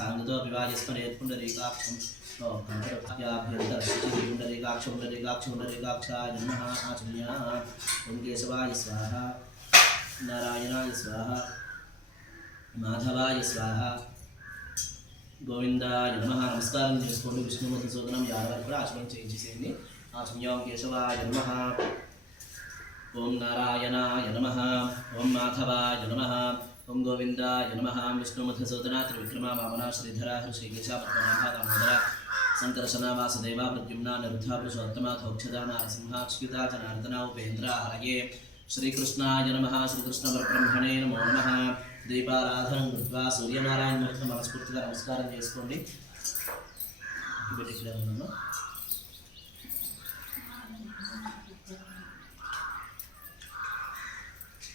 స్థానంతో వివాహిస్తున్నరేత్పుండరీకాక్షం पुंडरीकाक्षाय नमः आचम्या ओं केशवाय स्वाहा नारायणाय स्वाहा माधवाय स्वाहा गोविंदाय नमः नमस्कारं చేసుకోండి విష్ణుమూర్తి సోదనం యాదవారు కూడా ఆచమనం చేయించేసేయండి ఆచమ్యం కేశవాయ నమః ఓం నారాయణాయ నమః ఓం మాధవాయ నమః ఓం గోవిందాయ నమః విష్ణుమూర్తి సోదన త్రివిక్రమ వామన శ్రీధర శ్రీకేశ పద్మనాభ దామోదర संकर्षण वासुदेव प्रद्युम्ना निरुद्धा पुरुषोत्तमा धोक्षदा नारसिंहाच्युता जनार्दना उपेन्द्रा हरये श्रीकृष्णाय नमः श्रीकृष्णपरब्रह्मणे नमो नमः दीपाराधनं कृत्वा सूर्यनारायण मूर्ति मनस्फूर्तिగా నమస్కారం చేసుకోండి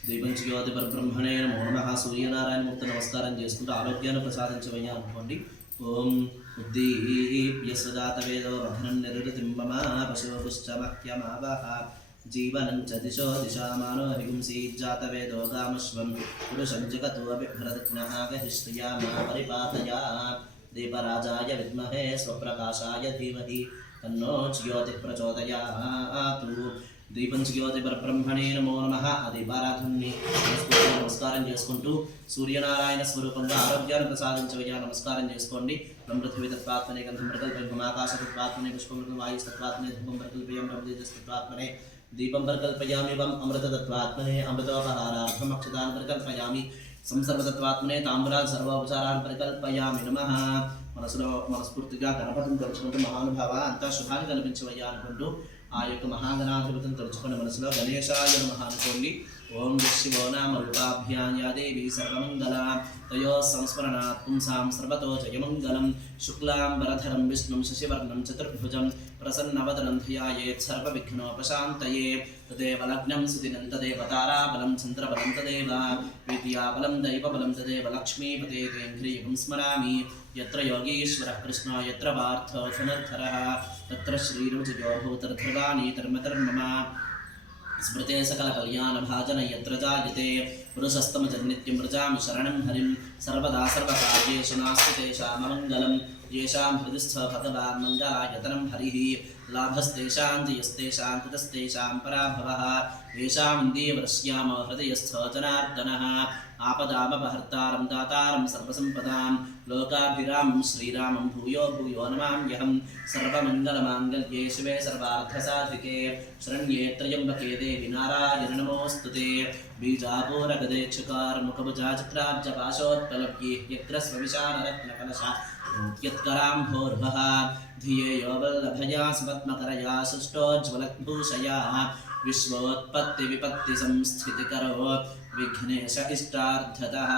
దీపంజ్యోతి పరబ్రహ్మణే నమో నమః సూర్యనారాయణ మూర్తి నమస్కారం చేసుకుంటూ ఆరోగ్యాన్ని ప్రసాదించవయ్యా అనుకోండి ओम उद्दीप्य सुजातवेदो वधनं निरृतिं मम पशुपुश्चमह्यमावः जीवनं च दिशो दिशामानो हिंसीज्जातवेदो गामश्वं पुरुषं जगतो बिभ्रदग्नः गहिष्ठयामा परिपातया दीपराजाय विद्महे स्वप्रकाशाय धीमहि तन्नो ज्योतिः प्रचोदयात् దీపంజ్యోతి పరబ్రహ్మణే నమో నమః దీపారాధనని నమస్కారం చేసుకుంటూ సూర్యనారాయణ స్వరూపంగా ఆరోగ్యాన్ని ప్రసాదించవయ్యా నమస్కారం చేసుకోండి బ్రహ్మపృథివీ తత్వాత్మనే గంధం ప్రకల్పయం ఆకాశ తత్వాత్మనే పుష్పమృతం వాయుస్ తత్వాత్మనే ధూపం ప్రకల్పయం బ్రహ్మతేజస్ తత్వాత్మనే దీపం ప్రకల్పయామి వం అమృత తత్వాత్మనే అమృతోపహారార్థం అక్షతాన్ ప్రకల్పయామి సంసర్వతత్వాత్మనే తాంబూలాన్ సర్వోపచారాన్ ప్రకల్పయామి నమః మనసులో మనస్ఫూర్తిగా గణపతిని తలుచుకుంటూ మహానుభావ అంతా శుభాన్ని కల్పించవయ్యా అనుకుంటూ ఆ యొక్క మహాగణాధిపతిని తలుచుకున్న మనసులో గణేశాయ నమః అనుకోండి ఓం శివో నామ రూపాభ్యాం యా దేవీ సర్వమంగళ తయో సంస్మరణాత్ పుంసాం సర్వతో జయమంగళం శుక్లాంబరధరం విష్ణుం శశివర్ణం చతుర్భుజం ప్రసన్నవదనం ధ్యాయేత్ సర్వవిఘ్నోపశాంతయే తదేవ లగ్నం సుదినం తదేవ తారాబలం చంద్రబలం తదేవ విద్యాబలం దైవబలం తదేవ లక్ష్మీపతేంద్రియం స్మరామి यत्र योगीश्वरः कृष्णो यत्र पार्थो धनुर्धरः तत्र श्रीरुचियो भूतर्धर्वाणि धर्मधर्मम स्मृते सकलकल्याणभाजन यत्र जायते पुरुषस्तमजन्नित्यं व्रजामि शरणं हरिं सर्वदा सर्वकार्येषु नास्ति तेषाममङ्गलं येषां हृदिस्थ भगवान् मङ्गलायतनं हरिः लाभस्तेषां जयस्तेषां कृतस्तेषां पराभवः येषामिन्दीयवरश्यामो हृदयस्थो जनार्दनः आपदामपहर्तारं दातारं सर्वसम्पदां लोकाभिरामं श्रीरामं भूयो भूयो नमाम्यहं सर्वमङ्गलमाङ्गल्ये शिवे सर्वार्थसाधिके शरण्ये त्र्यम्बके देवि नारायण नमोऽस्तुते बीजापूरगदे चकारमुखभुजाचक्राब्जपाशोत्पलव्ये यग्रस्वविशालरत्नकलशा यत्कराम्भोर्भः धियेयो वल्लभया सुपद्मकरया सृष्टोज्ज्वलद्भूषया विश्वोत्पत्तिविपत्तिसंस्थितिकरो विघ्नेश इष्टार्थतः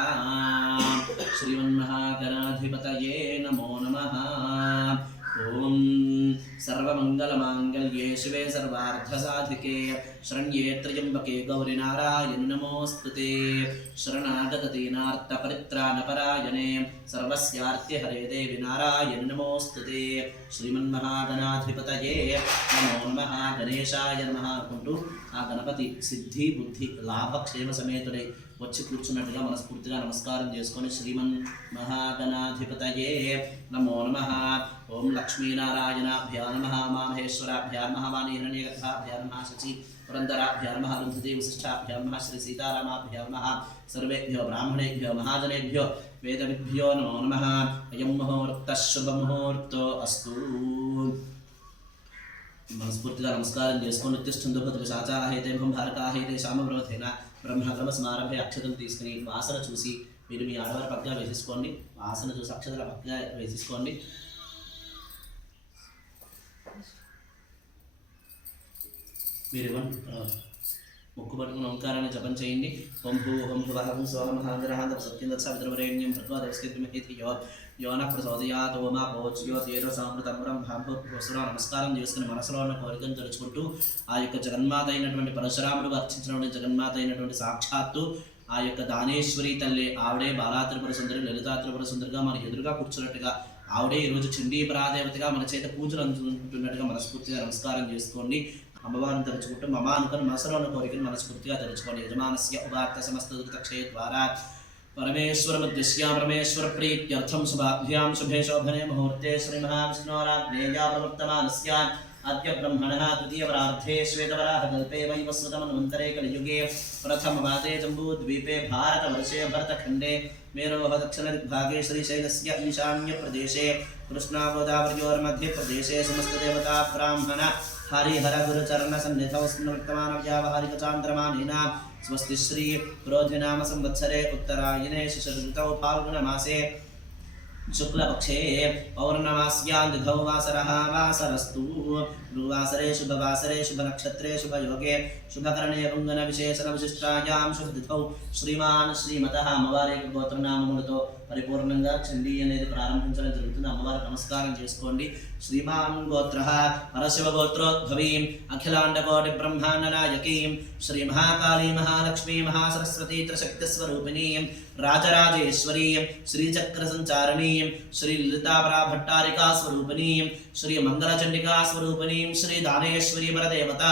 श्रीमन्महागणाधिपतये नमो नमः ओम सर्वमंगलमांगल्ये शिवे सर्वार्थसाधिके शरण्ये त्र्यम्बके गौरी नारायण नमोस्तुते शरणागतदीनार्तपरित्राणपरायणे सर्वस्यार्तिहरे देवि नारायण नमोस्तुते श्रीमन्महागणाधिपतये नमो नमः गणेशाय नमः అనుకుంటూ ఆ గణపతి సిద్ధి బుద్ధి లాభక్షేమ సమేతుడై వచ్చి కూర్చున్నట్టుగా మనస్ఫూర్తిగా నమస్కారం చేసుకొని శ్రీమన్ మహాగణాధిపతయే నమో నమః ఓం లక్ష్మీనారాయణాభ్యా నమః మామహేశ్వరాభ్యా నమః వాణీరణ్యగతాభ్యా నమః శచి పురంధరాభ్యా నమః రుంధతి వశిష్ఠాభ్యా నమః శ్రీ సీతారామాభ్యా నమః సర్వేభ్యో బ్రాహ్మణేభ్యో మహాజనేభ్యో వేదవిభ్యో నమో నమః అయం ముహూర్తః శుభముహూర్తో అస్తు మనస్ఫూర్తిగా నమస్కారం చేసుకొని ఉత్తిష్ఠందుపతులు శాచాహైతే భారకాహైతే శామవ్రవధేన బ్రహ్మక్రమస్మారభే అక్షతం తీసుకుని వాసన చూసి మీరు మీ ఆడవారి పక్కగా వేసేసుకోండి వాసన చూసి అక్షతల పక్కగా వేసేసుకోండి మీరు ముక్కు పట్టుకుని ఓంకారాన్ని జపం చేయండి ఓం భూ ఓం భువహం సోమహాంధ్రహాంధ్ర సత్యం దత్సవిద్రవరేణ్యం భగవద్స్కృతిమహేతియో యోన ప్రచోదయాత్ ఓమా పోచ్యోతేరో సామృతమురం భాంభోసురా నమస్కారం చేసుకుని మనసులో ఉన్న కోరికను తలుచుకుంటూ ఆ యొక్క జగన్మాత అయినటువంటి పరశురాముడు అర్చించినటువంటి జగన్మాత అయినటువంటి సాక్షాత్తు ఆ యొక్క దానేశ్వరి తల్లి ఆవిడే బాలాత్రిపుర సుందరి లలితా త్రిపుర సుందరిగా మన ఎదురుగా కూర్చున్నట్టుగా ఆవిడే ఈరోజు చండీ పరాదేవతగా మన చేత పూజలు అందుకుంటున్నట్టుగా మనస్ఫూర్తిగా నమస్కారం చేసుకోండి అమ్మవారిని తలుచుకుంటూ మమ అనుకుని మనసులో ఉన్న కోరికను మనస్ఫూర్తిగా తలుచుకోండి యజమానస్య ఉదాత్త సమస్త దురితక్షయ ద్వారా परमेश्वरमुद्दिश्य परमेश्वरप्रीत्यर्थं शुभाभ्यां शुभे शोभने मुहूर्ते श्रीमहाविष्णोराज्ञेया प्रवर्तमानस्य अद्य ब्रह्मणः द्वितीयपरार्धे श्वेतवराहकल्पे वैवस्वतमन्वन्तरे कलियुगे प्रथमपादे जम्बूद्वीपे भारतवर्षे भरतखण्डे मेरोः दक्षिणदिग्भागे श्रीशैलस्य ईशान्यप्रदेशे कृष्णागोदावर्योर्मध्यप्रदेशे समस्तदेवता ब्राह्मण हरिहरगुरुचरणसन्निधौ स्मृतमानव्यावहारिकचान्द्रमानेन स्वस्ति श्री क्रोधिनाम संवत्सरे उत्तरायणे शिशिरऋतौ फाल्गुनमासे शुक्लपक्षे पौर्णमास्यां तिथौ वासरः वासरस्तु गुरुवासरे शुभवासरे शुभनक्षत्रे शुभयोगे शुभकरणे पुङ्गनविशेषणविशिष्टायां शुभतिथौ श्रीमान् श्रीमतः అమ్మవారి గోత్రనామములతో పరిపూర్ణంగా చండీ అనేది ప్రారంభించడం జరుగుతుంది. అమ్మవారికి నమస్కారం చేసుకోండి. శ్రీమాన్ గోత్రః పరశివ గోత్రోద్భవీం అఖిలాండకోటి బ్రహ్మాండ నాయకీం శ్రీ మహాకాళీ మహాలక్ష్మీ మహాసరస్వతీ త్రిశక్తి స్వరూపిణీం రాజరాజేశ్వరీం శ్రీచక్ర సంచారిణీం శ్రీ లలితాపరా భట్టారికా స్వరూపిణీం శ్రీ మంగళచండికా స్వరూపిణీం శ్రీ దానేశ్వరీ పరదేవత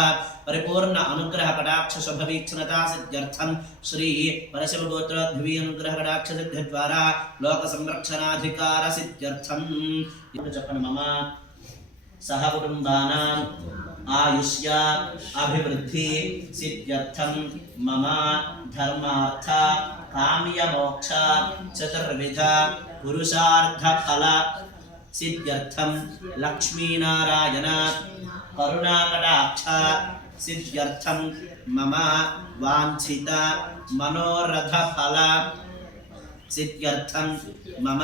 పరిపూర్ణ అనుగ్రహ కటాక్ష శుభవీక్షణతా సిద్ధ్యర్థం శ్రీ పరశివ గోత్రోద్భవీ అనుగ్రహ కటాక్ష సిద్ధి ద్వారా లోక సంరక్షణాధికార సిద్ధ్యర్థం చెప్పండి. మమ సహ కుటుంబానాం ఆయుష్య అభివృద్ధి సిద్ధ్యర్థం మమ ధర్మార్థ కామ్య మోక్ష చతుర్విధ పురుషార్థ ఫల సిద్ధ్యర్థం లక్ష్మీనారాయణ కరుణాకటాక్ష సిద్ధ్యర్థం మమ వాంఛిత మనోరథ ఫల సిద్ధ్యర్థం మమ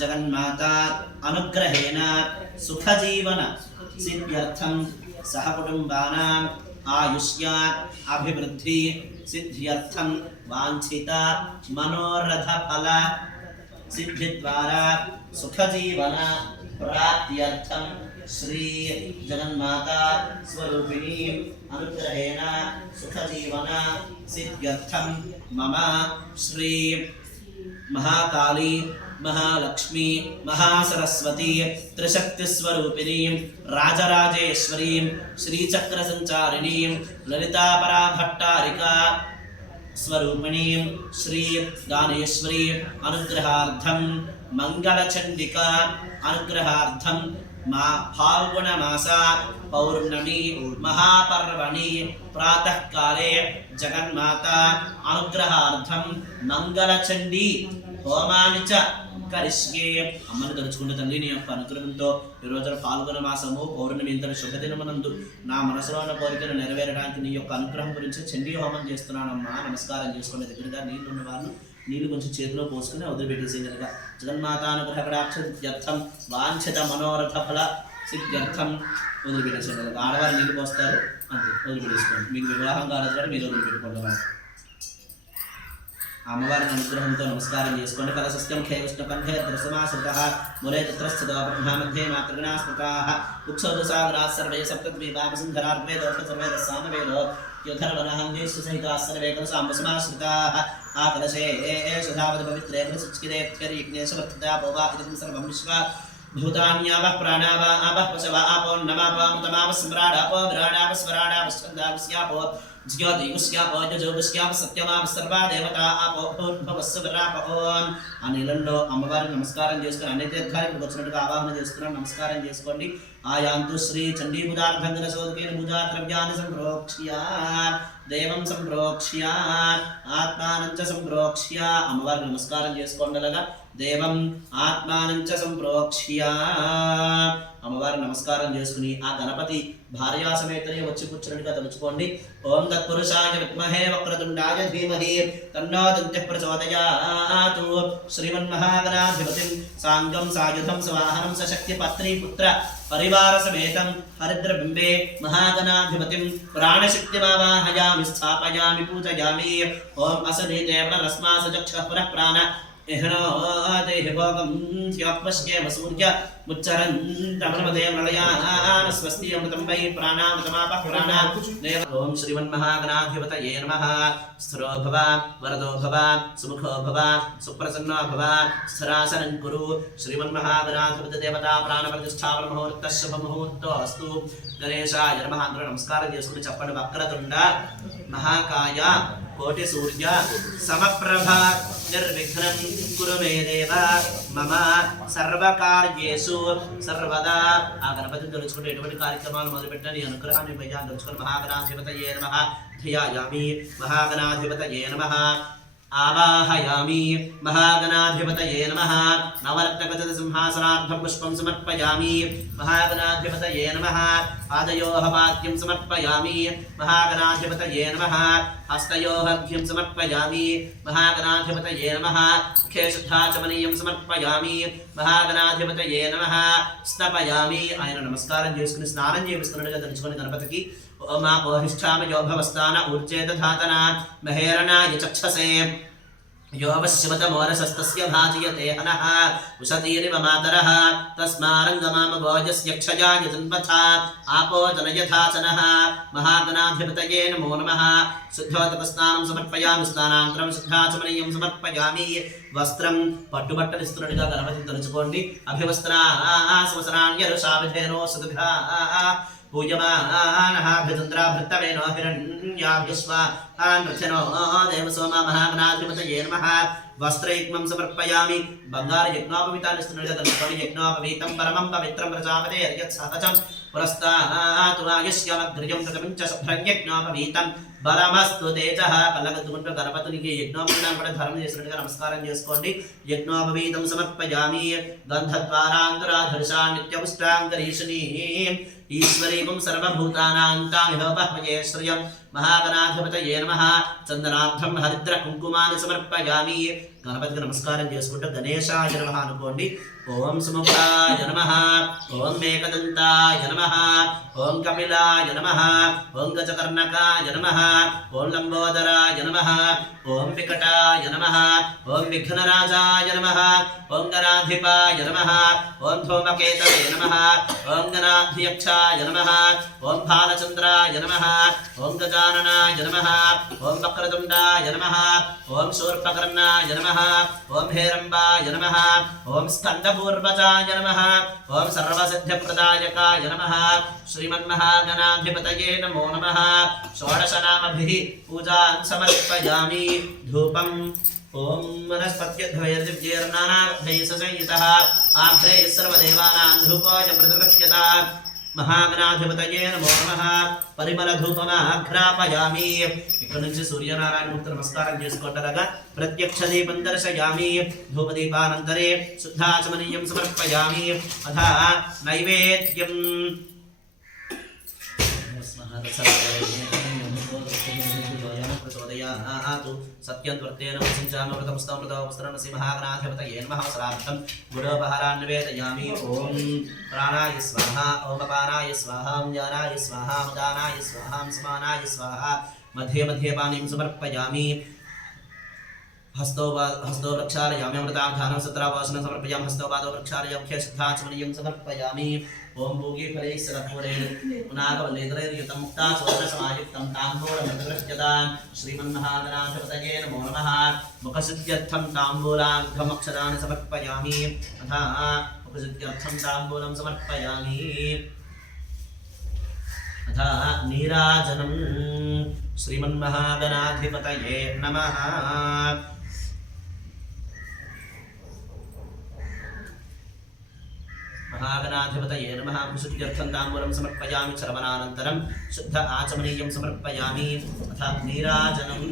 జగన్మాత అనుగ్రహేణ సుఖజీవన సిద్ధ్యర్థం సహకుటుంబానాం ఆయుష్య అభివృద్ధి సిద్ధ్యర్థం వాంఛిత మనోరథ ఫల సిద్ధి ద్వారా సుఖజీవన ప్రాప్త్యర్థం శ్రీ జగన్మాత స్వరూపిణీ అనుగ్రహేణ సుఖజీవన సిద్ధ్యర్థం మమ శ్రీ మహాకాళీ మహాలక్ష్మీ మహాసరస్వతీ త్రిశక్తి స్వరూపిణీ రాజరాజేశ్వరీ శ్రీచక్ర సంచారిణీ లలితాపరా భట్టారికా స్వరూపిణీ శ్రీ దానేశ్వరీ అనుగ్రహార్థం మంగళచండికా అనుగ్రహార్థం మా ఫాల్గుణ మాస పౌర్ణమి మహాపర్వణి ప్రాతకాలే జగన్మాత అనుగ్రహార్థం మంగళచండీ హోమాని చ కరిష్యే. అమ్మని తలుచుకుంటే తండ్రి నీ యొక్క అనుగ్రహంతో ఈ రోజున ఫాల్గుణ మాసము పౌర్ణమి ఇంతటి శుభదినమునందు నా మనసులో ఉన్న కోరికను నెరవేరడానికి నీ యొక్క అనుగ్రహం గురించి చండీ హోమం చేస్తున్నానమ్మా. నమస్కారం చేసుకునే దగ్గరగా నీళ్లు ఉన్న వాళ్ళు నీళ్లు కొంచెం చేతిలో పోసుకుని వదిలిపెట్టేసే కనుక జగన్మాతానుగ్రహ కటాక్షర్థం వాంఛిత మనోరథ ఫల సిద్ధ్యర్థం వదిలిపెట్టేసే కనుక ఆడవారు నీళ్లు పోస్తారు అంతే వదిలిపెట్టేసుకోండి. మీకు వివాహం కాలేదు కూడా మీరు వదిలిపెట్టుకోండి. అమ్మవారిని అనుగ్రహంతో నమస్కారం చేసుకోండి. కలశస్యం ఖే విష్ణుకంఠే దర్శమాశ్రితః మూలే తత్రస్థితో బ్రహ్మ మధ్యే మాతృగణా స్మృతాః ఉక్షౌదు సాగరాः సర్వే సప్తద్వీపాపసింధరార్వే దోష సర్వే రసామవేదో యోధర్వనహందేశు సహితాः సర్వే కలశాంబసమాశ్రితాः ఆ కలశే సుధావతి పవిత్రే ప్రసిచ్చిదేత్యర్యజ్ఞేశవర్తితా పోవా ఇదం సర్వం విశ్వ భూతాన్యావః ప్రాణావా ఆవః పశవ ఆపో నమాపామృతమావః స్మరాడాపో విరాడాపస్కందాపస్యాపో జ్యోతిగుస్యాపో జోగుస్యాప సత్యమాప సర్వా దేవతా ఆపో భూర్భువస్సురాపో. ఆ నీళ్ళల్లో అమ్మవారికి నమస్కారం చేసుకుని అన్ని తీర్థానికి వచ్చినట్టుగా ఆవాహన చేసుకున్నాను. నమస్కారం చేసుకోండి. ఆయాంతు శ్రీ చండీ బుధార్థంగన సోదకేన బుధా ద్రవ్యాన్ని సంప్రోక్ష్య దేవం సంప్రోక్ష్య ఆత్మానంచ సంప్రోక్ష్య. అమ్మవారికి నమస్కారం చేసుకోండి. అలాగా దేవం ఆత్మానంచ సంప్రోక్ష్య అమ్మవారికి నమస్కారం చేసుకుని ఆ గణపతి భార్యా సమేతనే వచ్చి కూర్చున్నట్టుగా తలుచుకోండి. ఓం తత్పురుషాయ విద్మహే వక్రతుండాయ ధీమహి తన్నో దంత్యః ప్రచోదయాత్. శ్రీమన్మహాగణాధిపతిం సాంగం సాయుధం సవాహనం సశక్తి పత్రి పుత్ర పరివార సమేతం హరిద్రబింబే మహాగణాధిపతిం ప్రాణశక్తిమావాహయామి స్థాపయామి పూజయామి. ఓం అసనీదేవ రస్మాస చక్షః పునః ప్రాణ ఎహనో దేహి భోగం త్యాపశ్యేమ సూర్య ముచ్చరంతమనమదే ప్రళయాన స్వస్తి అమృతం వై ప్రాణామృతమాపః ప్రాణా. ఓం శ్రీమన్మహాగణాధిపతయే నమః. స్థిరో భవ వరదో భవ సుముఖో భవ సుప్రసన్నో భవ స్థిరాసనం కురు. శ్రీమన్మహాగణాధిపతి దేవతా ప్రాణప్రతిష్ఠాపన ముహూర్త శుభ ముహూర్తో అస్తు. గణేశాయ నమః. అందరూ నమస్కారం చేసుకుని చెప్పండి. వక్రతుండ మహాకాయ कोटिसूर्य समप्रभा निर्विघ्नं कुरु मे देव मम सर्वकार्येषु सर्वदा ఆ గణపతిని తలుచుకుంటే ఎటువంటి కార్యక్రమాలు మొదలుపెట్టినా నీ అనుగ్రహాన్ని భయాన్ని తలుచుకొని మహాగణాధిపతయే నమః ధ్యాయామి మహాగణాధిపతయే నమః आवाहयामि महागणाधिपतये नमः नवरत्नखचित सिंहासनार्थं पुष्पं समर्पयामि महागणाधिपतये नमः पादयोः पाद्यं समर्पयामि महागणाधिपतये नमः हस्तयोः अर्घ्यं समर्पयामि महागणाधिपतये नमः मुखे शुद्धाचमनीयं समर्पयामि महागणाधिपतये नमः स्नपयामि ఆయన నమస్కారం చేసుకుని స్నానం చేపిస్తున్నట్టుగా తెలుసుకొని గణపతికి ओमा कोहिष्ठामयो भवस्थान ऊर्जेदधातन महेरणाय चक्षसे यो वश्यवतमोरसस्तस्य भाजयते हनः उशतीरिव मातरः तस्मारङ्गमामभोजस्यक्षयाय जन्मथा आपो जनयथाचनः महागणाधिपतये नमो नमः शुद्धोदकस्नानं समर्पयामि स्नानान्तरं शुद्धाचमनीयं समर्पयामि वस्त्रं पट्टुबट्टलिस्तुनట్టుగా గణపతిని తలుచుకోండి अभिवस्त्रासवसराण्यरुषाभिधेनो सुदुघा पूज्यमानः भृतन्द्राभृतवेनो हिरण्याभिस्वाहान्रथनो देवसोमा महागणाधिपतये नमः वस्त्रयुग्मं समर्पयामि बंगार यज्ञोपवीतानिस्तुनట్టుగా తలుచుకొని యజ్ఞోపవీతం పరమం పవిత్రం ప్రజాపతే యత్సహజం పురస్తాతు ఆయుష్యమగ్ర్యం కృతమించ శుభ్రం యజ్ఞోపవీతం బలమస్తు తేజః కళ్ళగద్దుకుంటూ గణపతునికి యజ్ఞోపవీతం కూడా ధర్మం చేసినట్టుగా నమస్కారం చేసుకోండి యజ్ఞోపవీతం సమర్పయామి గంధద్వారాంతరాధర్షా నిత్యపుష్టాంగరీషిణీ ఈశ్వరీం సర్వభూతానాంతామిహోపహ్మయే శ్రియం महागणाधिपतये नमः चंदनार्थं हरिद्र कुंकुमानि समर्पयामि गणपतिకి నమస్కారం చేసుకుంటూ గణేశాయ నమః అనుకోండి ఓం సుముఖాయ నమః ఓం మేకదంతాయ నమః ఓం కపిలాయ నమః ఓం గజకర్ణకాయ నమః ఓం లంబోదరాయ నమః ఓం వికటాయ నమః ఓం విఘ్నరాజాయ నమః ఓం గణాధిపాయ నమః ఓం ధూమకేతవే నమః ఓం గణాధ్యక్షాయ నమః ఓం బాలచంద్రాయ నమః ఓం గజాననాయ నమః ఓం వక్రతుండాయ నమః ఓం శూర్పకర్ణాయ నమః ఓం హేరంబాయ నమః ఓం స్కందపూర్వజాయ నమః ఓం సర్వసిద్ధిప్రదాయకాయ నమః శ్రీమన్మహాగణాధిపతయే నమో నమః షోడశనామభిః పూజాన్ సమర్పయామి ధూపం ఓం వనస్పత్యద్వైర్దివ్యైర్నానాభైः ససంయుతः ఆఘ్రేయः సర్వదేవానాం ధూపోऽयं ప్రతిగృహ్యతాం महागणाधिपतये नमो नमः परिमल धूपमाघ्रापयामि ఇక్కడ నుంచి సూర్యనారాయణ మూర్తి నమస్కారం చేసుకుంటారగా ప్రత్యక్ష దీపం దర్శయామి ధూపదీపానంతరే శుద్ధాచమనీయం సమర్పయామి అథ నైవేద్యం प्रचोदयातु सत्यन्वर्तेन वसिञ्चामृतमुस्तमृतोपस्त्रनसि महागणाधिपतये नमः सरार्थं गुडोपहारान् निवेदयामि ॐ प्राणाय स्वाहा ॐ अपानाय स्वाहा ज्ञानाय स्वाहा उदानाय स्वाहा समानाय स्वाहा मध्ये मध्ये पानीं समर्पयामि हस्तो प्रक्षालयामि अमृताधानं सत्रावासनं समर्पयामि हस्तोपादो प्रक्षालयामि मुख्यशुद्धाचमनीयं समर्पयामि ओम भोगी फलैः सरत्वरेण पुनागवल्लेतरैर्युतं मुक्ताचोदनसमायुक्तं ताम्बूलमृतगृह्यतां श्रीमन्महागणाधिपतये नमो नमः मुखशुद्ध्यर्थं ताम्बूलार्घ्यमक्षराणि समर्पयामि तथा मुखशुद्ध्यर्थं ताम्बूलं समर्पयामि तथा नीराजनं श्रीमन्महागणाधिपतये नमः महागणाधिपतये नमः विशुद्ध्यर्थं ताम्बूलं समर्पयामि श्रवणानन्तरं शुद्ध आचमनीयं समर्पयामि तथा नीराजनं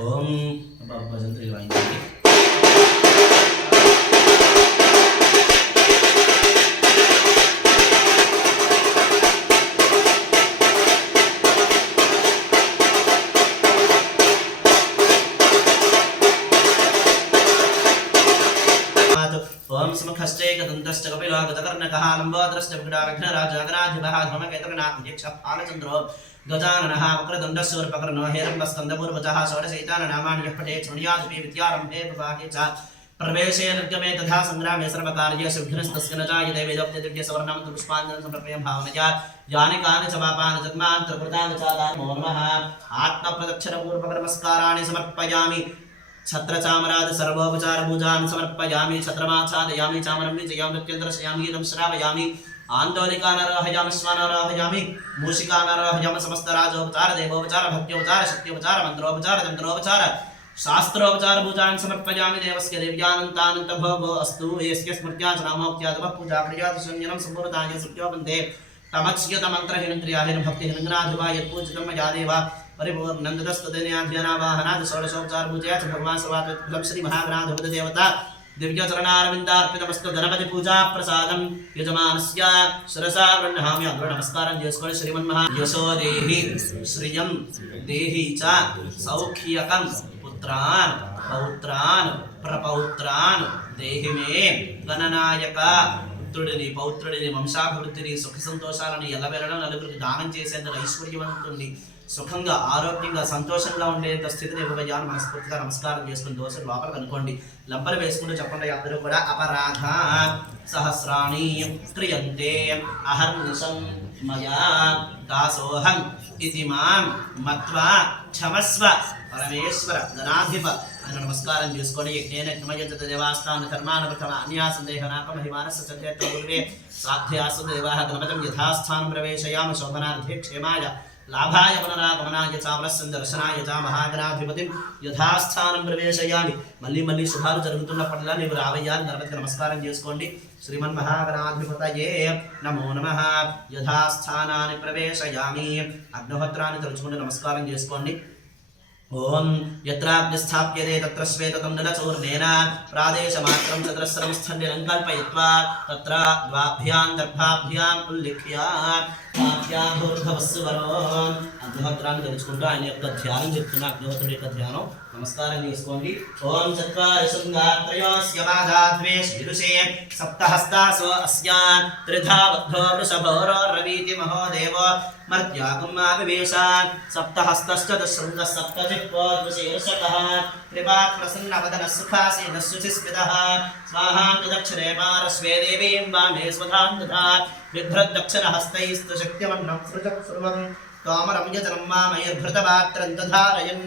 ओम भजन वाయించండి ओम समखस्ते गदन्तश्च कपिलो गतकर्णकः लम्बोदरश्च विकटाविघ्नराजगणाधिपः धूमकेतुर्गणाध्यक्षः फालचन्द्रो गजाननः वक्रतुण्डशूर्पकर्णो हेरम्बस्कन्दपूर्वजः षोडशैताननामानि यः पठेत् शृणुयादपि विद्यारम्भे विवाहे च प्रवेशे निर्गमे तथा संग्रामे सर्वकार्येषु विघ्नस्तस्य न जायते वेदोक्तदिव्य सवर्णमन्त्र पुष्पाञ्जलिं समर्पयामि भावनया यानि कानि च पापानि जन्मान्तरकृतानि च नमो नमः आत्मप्रदक्षिणपूर्वकनमस्काराणि समर्पयामि छत्रचामरादि सर्वोपचार पूजान् समर्पयामि छत्रमाच्छादयामि चामरं विजयामि नृत्यन्द्रशयामि गीतं श्रावयामि आन्दोलिकानारोहयामि स्वानारोहयामि मूषिकानारोहयामि समस्तराजोपचार देवोपचार भक्त्योपचार शक्त्योपचार मन्त्रोपचार तन्त्रोपचार शास्त्रोपचार पूजान् समर्पयामि देवस्य दिव्यानन्तानन्त भोगो अस्तु यस्य स्मृत्या च नामोक्त्यादवः पूजा क्रियाति संयनं सम्पूर्णताय सत्यो वन्दे तमच्यत मन्त्रहीनं क्रियाहीनं भक्तिहीनं ज्ञाधिवा यत्पूजितं मया देव परिपूर्णन्दस्तुदिन्याध्यानावाहनादि षोडशोपचार पूजया च भगवान् सर्वात्मफलं श्री महागणाधिपति देवता दिव्यचरणारविन्दार्पितमस्तु गणपति पूजा प्रसादं यजमानस्य शिरसा गृह्णामि अग्र नमस्कारं చేసుకోండి శ్రీమన్మహా యశో దేహి శ్రియం దేహి చ సౌఖ్యకం పుత్రాన్ పౌత్రాన్ ప్రపౌత్రాన్ దేహి మే గణనాయక పుత్రుడిని పౌత్రుడిని వంశాభివృద్ధిని సుఖ సంతోషాలను ఎల్లవేళలా నలుగురికి దానం చేసేందుకు ఐశ్వర్యవంతుని సుఖంగా ఆరోగ్యంగా సంతోషంగా ఉండేంత స్థితిని ఇవ్వబోయాను మనస్ఫూర్తిగా నమస్కారం చేసుకుని దోషం లోపలికి అనుకోండి లంపలు వేసుకుంటూ చెప్పండి అందరూ కూడా అపరాధ సహస్రాణి క్రియంతే అహర్నిశం మయా దాసోహం ఇది మాం మత్వా క్షమస్వ పరమేశ్వర గణాధిప అని నమస్కారం చేసుకొని యజ్ఞేన జ్ఞమయంత దేవాస్థాన ధర్మాన ప్రథమ అన్యాసందేహనాక మహిమానస్య సంజయత్వ పూర్వే సాధ్యాస దేవాః గణపతిం యథాస్థానం ప్రవేశయామి శోభనార్థే క్షేమాయ लाभाय पुनरागमनाय चावलसंदर्शनाय च महागणाधिपतिं यथास्थानं प्रवेशयामि మళ్ళీ మళ్ళీ శుభాలు జరుగుతున్నప్పటిలా నీవు రావయ్యాని గణపతికి నమస్కారం చేసుకోండి శ్రీమన్మహాగణాధిపతయే నమో నమః యథాస్థానాన్ని ప్రవేశయామి అగ్నిహోత్రాన్ని తలుచుకుంటూ నమస్కారం చేసుకోండి ఓం యత్రాగ్నిస్థాప్యతే తత్ర శ్వేతతం దళచూర్ణేన ప్రాదేశమాత్రం చతురస్రం స్థండినం కల్పయిత్వా తత్ర ద్వాభ్యాం దర్భాభ్యాం ఉల్లిఖ్య అగ్నిహోత్రాన్ని తెలుసుకుంటూ ఆయన యొక్క ధ్యానం చెప్తున్నా అగ్నిహోత్రుడి యొక్క ధ్యానం నమస్కారం చేసుకోండి ఓం చత్వారి శృంగాత్రయోస్య బాధాద్వే శీరుషే సప్తహస్తాసో అస్య త్రిధా బద్ధో వృషభోరో రవీతి మహోదేవో మర్త్యాగుమావివేశ సప్తహస్తశ్చ శృంగ సప్తజిహ్వోర్వశీర్షకః త్రిపాత్ ప్రసన్నవదన సుఖాసీన శుచిస్మితః స్వాహాం దక్షిణే పార్శ్వే దేవీం వామే స్వధాం దధాత్ బిభ్రద్దక్షిణ హస్తైస్తు శక్తిమన్నం సృజక్ సర్వం కామరం యజనం మామయర్భృతపాత్రం దధారయన్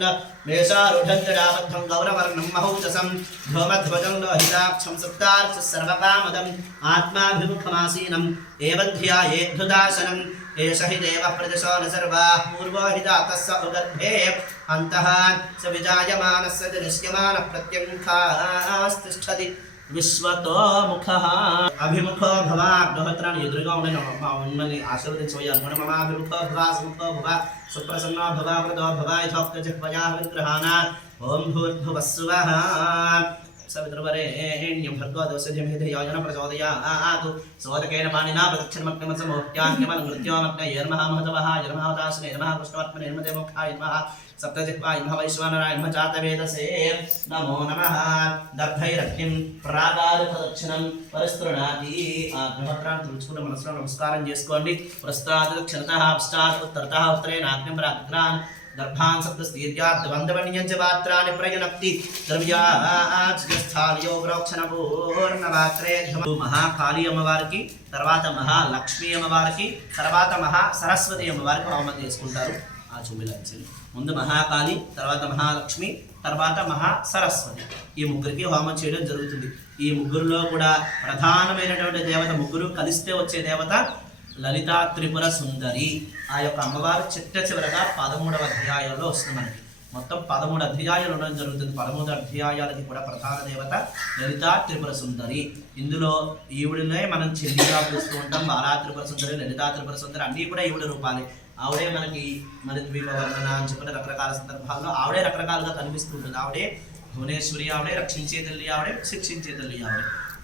మేషారుఢం జడాబద్ధం గౌరవర్ణం మహౌజసం ధూమధ్వజం లోహితాక్షం సప్తార్చ సర్వకామదం ఆత్మాభిముఖమాసీనం ఏవం ధ్యాయేద్ధుదాసనం ఏష హి దేవ ప్రజశో న సర్వాః పూర్వో హి జాతస్స ఉగర్భే అంతః స విజాయమానస్య దృశ్యమానః ప్రత్యంఖాస్తిష్ఠతి విశ్వతో ముఖ అభిముఖో భవ అగ్నిహోత్రాన్ని ఎదురుగా ఉండే మమ్మల్ని ఆశీర్వదించబోయాలి మనం మమాభిముఖో భవ సుముఖో భవ సుప్రసన్నో భవ వృదో భవ యథోక్త జిహ్వయా విగ్రహాణ ఓం భూర్భువస్సువః సవితృవరేణ్యం భర్గో దేవస్యధిమహి యోజన ప్రచోదయాతు సోదకేన పాణినా ప్రదక్షిణమగ్నిమసమోహ్యాన్యమనం మృత్యోమగ్నయేర్మహామహతవః యర్మహావతాస్నే నమః కృష్ణవర్త్మనే నమదే మోక్షాయ నమః సప్తజిహ్వాయ నమః వైశ్వానరాయ నమః జాతవేదసే నమో నమః దర్భైరగ్నిం ప్రాకార ప్రదక్షిణం పరిస్తృణాతి ఆ అగ్నిహోత్రాన్ని తులుచుకున్న మనసులో నమస్కారం చేసుకోండి ప్రస్తాత్ దక్షిణతః పశ్చాత్ ఉత్తరతః ఉత్తరేణ అగ్నిం ప్రాగ్రాన్ దర్భాన్ సప్తస్తీర్యాద్వందవన్యంచ పాత్రాన్ని ప్రయునక్తి ద్రవ్యాజ్ఞస్థాలియో ప్రోక్షణ పూర్ణపాత్రే మహాకాళీ అమ్మవారికి తర్వాత మహాలక్ష్మీ అమ్మవారికి తర్వాత మహాసరస్వతి అమ్మవారికి హోమం చేసుకుంటారు ఆ చూమిలాంచండి ముందు మహాకాళి తర్వాత మహాలక్ష్మి తర్వాత మహాసరస్వతి ఈ ముగ్గురికి హోమం చేయడం జరుగుతుంది ఈ ముగ్గురులో కూడా ప్రధానమైనటువంటి దేవత ముగ్గురు కలిస్తే వచ్చే దేవత లలితా త్రిపుర సుందరి ఆ యొక్క అమ్మవారు చిట్ట చివరగా 13వ అధ్యాయంలో వస్తుంది మనకి మొత్తం 13 అధ్యాయాలు ఉండడం జరుగుతుంది 13 అధ్యాయాలకి కూడా ప్రధాన దేవత లలితా త్రిపుర సుందరి ఇందులో ఈవిడనే మనం చెల్లిగా పిలుస్తూ ఉంటాం బాలా త్రిపుర సుందరి లలితా త్రిపుర సుందరి అన్నీ కూడా ఈవిడ రూపాలే ఆవిడే మనకి మరి ద్వీప వర్ణన అని చెప్పిన రకరకాల సందర్భాల్లో ఆవిడే రకరకాలుగా కనిపిస్తూ ఉంటుంది ఆవిడే భువనేశ్వరి ఆవిడే రక్షించే తల్లి ఆవిడే శిక్షించే తల్లి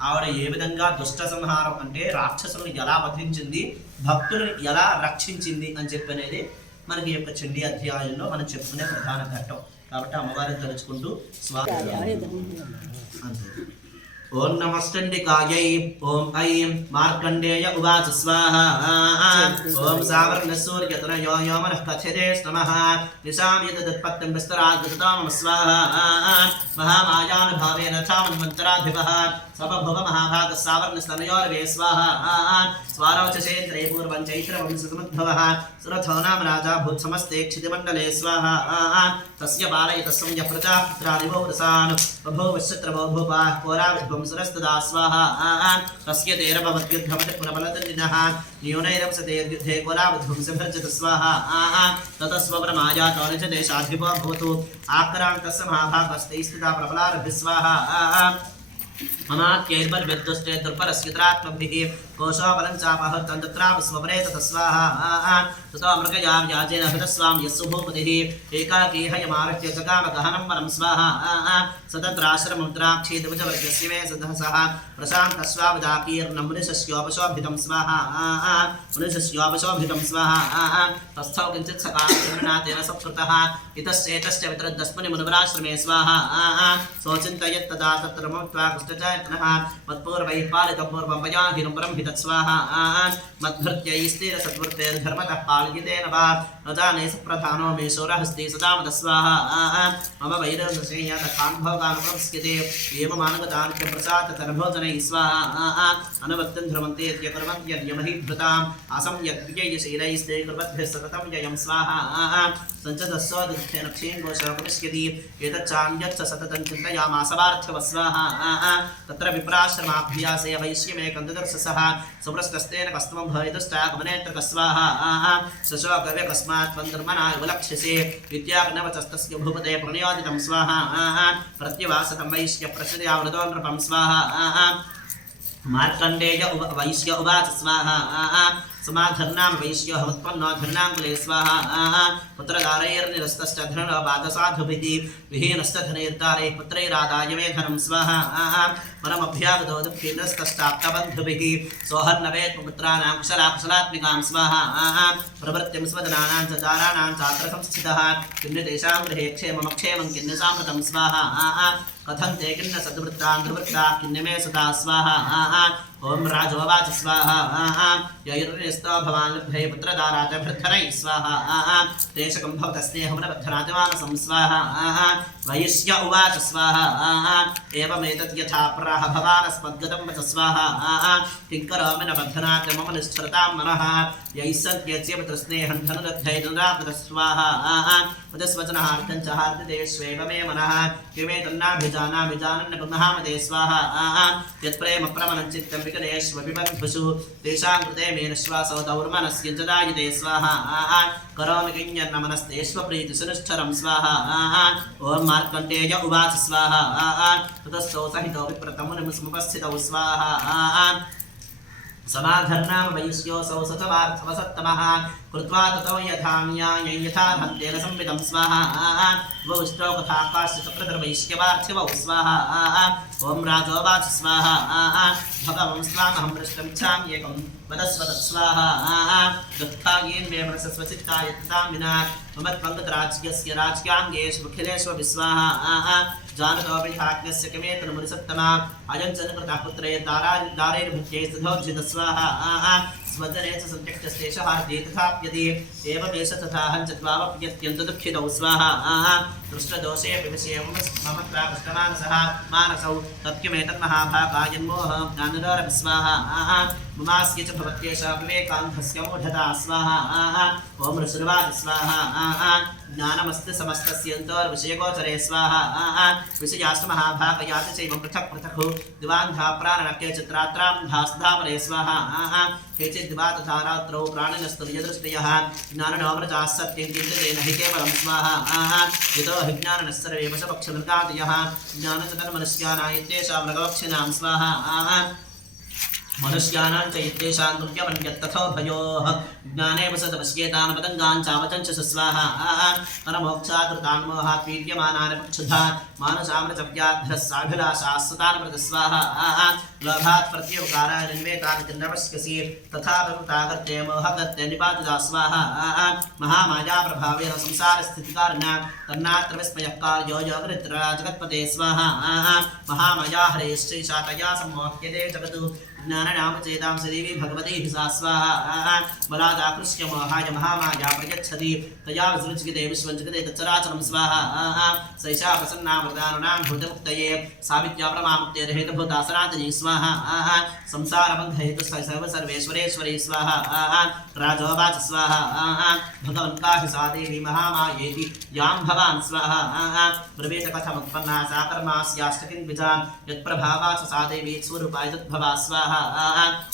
ఆవిడ ఏ విధంగా దుష్ట సంహారం అంటే రాక్షసులను ఎలా వధించింది భక్తులను ఎలా రక్షించింది అని చెప్పి అనేది మనకి యొక్క చండీ అధ్యాయంలో మనం చెప్పుకునే ప్రధాన ఘట్టం కాబట్టి అమ్మవారిని తలుచుకుంటూ స్వామి ओम नमस्तंडिकायै ओम ऐं मार्कण्डेय उवाच स्वाहा ओम सावर्णसूर्यतनयो योमनः कथिते नमः निशां यदत्पत्तिं विस्तराद्गतां स्वाहा महामायानुभावेन चामन्मन्त्राधिपः स्वभुव महाभागः सावर्णस्तनयोर्वे स्वाहा स्वारोचसेन्द्रे पूर्वं चैत्रवंशसमुद्भवः सुरथो नाम राजा भूत्समस्ते क्षितिमण्डले स्वाहा तस्य बालयतस्सं यः प्रजाः पुत्रादिवो रसान् बभूवश्चित्रवो भूपाः कोराविद्वं सुरस्तदा स्वाहा तस्य तेरभवद्युद्धमति पुनबलदन्दिनः न्यूनैरंसतेर्युद्धे कोराविद्वं सभर्जत स्वाहा ततस्वब्रमायातो निजदेशाधिपो भवतु आक्रान्तस्य महाभागस्ते स्थिता प्रबलारभि स्वाहा अमात्यैर्बद्विद्दुष्टे दुर्परस्यत्रात्मभिः कोशोबलं चापहर्तं तत्रापस्वपरे ततस्वाहा ततो मृगयां याजेन हृतस्वां यस्सु भूपतिः एकाकी हयमारत्य जगामगहनं वरं स्वाहा सतत्राश्रममुद्राक्षीद्विजवर्गस्य मे सदसः प्रशान्तस्वावदाकीर्णं मुनिशस्योपशोभितं स्वाहा मुनिशस्योपशोभितं स्वाहा तस्थौ किञ्चित् सकाशेन सत्कृतः इतश्चेतश्च वितरद्दस्मुनिमुनिवराश्रमे स्वाहा सोचिन्तयत् तदा तत्र मत्वा कुष्ठचायत्नः मत्पूर्वैः पालितं पूर्वं वयाहिनं ब्रह्मित स्वाहा मद्भृत्यैस्तेरसद्वृत्तेर्धर्मतः पालयितेन वा न जाने सप्रधानो मे शोरहस्ति सदा मद स्वाहा मम वैरसंयतकानुभोगानुप्रंस्यते एवमानगतानित्यप्रसादतर्भोजनैः स्वाहा अनवर्तं ध्रुवन्ते यकुर्वन्त्यर्यमहीभृताम् असंयज्ञयशैलैस्ते कुर्वद्भिः सततं ययं स्वाहा सञ्चदस्वदुःखेन क्षीणघोषोपनिष्यति एतच्चान्यच्च सततं चिन्तयामास पार्थव स्वाहा तत्र विप्राश्रमाभ्यासे वैश्यमे कन्ददर्शसः सुप्रस्तस्तेन कस्तमं भवेदुष्टागमनेत्र कस्वाहा सशोकव्य कस्मात् त्वन्दर्मनाय विलक्ष्यसे विद्याग्नवचस्तस्य भूपते प्रणयोदितं स्वाहा प्रत्यवासतं वैश्य प्रसृत्यावृतो नृपं स्वाहा मार्कण्डेय वैश्य उवाच स्वाहा समाधर्नां वैश्यो हमुत्पन्नो धर्नाङ्कुले स्वाहा पुत्रदारैर्निरस्तश्च धरणपादसाधुभिः विहीनश्च धनैर्दारैः पुत्रैरादाय मे धनं स्वाहा मनमभ्यागतो दुःखीनस्तश्चाप्तबन्धुभिः सोहर्नवेत्पुत्राणां कुशलाकुशलात्मिकां स्वाहा प्रवृत्तिं स्वजनानां च दाराणां चात्र संस्थितः किन्नु तेषां गृहे क्षेममक्षेमं किन्नु सामृतं स्वाहा कथं ते किन्न सद्वृत्तान् दुर्वृत्ताः किन्न मे सुता स्वाहा ओम राजोवाच स्वाहा यैर्निस्तो भवान् लब्धे पुत्रदाराज भृद्धरैः स्वाहा तेषकं भवतस्नेहमनबद्धराजमानसं स्वाहा वैश्य उवाच स्वाहा एवमेतत् यथा प्राह भवानस्मद्गतं वच स्वाहा किं करोमि न बद्धनात् मम निष्ठरतां मनः यैः सन्त्यज्य पुत्रस्नेहं धनुदद्धैर्नुराकृतः स्वाहा वचस्वचनहार्दं च हार्दितेष्वेव मे मनः किमेतन्नाभिजानामि जानन्न पुनःमते स्वाहा यत्प्रेम प्रमनं चित्तं विकलेष्वपि बन्धुषु तेषां कृते मे निःश्वासो दौर्मनस्य च दायिते स्वाहा करोमि किञ्जन्न मनस्तेष्वप्रीतिसुनिष्ठरं स्वाहा ओम मार्कण्डेय उवाच स्वाहा ततस्थौ सहितो विप्रतमुनिमुपस्थितौ स्वाहा समाधर्नां वैश्योऽसौ सतवार्थवसत्तमः कृत्वा ततो यथा न्यायं यथा हन्तेन संवितं स्वाहा वौष्टौ कथाकाश्चक्रधर्वैश्यवार्थिवौ स्वाहा ओम राजोवाच स्वाहा भगवं स्वामहं दृष्टमिच्छाम्येकं वदस्व तत्स्वाहा दुःखायेन मे मनसस्वचित्ताय ततां विना मम त्वङ्गतराज्यस्य राज्ञाङ्गेषु अखिलेषु विस्वाहा जानतोऽपि भाग्यस्य किमेतन्मुनिसत्तमा अयं च कृतः पुत्रे दारैर्भुक्त्यै स्तुधोज्झितस्वाहा स्वजने च सन्त्यक्तस्तेषः हार्दे तथाप्यति एवमेष तथा हञ्चत्वावप्यत्यन्तदुःखितौ स्वाहा दृष्टदोषेऽपि विषये मम प्राकृष्टमानसः मानसौ तत्किमेतन्महाभागायन्मोह ज्ञानदारभि स्वाहा ममास्य च भवत्येषा विवेकान्धस्य मूढता स्वाहा ओम ऋषिर्वाच स्वाहा ज्ञानमस्ति समस्तस्यन्तर्विषयगोचरे स्वाहा विषयास्तमहाभागयाति चैवं पृथक् पृथक् दिवान्धा प्राणनके चित्रात्रां धास्धामरे स्वाहा केचिद्दिवा तथा रात्रौ प्राणिनस्तुर्यदृष्टयः ज्ञाननोमृताः सत्यं चिन्ततेन हि केवलं स्वाहा यतो हि ज्ञाननः सर्वे वशपक्षमृगादयः ज्ञानचतन्मनुष्याणां इत्येषा मृगपक्षिणां स्वाहा मनुष्याणां च यत्तेषां कृत्यमन्यत्तथो भयोः ज्ञाने वसतपश्येतान् पतङ्गान् चावचञ्च स्वाहा परमोक्षादृतान् मोहात् पीड्यमानान् पक्षुधान् मानसामृतव्याघ्रस्साभिलाषास्तान् प्रतस्वाहा लोभात् प्रत्युपकाराय निर्वेतान् किन्नपश्यसि तथा प्रवृत्तागत्य मोहगत्य निपातिता स्वाहा महामाया प्रभावेन संसारस्थितिकारिणा तन्नात्र विस्मयः कार्यो योगनिद्रा जगत्पते स्वाहा महामाया हरेश्चैषातया सम्मोह्यते जगतु ज्ञाननामचेतांसि देवी भगवती सा स्वाहा बलादाकृष्य मोहाय महामाया प्रयच्छति तया विसृज्यते विश्वं जगते तच्चराचरं स्वाहा सैषा प्रसन्ना वरदानां भूतमुक्तये सावित्र्या प्रमामुक्तेर् हेतुभूता सनातनी स्वाहा संसारबन्धहेतुः सर्वेश्वरेश्वरी स्वाहा राजोवाच स्वाहा भगवन् काहि सा देवी महामायेति यां भवान् स्वाहा ब्रवीत कथमुत्पन्ना सा कर्मास्याष्टकिन्विजान् यत्प्रभावा च सा देवी स्वरूपा यद्भवा स्वाहा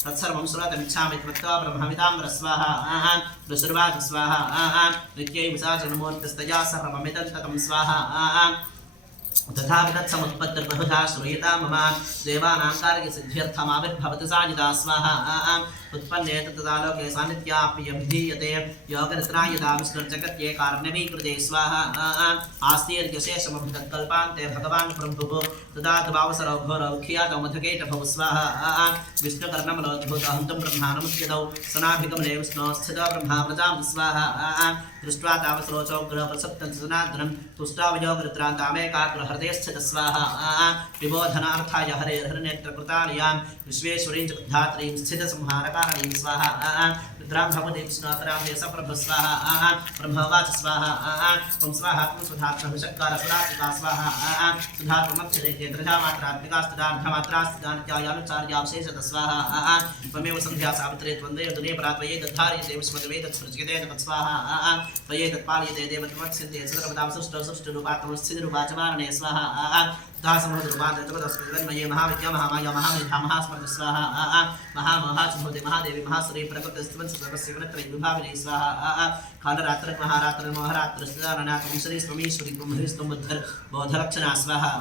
तत्सर्वं श्रोतमिच्छामि त्वत्वा ब्रह्मविदाम्र स्वाहा ऋषुर्वाच स्वाहा नित्यै विसाचनमूर्तिस्तया सर्वमिदं ततं स्वाहा तथा तत्समुत्पत्तिर्बहुधा श्रूयता मम देवानां कार्यसिद्ध्यर्थमाविर्भवति साजिता स्वाहा उत्पन्ने तदा लोके सान्निध्याप्यभिधीयते योगनिद्रायता विष्णुर्जगत्ये कारणवीकृते स्वाहा आस्तीर्यशेषमभूतत्कल्पान्ते भगवान् प्रभुः तदा भावसरौ घोरौ ख्यातौ मधुकेटभौ स्वाहा विष्णुकर्णमलोद्भूतः हन्तुं ब्रह्माणमुच्यतौ सनाभिगमने विष्णोः स्थितो ब्रह्मा प्रजां स्वाहा दृष्ट्वा तावसरोचोग्रप्रसक्तं सनातनं तुष्टावयोगनिद्रान्तामेकाग्रहृदये स्थितः स्वाहा विबोधनार्थाय हरेर्हरिनेत्रकृतालयां विश्वेश्वरीं जगद्धात्रीं स्थितसंहारकारणीं स्वाहा रुद्रां भगवतीं विष्णोतरां देशप्रभु स्वाहा ब्रह्मवाच स्वाहा त्वं स्वाहा त्वं सुधात्मविषक्कारसुरात्मिका स्वाहा सुधात्ममक्षरे द्रजामात्रात्मिका स्थितार्धमात्रास्थितान्त्यायानुचार्यावशेषतः स्वाहा त्वमेव सन्ध्या सावित्रे त्वन्दे दुने परात्वये दद्धार्यते विश्वदेवे तत्सृज्यते तत्स्वाहा त्वये तत्पाल्यते देवत्वमत्स्यन्ते सर्वदा सृष्टौ सृष्टरूपात्मस्थितिरूपा च वारणे स्वाहा दासमोदरूपान्तर्जगदस्मये महाविद्या महामाया महामेधा महास्मृति स्वाहा महामहासुभूते महादेवी महासुरी प्रकृतिस्त्वंसर्वस्य गुणत्रयविभाविनी स्वाहा कालरात्र महारात्र मोहरात्रस्तारणात्मं श्रीस्त्वमीश्वरी त्वं ह्रीस्त्वं बोधलक्षणा स्वाहा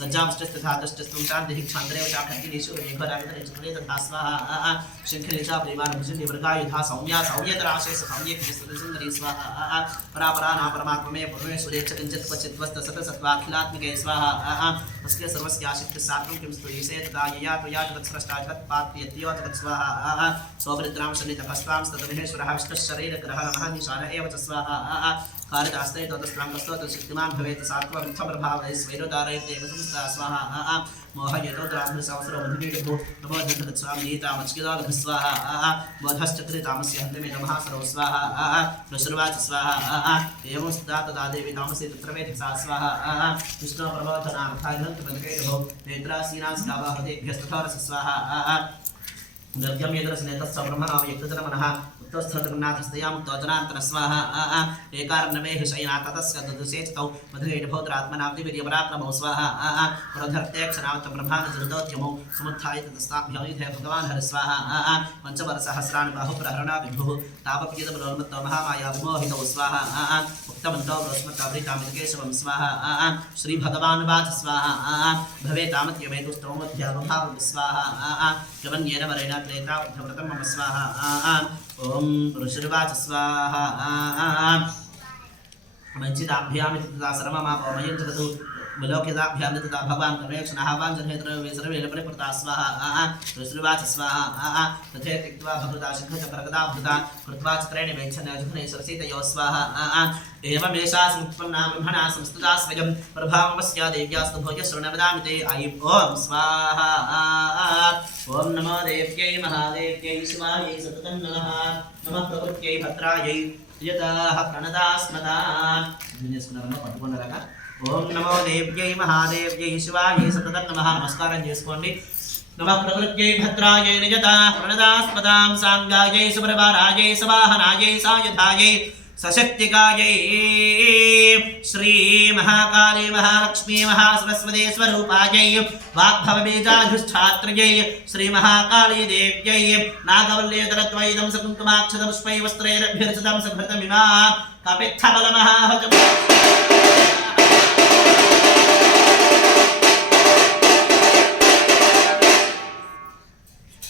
लज्जांश्चस्तथा तष्टस्त्वं शान्तिः क्षान्तरेव चाखड्गिनीश्वरमेघरावितरे तथा स्वाहा शङ्खिनी च प्रेमानुभुजन्य वर्गायुधा सौम्या सौम्यतराशेष सौम्येकसुन्दरी स्वाहा परापराना परमात्ममे परमेश्वरे च किञ्चित् क्वचित् वस्तसतसत्त्वाखिलात्मिके स्वाहा अस्के सर्वस्याशिक्तिः सात्वं किं स्तुयसे तदा यया त्वया जगत्स्रष्टा जगत्पात्यत्येव जगत्स्वाहा सौभरिद्रां शनितपस्तां स्ततमहेश्वरः विष्णुशरीरग्रहः महानिशान एव च स्वाहा कारिदास्ते तोतस्त्राङ्गस्तोतशक्तिमान् भवेत् सात्वमित्थप्रभावैः स्वैरोदारयतेव संस्था स्वाहा मोहयतोद्राभ्रसवसरो मधुनीडभो नमोधन्तत्स्वामीतामच्युतालभ स्वाहा बोधश्चक्रितामस्य हन्तमे महासरो स्वाहा ऋषुर्वाच स्वाहा एवं स्थिता तदा देवी तामसे तत्र वेधसा स्वाहा विष्णो प्रबोधनार्थायन्तपदकेभो नेत्रासीनां स्तावाहतेभ्यस्तथोरस स्वाहा द्रव्यं यदरसनेतस्स ब्रह्मणां यक्ततरमनः उत्तस्थतरनाथस्तया मुक्तोजनान्तन स्वाहा एकारण्यमेह शयनाततस्य ददुषेचतौ मधुरेणभोद्रात्मनाब्धिवीर्यपराक्रमौ स्वाहा प्रधर्ते क्षणावतं ब्रह्माण्डजलदोद्यमौ समुत्थाय ततस्ताभ्यौयुधे भगवान् हरि स्वाहा पञ्चवरसहस्राणि बाहुप्रहरणा विभुः तापपियदबलोन्मत्तो महामाया विमोहितौ स्वाहा उक्तवन्तौ रोस्मत्तावृतामितकेशवं स्वाहा श्रीभगवानुवाच स्वाहा भवेतामत्यमेतुस्तवमध्यावभाव स्वाहा यवन्येन वरेण त्रेता उद्धव्रतं मम स्वाहा ओम ऋषिर्वाच स्वाहा वञ्चिताभ्यामिति तथा सर्वमापमयं जगतु विलोकिताभ्यां तथा भगवान् कमेक्षणः वाञ्छनेत्रवेसर्वेलपरिप्रता स्वाहा ऋषिर्वाच स्वाहा तथे त्यक्त्वा भगवता शिखचक्रगदाभृता कृत्वा चित्रेण वेक्षणजघने सरसितयो स्वाहा एवमेषा समुत्पन्ना ब्रह्मणा संस्तुता स्वयं प्रभावमस्या देव्यास्तु भोजश्रवणवदामि ते ऐं ॐ स्वाहा ॐ नमो देव्यै महादेव्यै शिवायै सततं नमः नमः प्रकृत्यै भद्रायै यतः प्रणदास्मदान् పట్టుకున్నారక ఓం నమో దేవ్యై మహాదేవ్యై శివాయై సతతం నమః నమస్కారం చేసుకోండి నమః ప్రకృత్యై భద్రాయై నిజతా ప్రణదాస్పదాం సాంగాయై సుప్రభారాయై సవాహనాయై సాయుధాయై सशक्तिकायै श्री महाकाली महालक्ष्मी महासरस्वती स्वरूपायै वाग्भवबीजाधिष्ठात्र्यै श्री महाकाली देव्यै नागवल्लीधरत्वैदं सकुङ्कुमाक्षतपुष्पै वस्त्रैरभ्यर्चितं सभृतमिमा कपित्थबलमहाहजम्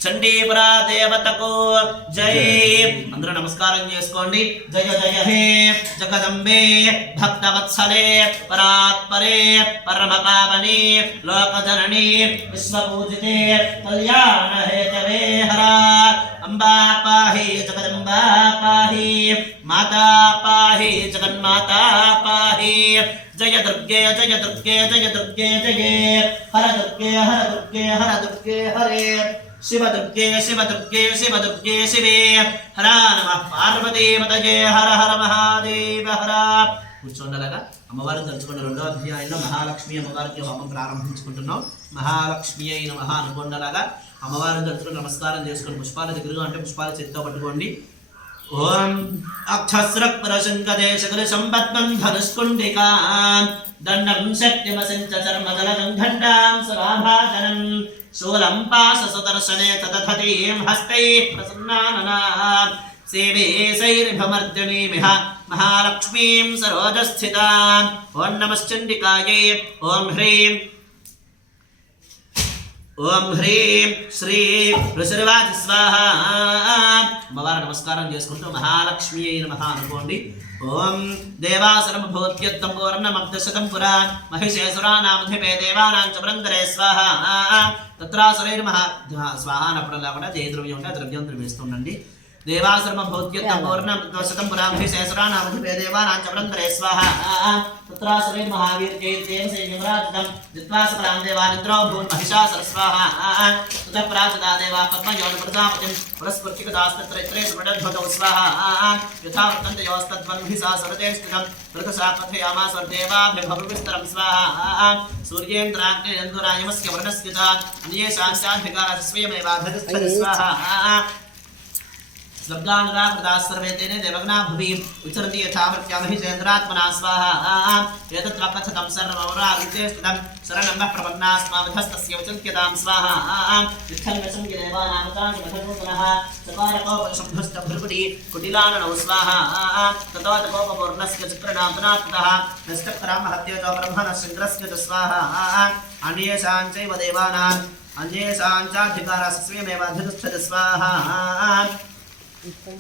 చండీపురా దేవతకు జై. అందరూ నమస్కారం చేసుకోండి. జయ జయ హే జగదంబే భక్తవత్సలే పరాత్పరే పరమ పావని లోకజనని విశ్వపూజితే కళ్యాణ హేతవే హర. అంబా పాహి జగదంబా పాహి మాతా పాహి జగన్మాతా పాహి. జయ దుర్గే జయ దుర్గే జయ దుర్గే జయే హర దుర్గే హర దుర్గే హర దుర్గే హరే. శివ దుర్గే శివ దుర్గే శివ దుర్గే శివే హర నమః పార్వతీపతయే హర హర మహాదేవ హర. కూర్చోండలాగా అమ్మవారిని తలుచుకున్న రెండో అధ్యాయంలో మహాలక్ష్మి అమ్మవారికి హోమం ప్రారంభించుకుంటున్నాం. మహాలక్ష్మి అయిన మహా అనుకోండలాగా అమ్మవారిని తలుచుకుని నమస్కారం చేసుకుని పుష్పాల దగ్గరగా అంటే పుష్పాలు చేత్తో పట్టుకోండి. ఓం అక్షస్రక్పరశంకదే శకల సంపత్తం ధనుష్కుండికాం దండం శక్తిమసించ చర్మజలజం ఘంటాం సరాభాజనం శూలం పాశసుదర్శనే తదధతీం హస్తైః ప్రసన్నాననాం సేవే సైర్భమర్దినీమిహ మహాలక్ష్మీం సరోజస్థితాం. ఓం నమశ్చండికాయై ఓం హ్రీం ఓం హ్రీం శ్రీ ఋషిర్వాచ స్వాహ. అమ్మవారు నమస్కారం చేసుకుంటూ మహాలక్ష్మి అయిన మహా అనుకోండి. ఓం దేవాసనం భూత్యుత్తం పూర్ణమబ్దశతం పురా మహిషేశ్వరానామధిపే దేవానాం చ బృందరే స్వాహ. తత్రాసురైర్ మహా స్వాహ అన్నప్పుడల్లా కూడా జయ ద్రవ్యం ఉంటే ద్రవ్యం ద్రవ్యేస్తుండండి. దేవాశ్రమ భౌత్యుత్తం పూర్ణశతం పురామహిషేశ్వరానామధిపే దేవానాం చ బృందరే స్వాహ. తత్రాసురైర్ మహావీర్ జైర్జయం శ్రీయువరాజితం జిత్వా సకలాం దేవానిద్రో భూన్ మహిషాసుర స్వాహ. తతః ప్రాచదా దేవా పద్మయోని ప్రజాపతిం పురస్పృచ్చికదాస్తత్ర ఇత్రే సుమృఢధ్వతౌ స్వాహ. యథా వృత్తంతయోస్తద్వన్మహిషాసురతే స్థితం వృతశాపథయామాసురదేవాభిర్భవిస్తరం స్వాహ. సూర్యేంద్రాగ్నేయందురాయమస్య వరుణస్య చ అన్యేషాంచాధికారస్య స్వయమేవాధిష్ఠతి స్వాహ. స్వర్గానురాకృతాः सर्वे तेने देवगणा भुवि विचरन्ति यथा मृत्यामहिषेन्द्रात्मना स्वाहा. एतत् कथतं सर्वमरादिते स्थितं शरणं नः प्रपन्नास्माभिधस्तस्य विचिन्त्यतां स्वाहा. विठ्ठलवशं देवानामतां मधुसूदनः चकारकोपशुद्धस्तभृकुटी कुटिलाननौ स्वाहा. ततोतकोपपूर्णस्य चित्रनाथनात्तः नष्टकरां महत्येजो ब्रह्मणशङ्करस्य च स्वाहा. अन्येषां चैव देवानां अन्येषां चाधिकारस्य स्वयमेवाधिष्ठति स्वाहा.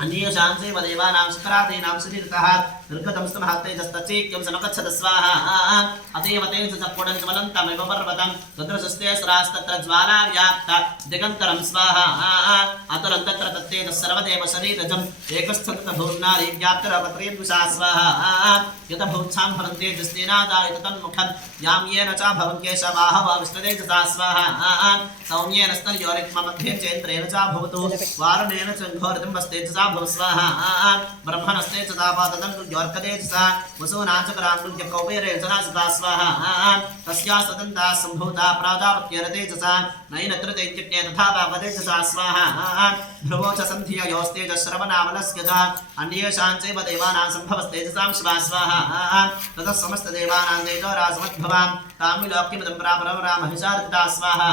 अन्येषां चैव देवानां शुक्रादीनां सुनिरतः निर्गतं स्तमहत्तेजस्तचैक्यं समगच्छत स्वाहा. अतएव तेन च चक्कुडं च वलन्तमेव पर्वतं तद्रशस्ते स्रास्तत्र ज्वाला व्याप्त दिगन्तरं स्वाहा. अतरं तत्र तत्तेजः सर्वदेव शरीरजम् एकस्थन्तभूर्णारी व्याप्तरवत्रयद्विषा स्वाहा. यत भूत्सां भवन्ते जस्तेनादाय तन्मुखं यां येन च भवन्केशवाह वा विष्णुतेजसा स्वाहा. सौम्येन स्तनयोरिक्ममध्ये चैत्रेण च भवतु वारणेन च घोरतिम्बस्तेजसा भव स्वाहा. ब्रह्मणस्तेजसा पादतन्तुर्योर्कतेजसा वसूनाचकराङ्गुल्यकौबेरेण च नासिका स्वाहा. तस्या सदन्ता सम्भूता प्राजापत्यरतेजसा नैनत्र दैत्यज्ञे तथा वागतेजसा स्वाहा. भ्रुवो च सन्धियोस्तेजश्रवणामलस्य च अन्येषां चैव देवानां सम्भवस्तेजसां शिवा स्वाहा. ततः समस्तदेवानां तेजोरासमद्भवां कामिलोक्यमिदं प्रापरमरा महिषार्दिता स्वाहा.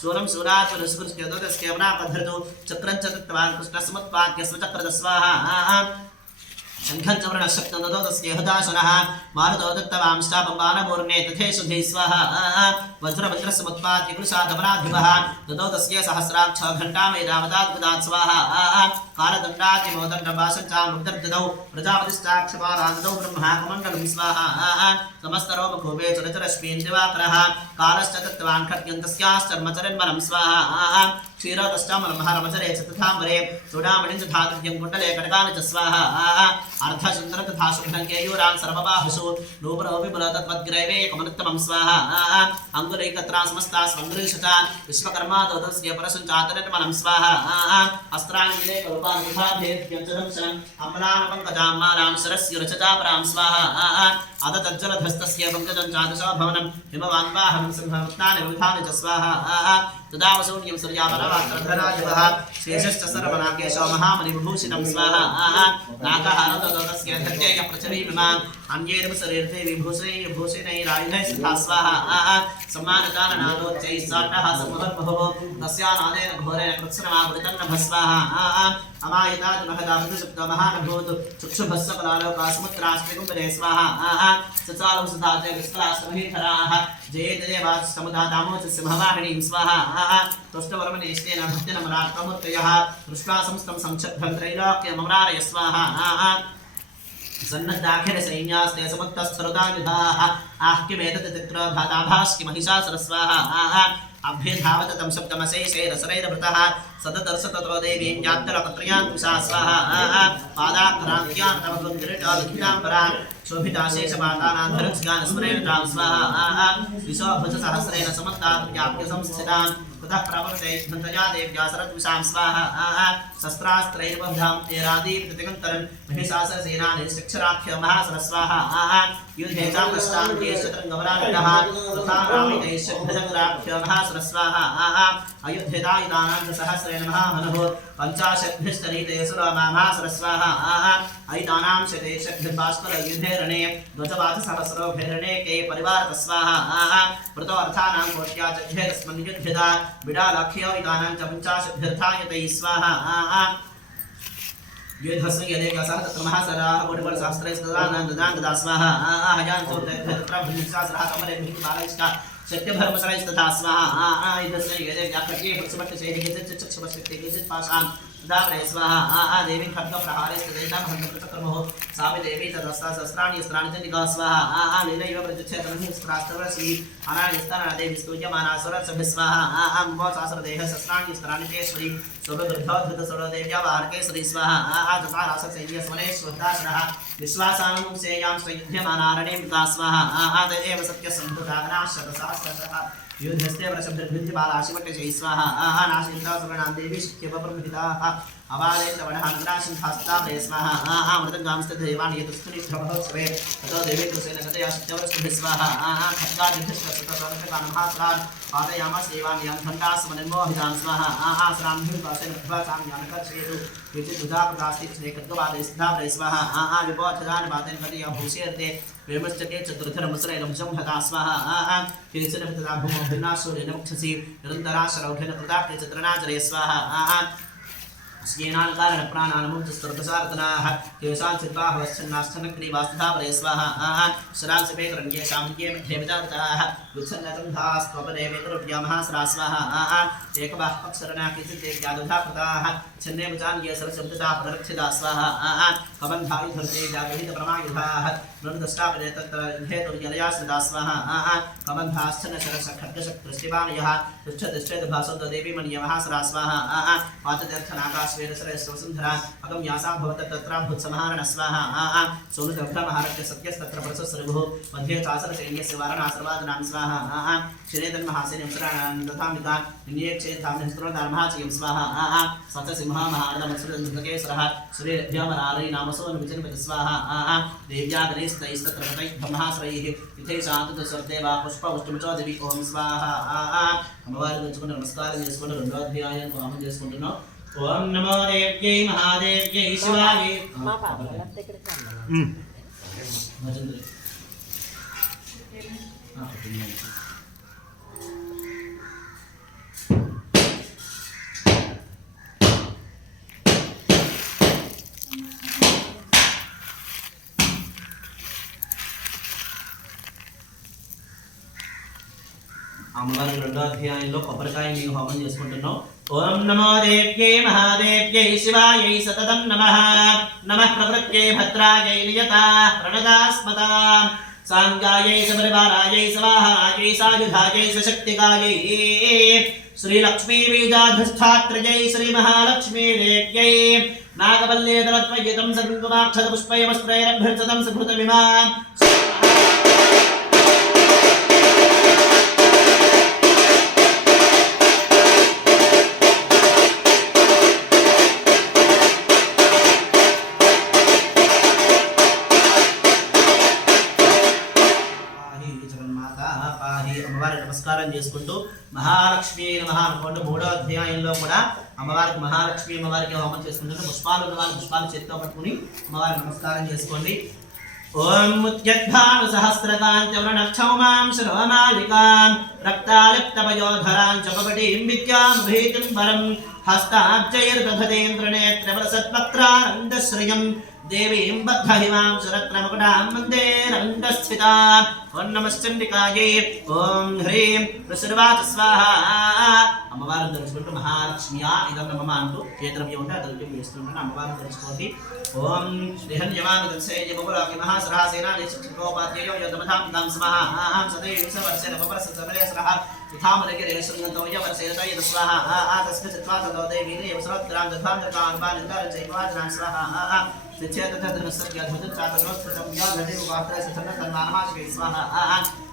शूलं शूराचुरस्कृत्योदस्केवनाकधृतु चक्रं च दत्तवान् कृष्णसमुत्पाद्य स्वचक्रद स्वाहा. शङ्खं च वृणशक्तं ददौ तस्य हृदाशनः मारुतो दत्तवांश्चापं बाणपूर्णे तथेषुधि स्वाहा. वज्रवज्रसमुत्पाद्य कृशादमनाधिपः ददौ तस्य सहस्राक्ष घण्टामेतावताद्गदात् स्वाहा. कालदण्डातिमोदण्डभाषञ्चां मुग्धर्ददौ प्रजापतिश्चाक्षपालान् ददौ ब्रह्माकमण्डलं स्वाहा. समस्तरोमकूपे चलितरश्मीन् दिवाकरः कालश्च दत्तवान् खड्गं तस्याश्चर्मचरन्मलं स्वाहा. क्षीरतश्चामलमहारमचरे च तथाम्बरे चूडामणिं च धातृभ्यं कुण्डले कटकानि च स्वाहा. अर्धचन्द्र तथा शुभ्रं केयूरान् सर्वबाहुषु नूपुरोऽपि तद्वद्ग्रैवे कमनुत्तमं स्वाहा. अङ्गुलैकत्रा समस्ता स्वङ्गृशता विश्वकर्मा दोदस्य परसञ्चातनर्मलं स्वाहा. अस्त्राङ्गिले करूपान् तथाभेद्यञ्जनं शरम् अम्लानपङ्कजां मालां शरस्य रचतापरां स्वाहा. अदतज्जलधस्तस्य पङ्कजं चादशो भवनं हिमवान् वाहनं सिंहरत्नानि विविधानि च स्वाहा. तदा वसून्यं सूर्यापरवात्रधराजवः शेषश्च सर्वनागेशो महामणिविभूषितं स्वाहा. नागहारदोदस्य धर्येय पृथिवीमिमान् अन्यैर्व शरीरते विभूषणैरायुधैः स्थिता स्वाहा. सम्मानकालनादोच्चैः साट्टः सम्मुखर्बहुः तस्यानादेन घोरेण कृत्स्नमावृतन्नभः स्वाहा. अमायितात् महदामृतसुप्तो महानभूत चक्षुभस्स कलालोकासमुद्रास्त्रिकुम्भरे स्वाहा सचालौ सुधाते विस्कलास्तमहीधराः जयेतदेवात् समुदातामोच सिंहवाहिनीं स्वाहा तुष्टवरमनेष्टेन भक्तिनमनात्ममूर्तयः दृष्ट्वा संस्तं संक्षिप्तं त्रैलोक्यममरारय स्वाहा सन्नद्धाखिल सैन्यास्ते समुत्तस्थरुदायुधाः आह्किमेतत् तत्र भाताभास्कि महिषासुरस्वाहा अभ्यधावत तं शब्दमशेषैरसरैरभृतः सततर्षततो देवीं यात्तलपत्रयान्तुषा स्वाहा पादाक्रान्त्यान्तमगुञ्जरिटालिखिताम्बरान् शोभिताशेषपातानां धरस्गानस्मरेण तां स्वाहा विशोभुजसहस्रेण समन्तात्याप्य संस्थितान् ततः प्रवर्ते धन्तया देव्या सरद्विषां स्वाहा शस्त्रास्त्रैर्बद्धां तेरादीप्रतिगन्तरं महिषासुरसेनानिशिक्षराख्य महासरस्वाहा युद्धे चापष्टां देशतरङ्गवरानः तथा रामितैश्यभुजङ्गराख्य महासरस्वाहा अयुध्यतायुधानां सहस्रेण महामनुः पञ्चाशद्भिस्तरीतेऽसुरमामासरस्वाहा अयुधानां शतेशद्भिर्भास्करयुद्धे रणे ध्वजवाचसहस्रोभिरणे के परिवारतस्वाहा व्रतोऽर्थानां कोट्याजध्येतस्मन्युध्यता बिडालक्ष्योयुधानां च पञ्चाशद्भिर्थायतैः स्वाहा युद्धस्य यदि कसः तत्र महासराः कोटिपरसहस्रैस्तदानन्ददानन्ददा स्वाहा हजान्तोर्धप्रभृतिसहस्रः कमलेभिः बालैष्टा सत्यधर्मसरैस्तथा स्वाहा युद्धस्य यदि व्याकृत्ये पक्षमट्टशेखिचित् दावरे स्वाहा देवी खड्गप्रहारैस्तदेतां हन्तप्रचक्रमोः सावि देवी तदस्ता सहस्राणि अस्त्राणि चण्डिका स्वाहा लीलैव प्रत्युच्छेदनहिंस्त्रास्त्रवरसी अनानिस्तनादेवी स्तूयमाना सुरसभिः स्वाहा मोसासरदेह सहस्राणि अस्त्राणि तेश्वरी शोभगृद्धोद्धतसुरदेव्यावाहकेश्वरी स्वाहा तथा राससैन्यस्मरेश्वरदासनः विश्वासानं सेयां संयुध्यमानारणेमृता स्वाहा तदेव सत्यसम्भुताग्नाशतसहस्रशः युद्धस्ते वरशब्दभिद्यबालाशिवट्टशै स्वाहा नाशिन्ता सुवर्णां देवी शिक्यवप्रमुखिताः अबाले तवणहान्द्राशिन्धास्तावरे स्वाहा मृतङ्गांस्तदेवानि यतस्तुनिभ्रमहोत्सवे ततो देवी कृसेन गतया शिक्यवरस्तुभिः स्वाहा खड्गादिभ्यश्वसुतसर्वकान् पादयामास देवान्यां खण्डास्मनिर्मोहितां स्वाहा श्राम्भिर्वासेन प्रभासां ज्ञानकर्षयतु विचिद्बुधाप्रदास्ति स्नेकद्गवादे स्वाहा विपोथदानि पातेन गतया भूषेर्ते वेमश्चके चतुर्थरमसरैरंशं हता स्वाहा किरिचनभितदा भूमौ भिन्नाशूलेन मुक्षसि निरन्तराशरौढेन कृताक्ते चत्रनाचरे स्वाहा स्येनालकारेण प्राणानमुक्तस्तुर्दशार्दनाः केशान् चित्वाः वश्चन्नाश्चनग्रीवास्तधावरे स्वाहा शरांसिपेतरण्ये शाम्ये मध्ये विदारिताः गुच्छन्नतन्धास्त्वपदेवेतरुभ्या महासरा स्वाहा एकबाः पक्षरणा किञ्चिद्देव्यादुधा कृताः छन्ने मुचान्ये सरसब्दता पुनरक्षिता स्वाहा कबन्धायुधर्ते जागृहीतप्रमायुधाः नृदष्टापदे तत्र हेतुर्यलयाश्रिता स्वाहा कबन्धाश्चन्न शरसखड्गशक्तृष्टिवानयः तिष्ठतिष्ठेतभासोदेवी मन्यमहासरा स्वाहा पाततीर्थनाकाश वेदसरस्वसुन्धरा अगम्यासा भवत तत्राभुत्समहारण स्वाहा सोनुदभ्रमहारस्य सत्यस्तत्र परसस्रभुः मध्ये चासरसैन्यस्य वारणासर्वादनां स्वाहा क्षिरेतन्महासेनं शरणां दधामिका निन्येक्षेधामहिस्त्रोदार्महाचयं स्वाहा सतसिंहमहारदमत्सुरन्दकेसरः श्रीभ्यमरारै नामसोन विजनपति स्वाहा देव्या गणेशतैस्तत्र महाश्रैः इथे शान्तुस्वर्देवा पुष्पवष्टुमुचोदेवी ओं स्वाहा అమ్మవారికి వచ్చుకుని నమస్కారం చేసుకుంటూ రెండో అధ్యాయాన్ని ప్రారంభం చేసుకుంటున్నాం. ఓం నమో దేవ్యై మహాదేవ్యై శివాయై అమ్మవారి రెండో అధ్యాయంలో కొబ్బరికాయని హోమం చేసుకుంటున్నాం. ఓం నమో దేవ్యై మహాదేవ్యై శివాయై సతతం నమః నమః ప్రవృత్యై భద్రాయై నియతా ప్రణదాస్మతా సాంగాయై సపరివారాయై స్వాహాయై సాయుధాయై సశక్తికాయై శ్రీలక్ష్మీ బీజాధిష్ఠాత్రయై శ్రీ మహాలక్ష్మీ దేవ్యై నాగవల్లేతరత్వయితం సకుంకుమాక్షత పుష్పైవస్త్రైరభ్యర్చతం సుభృతమిమాం నమస్కారం చేసుకుంటూ మహాలక్ష్మి నమః అనుకోండి. మూడో అధ్యాయంలో కూడా అమ్మవారికి మహాలక్ష్మి అమ్మవారికి హోమం చేసుకుంటుంటే పుష్పాలు ఉన్న వాళ్ళు పుష్పాలు చేతితో పట్టుకుని అమ్మవారికి నమస్కారం చేసుకోండి. ॐ मुद्यद्भानुसहस्रकाञ्चवरणक्षौमां शिरोमालिकां रक्तालिप्तपयोधरां च कपटीं विद्यां भीतिं वरं हस्ताब्जैर्दधतेन्द्रणेत्रवलसत्वक्त्रानन्दश्रियं देवीं बद्धहिमां सुरत्नमुकुटां वन्दे रङ्गस्थितां ॐ नमश्चण्डिकायै ॐ ह्रीं प्रसुर्वाच स्वाहा అమ్మవారిని తలుచుకుంటూ మహాలక్ష్మియా ఇదం నమః అంటూ ఏ ద్రవ్యం ఉంటే ఆ ద్రవ్యం వేస్తుంటాను అమ్మవారిని తలుచుకోండి ఓం శ్రీహన్యమాని దర్శయ బహుళాకి మహాసరాసేనా నిశ్చితోపాధ్యాయో యదమధాం తాం స్వాహా సదైవ సవర్షణ బపరసతమరే స్వాహా తామరగిరే శృంగతో యవర్షేత యద స్వాహా తస్మిన్ చిత్వా తదోదే వీరే యవసరత్రాం దధాం దకాన్ బాలిందారం చైవాజనాం స్వాహా నిశ్చేతధనస్సత్యాధుచాతనోత్కృతం యా ఘటే వాత్ర సతన తన్మానమాశే స్వాహా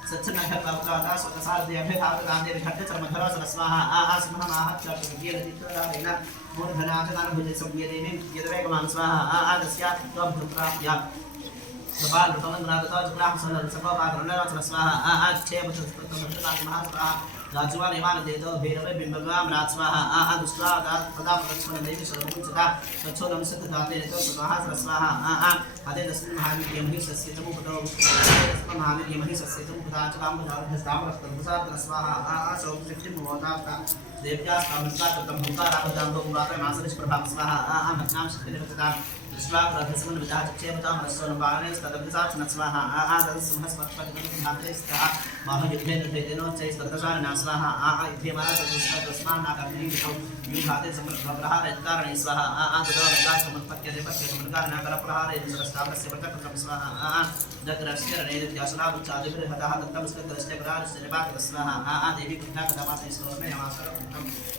सत्सन्नखत्वावतारा स्वतसारदेभ्यधावतान्दे विघट्टचर्मधरा सरस्वाहा आहास्महमाहत्याप्तविद्येन मूर्धनाथदानभुजे संवेदेवीं यद्वेगमां स्वाहा तस्यात् त्वं प्राप्य सपाल रुतमन्नादता जुग्राहसनं सपापाकरणं स्वाहा क्षेमचस्पतमन्त्रामहास्वाहा राजवान इमान देतो भैरवे बिंबगाम राजस्वाहा दुष्टा तदा प्रदक्षिण देवी सर्वमुचिता तच्छो नमस्ते दाते तो स्वाहा स्वाहा आदे दस्मिन् महावीर्यमहि सस्यतमुपतो तस्मिन् महावीर्यमहि सस्यतमुपता च कामधारभस्तामरस्तंसात् स्वाहा सौम शक्तिं मोदाता देव्यास्तामस्ता तम हुंकाराभदांगो मुराते मासनिष् प्रभाव स्वाहा भक्नां शक्तिनिर्वचता दृष्ट्वाग्रहसमन विदाचक्षेमतां रसोनपाने स्तदभिसाचन स्वाहा आदस्महस्पत्पतिगणधात्रे स्तः महायुद्धेन भेदेनो चैस्तदशान स्वाहा युद्धेमाना तस्मान्नाकर्णी युधाते समप्रहार यत्कारणि स्वाहा तदोदासमत्पत्य देवस्य समप्रकारनाकर प्रहारे सरस्तावस्य प्रतक्रम स्वाहा दग्रस्य रणेद्यासनावुच्चादिभिर्हतः दत्तं स्कन्दस्य करारस्य निपातः स्वाहा देवी कृष्णाकदामाते स्वर्णयमासरं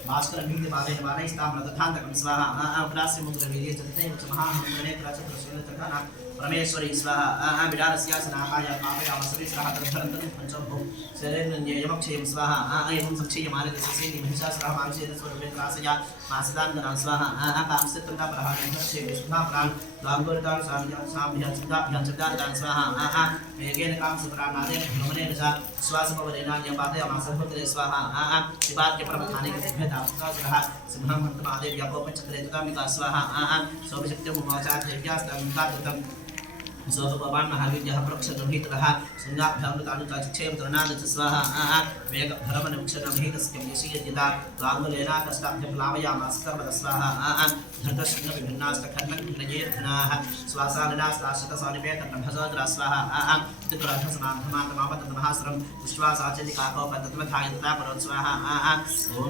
भास्करं भिन्द बालेन बालैस्तां रथान्तकं स्वाहा उग्रास्य मुद्रवीर्ये चतुर्थे च महामन्त्रणेत्राचक्रशूलचक्रना परमेश्वरी स्वाहा विडारस्यासनाहाय पापयामसरि स्वाहा तद्धरन्तं पञ्चभो शरीरन्ययमक्षयं स्वाहा एवं संक्षयमानदस्य महिषासुरः मांसेदस्वरवेत्रासया मासदानगणां स्वाहा कांस्यतुण्डापरहारक्षे विष्णुधापरान् द्वाङ्गोरदान् साम्भ्यां चब्दारदान् स्वाहा वेगेन कांसपरानादेन भ्रमणेन च श्वासपवरेणान्यपादयामासभूतले स्वाहा विपाद्यप्रमथाने भेदास्तासुरः सिंहं हन्तमादेव्यापोपचक्रे तदामिका स्वाहा सौभिशक्त्यमुवाचादेव्यास्तमिकाकृतं सोपवान् महावीर्यः प्रक्षगृहीतः शृङ्गाभ्यामृतानुचाक्षेमतरणाद स्वाहा वेगभरमनिक्षणमहितस्य यशीयद्यदा वाङ्गुलेनाकष्टाभ्यप्लावयामास्कर्वद स्वाहा धृतशृङ्गविभिन्नास्तखण्डघ्नयेर्घनाः श्वासाननास्ताश्रितसानिपेतप्रभसोदरा स्वाहा चित्रराधसमाधमान्तमापतमहासरं विश्वासाचलिकाकोपतत्वथाय तथा परोत्स्वाहा ॐ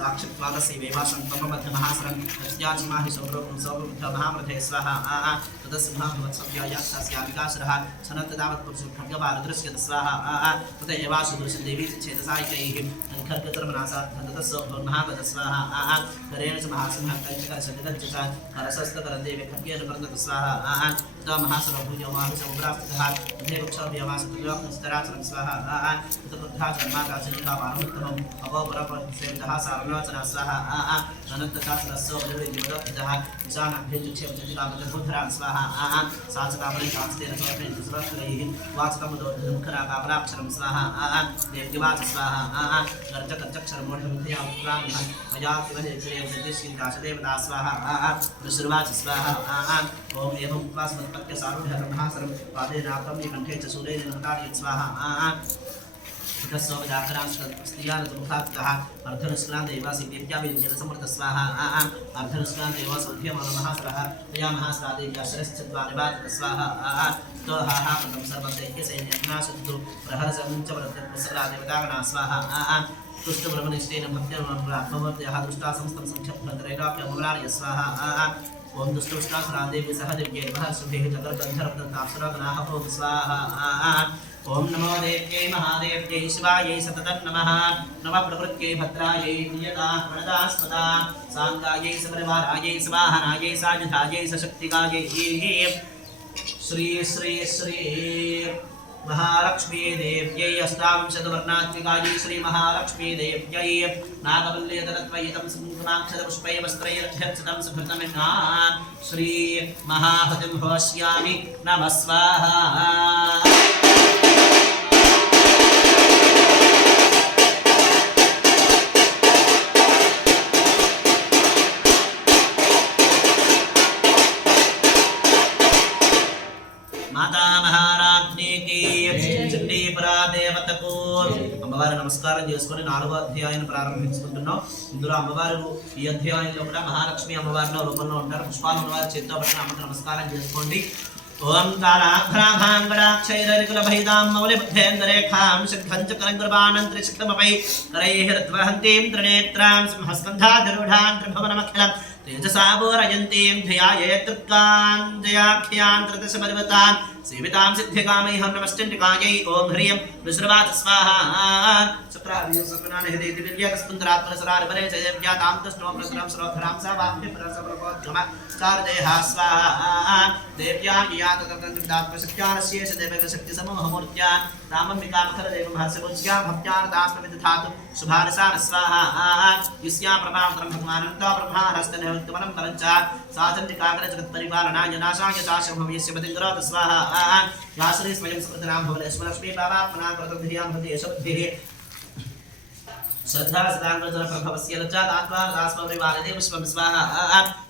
साक्षात्पादस्य वेवासन्तममध्यमहासरं तस्याचिमाहि सौप्रभुमहामृथे स्वाहा तदस्महाभवत्सव्याया तस्याविकासरः सनत्तावत्पुरुषं खड्गपालदृश्यत स्वाहा तथैवासु देवी चेतसायिकैः खड्गधर्मनासा ततस्सो महागत स्वाहा करेण च महासिंहः कैचकरशकरञ्च च हरसस्तकरदेवी खड्गेन वर्तत स्वाहा तं महासरभुजमाभिसमुद्रास्ततः तथैवक्षव्यवासतुल्योक्तस्तराचरं स्वाहा ततबुद्धाचर्माकाचलिकापारमुत्तमम् अपोपरपसेवतः सारलोचना स्वाहा अनन्तशास्त्रस्य बलिविद्युदः ईशानाभ्यञ्चक्षेपचलिकामजबुद्धरां स्वाहा साचकामणिकांस्तेन चोत्रेण सुरस्त्रैः वाचकमुदोद्धमुखराकाबलाक्षरं स्वाहा देव्यवाच स्वाहा गर्जकर्जक्षरमूढमुखया उत्क्राम्यः मयातिवहेश्वरेवदेशीकाशदेवता स्वाहा ऋषुर्वाच स्वाहा ॐ एवं उपासमत्पत्यसारूढ्यब्रह्मासरं पादेनाक्रम्य कण्ठे च शूलेन नमतार्यत् स्वाहा स्त्रियानमुखात्तः अर्धनुष्क्रान्तेवासि देव्याविजलसमृत स्वाहा अर्धनुष्क्रान्तेवासुभ्यमनमहासरः तया महासरादेव्या शरश्चत्वारिवातः स्वाहा तोहाः प्रथम सर्वदैक्यसैन्यज्ञाशुद्धु प्रहरसमुञ्चवरद्वसरा देवतागणा स्वाहा तुष्टब्रह्मनिष्ठेन भक्त्यमब्राह्मवर्त्यः दुष्टा संस्थं संक्षप्तरैराप्यमग्रार्य स्वाहा ओम दुष्टुष्टासरादेवी सह दिव्यैर्वः शुभेः चतुर्गन्धर्वदत्ताप्सरागणाः ओम स्वाहा ओम नमो देव्यै महादेव्यै शिवायै सततं नमः नमः प्रकृत्यै भद्रायै नियता प्रणदास्पदा साङ्गायै समरवारायै स्वाहानायै सायुधायै सशक्तिकायै श्री श्री श्री महालक्ष्मी देव्यै अष्टाविंशतिवर्णात्मिकायै श्री महालक्ष्मी देव्यै नागवल्लीधरत्वयितं सुमुखमाक्षरपुष्पैर्वस्त्रैरभ्यर्चितं सुभृतमिन्ना श्री महाहतिं भवस्यामि नमः स्वाहा మాతా మహారాజ్ఞికి చండీ పరాదేవతకు అమ్మవారి నమస్కారం చేసుకొని 4వ అధ్యాయాన్ని ప్రారంభించుకుంటున్నాం. ఇందులో అమ్మవారు ఈ అధ్యాయంలో కూడా మహాలక్ష్మి అమ్మవారిలో రూపంలో ఉంటారు. పుష్పాలు అమ్మవారి చేతితో పట్టిన అమ్మకి నమస్కారం చేసుకోండి. ఓం కాళాభ్రాభాంగరాక్షైరరికులభైదాం మౌలిబుద్ధేంద్రేఖాం సిద్ధంచకరంగుర్బాణంత్రిశక్తమపై కరైర్ధ్వహంతీం త్రినేత్రాం సింహస్కంధాధిరూఢాం త్రిభువనమఖిలం తేజసాభోరయంతీం ధ్యాయేతృక్కాన్ జయాఖ్యాన్ త్రిదశపర్వతాన్ సేవితాం సిద్ధికామైహం నమశ్చండికాయై ఓం హ్రీం విశ్రవాచ స్వాహా శుక్రాభ్యూసకునానహిదేతి విద్యాతస్పుంతరాత్మనసరారపరే జయవ్యాతాం తస్నో ప్రసరం శ్రోధరాం సవాభ్య ప్రసవప్రకోద్గమ చారదేహా స్వాహా దేవ్యాం యాతతంత్రిదాత్మశక్త్యానశేష దేవకశక్తి సమూహమూర్త్యా రామంబికామఖరదేవం హర్షభుజ్యాం భక్త్యానదాస్మవిదధాతు శుభారసాన స్వాహా యస్యాం ప్రభావతరం భగవానంతో బ్రహ్మారస్తనిహృత్వనం పరంచ సాచండికాగ్ర జగత్పరిపాలనాయ నాశాయ చాశంభవ్యస్య పతింగరోత స్వాహా యాశ్రీ స్వయం స్మృతనాం భవలేశ్వరలక్ష్మీ బాబాత్మనా కృతధియాం హృదయశబుద్ధిః श्रद्धा सदांगजन प्रभवस्य लज्जादात्मादास्मवरिवालदे पुष्पं स्वाहा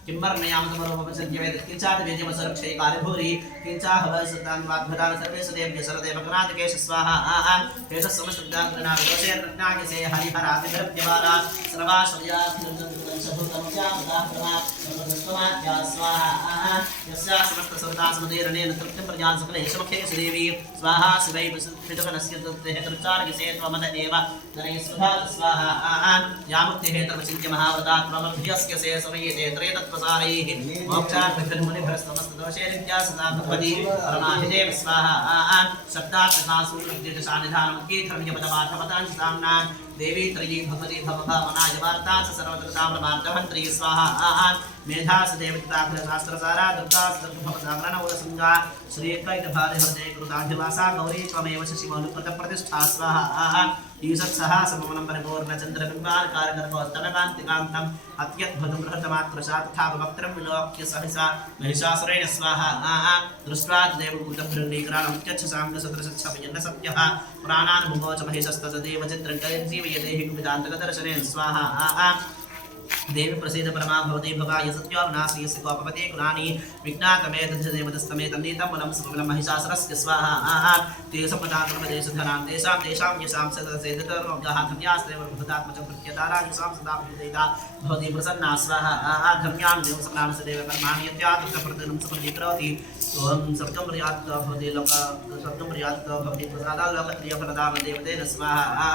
किम्मर्मयामतमरोपसंज्ञवेद किंचात वेद्यमसरक्षये कार्यभूरि किंचाहवसतान्वाद्भदान सर्वेश देव्य सरदेवगणादिकेश स्वाहा एष समस्तदाग्रनाविदोषे रत्नागिसे हरिहरादिभ्यवारा सर्वाश्रयाधिरञ्जनशभुतमस्यादात्मा सर्वदस्त्वमाद्या स्वाहा यस्या समस्तसर्वदासमदेरणेन तृप्तिं प्रजान् सकलेशमखेश देवी स्वाहा शिवै प्रसिद्धितकनस्य तत्तेः तृचार्गिसे त्वमद एव नरैस्वधा स्वाहा यामुक्तिः तर्वचिन्त्य महावदात्ममभ्यस्य से समयेते त्रयतत्त्वसारैः मोक्षार्थमुनिभ्रस्तमस्तदोषे नित्या सदा भवति परमाहिदेव स्वाहा सप्तात्मकासूत्रविद्युतसान्निधानमद्गीधर्म्यपदपाठपदान् देवी त्रयी भगवती भवभावनाय वार्ता सर्वदृताम्रमार्तभन्त्री स्वाहा मेधास देवताग्रशास्त्रसारा दुर्गास्तर्भवसागरणवरसंगा श्रीकैटभारिहृदये कृताधिवासा गौरी त्वमेव शशिमनुप्रतप्रतिष्ठा स्वाहा ईषत्सहा सममनं परिपूर्णचन्द्रबिम्बालकारगर्भोत्तरकान्तिकान्तम् अत्यद्भुतं बृहतमात्रशातथापवक्त्रं विलोक्य सहसा महिषासुरेण स्वाहा दृष्ट्वा देवभूतभृङ्गीकराणमुत्यच्छसाङ्गसदृशच्छपयन्न पुराणान् भुवोच महिषस्तदेव चित्रं कलिजीवयदेहि कुपितान्तकदर्शनेन स्वाहा देवी प्रसीद परमा भवती भवाय सत्यावनाशयस्य कोपवते कुलानि विज्ञातमेतदेवतस्तमे तन्नीतं वनं सुबलं महिषासुरस्य स्वाहा ते सम्पदात्मदेशधनां तेषां यशां सदसेदतर्मव्याहाधन्यास्तेव भूतात्मचं प्रत्यदारायुषां सदा विदिता भवती प्रसन्ना स्वाहा धर्म्यां देवसम्रामसदेव कर्माणि यत्यात्मप्रतिनं समर्पयति ओम सप्तम पर्याप्त भवति लोक सप्तम पर्याप्त भवति प्रसादा लोकत्रियफलदाम देवतेन स्वाहा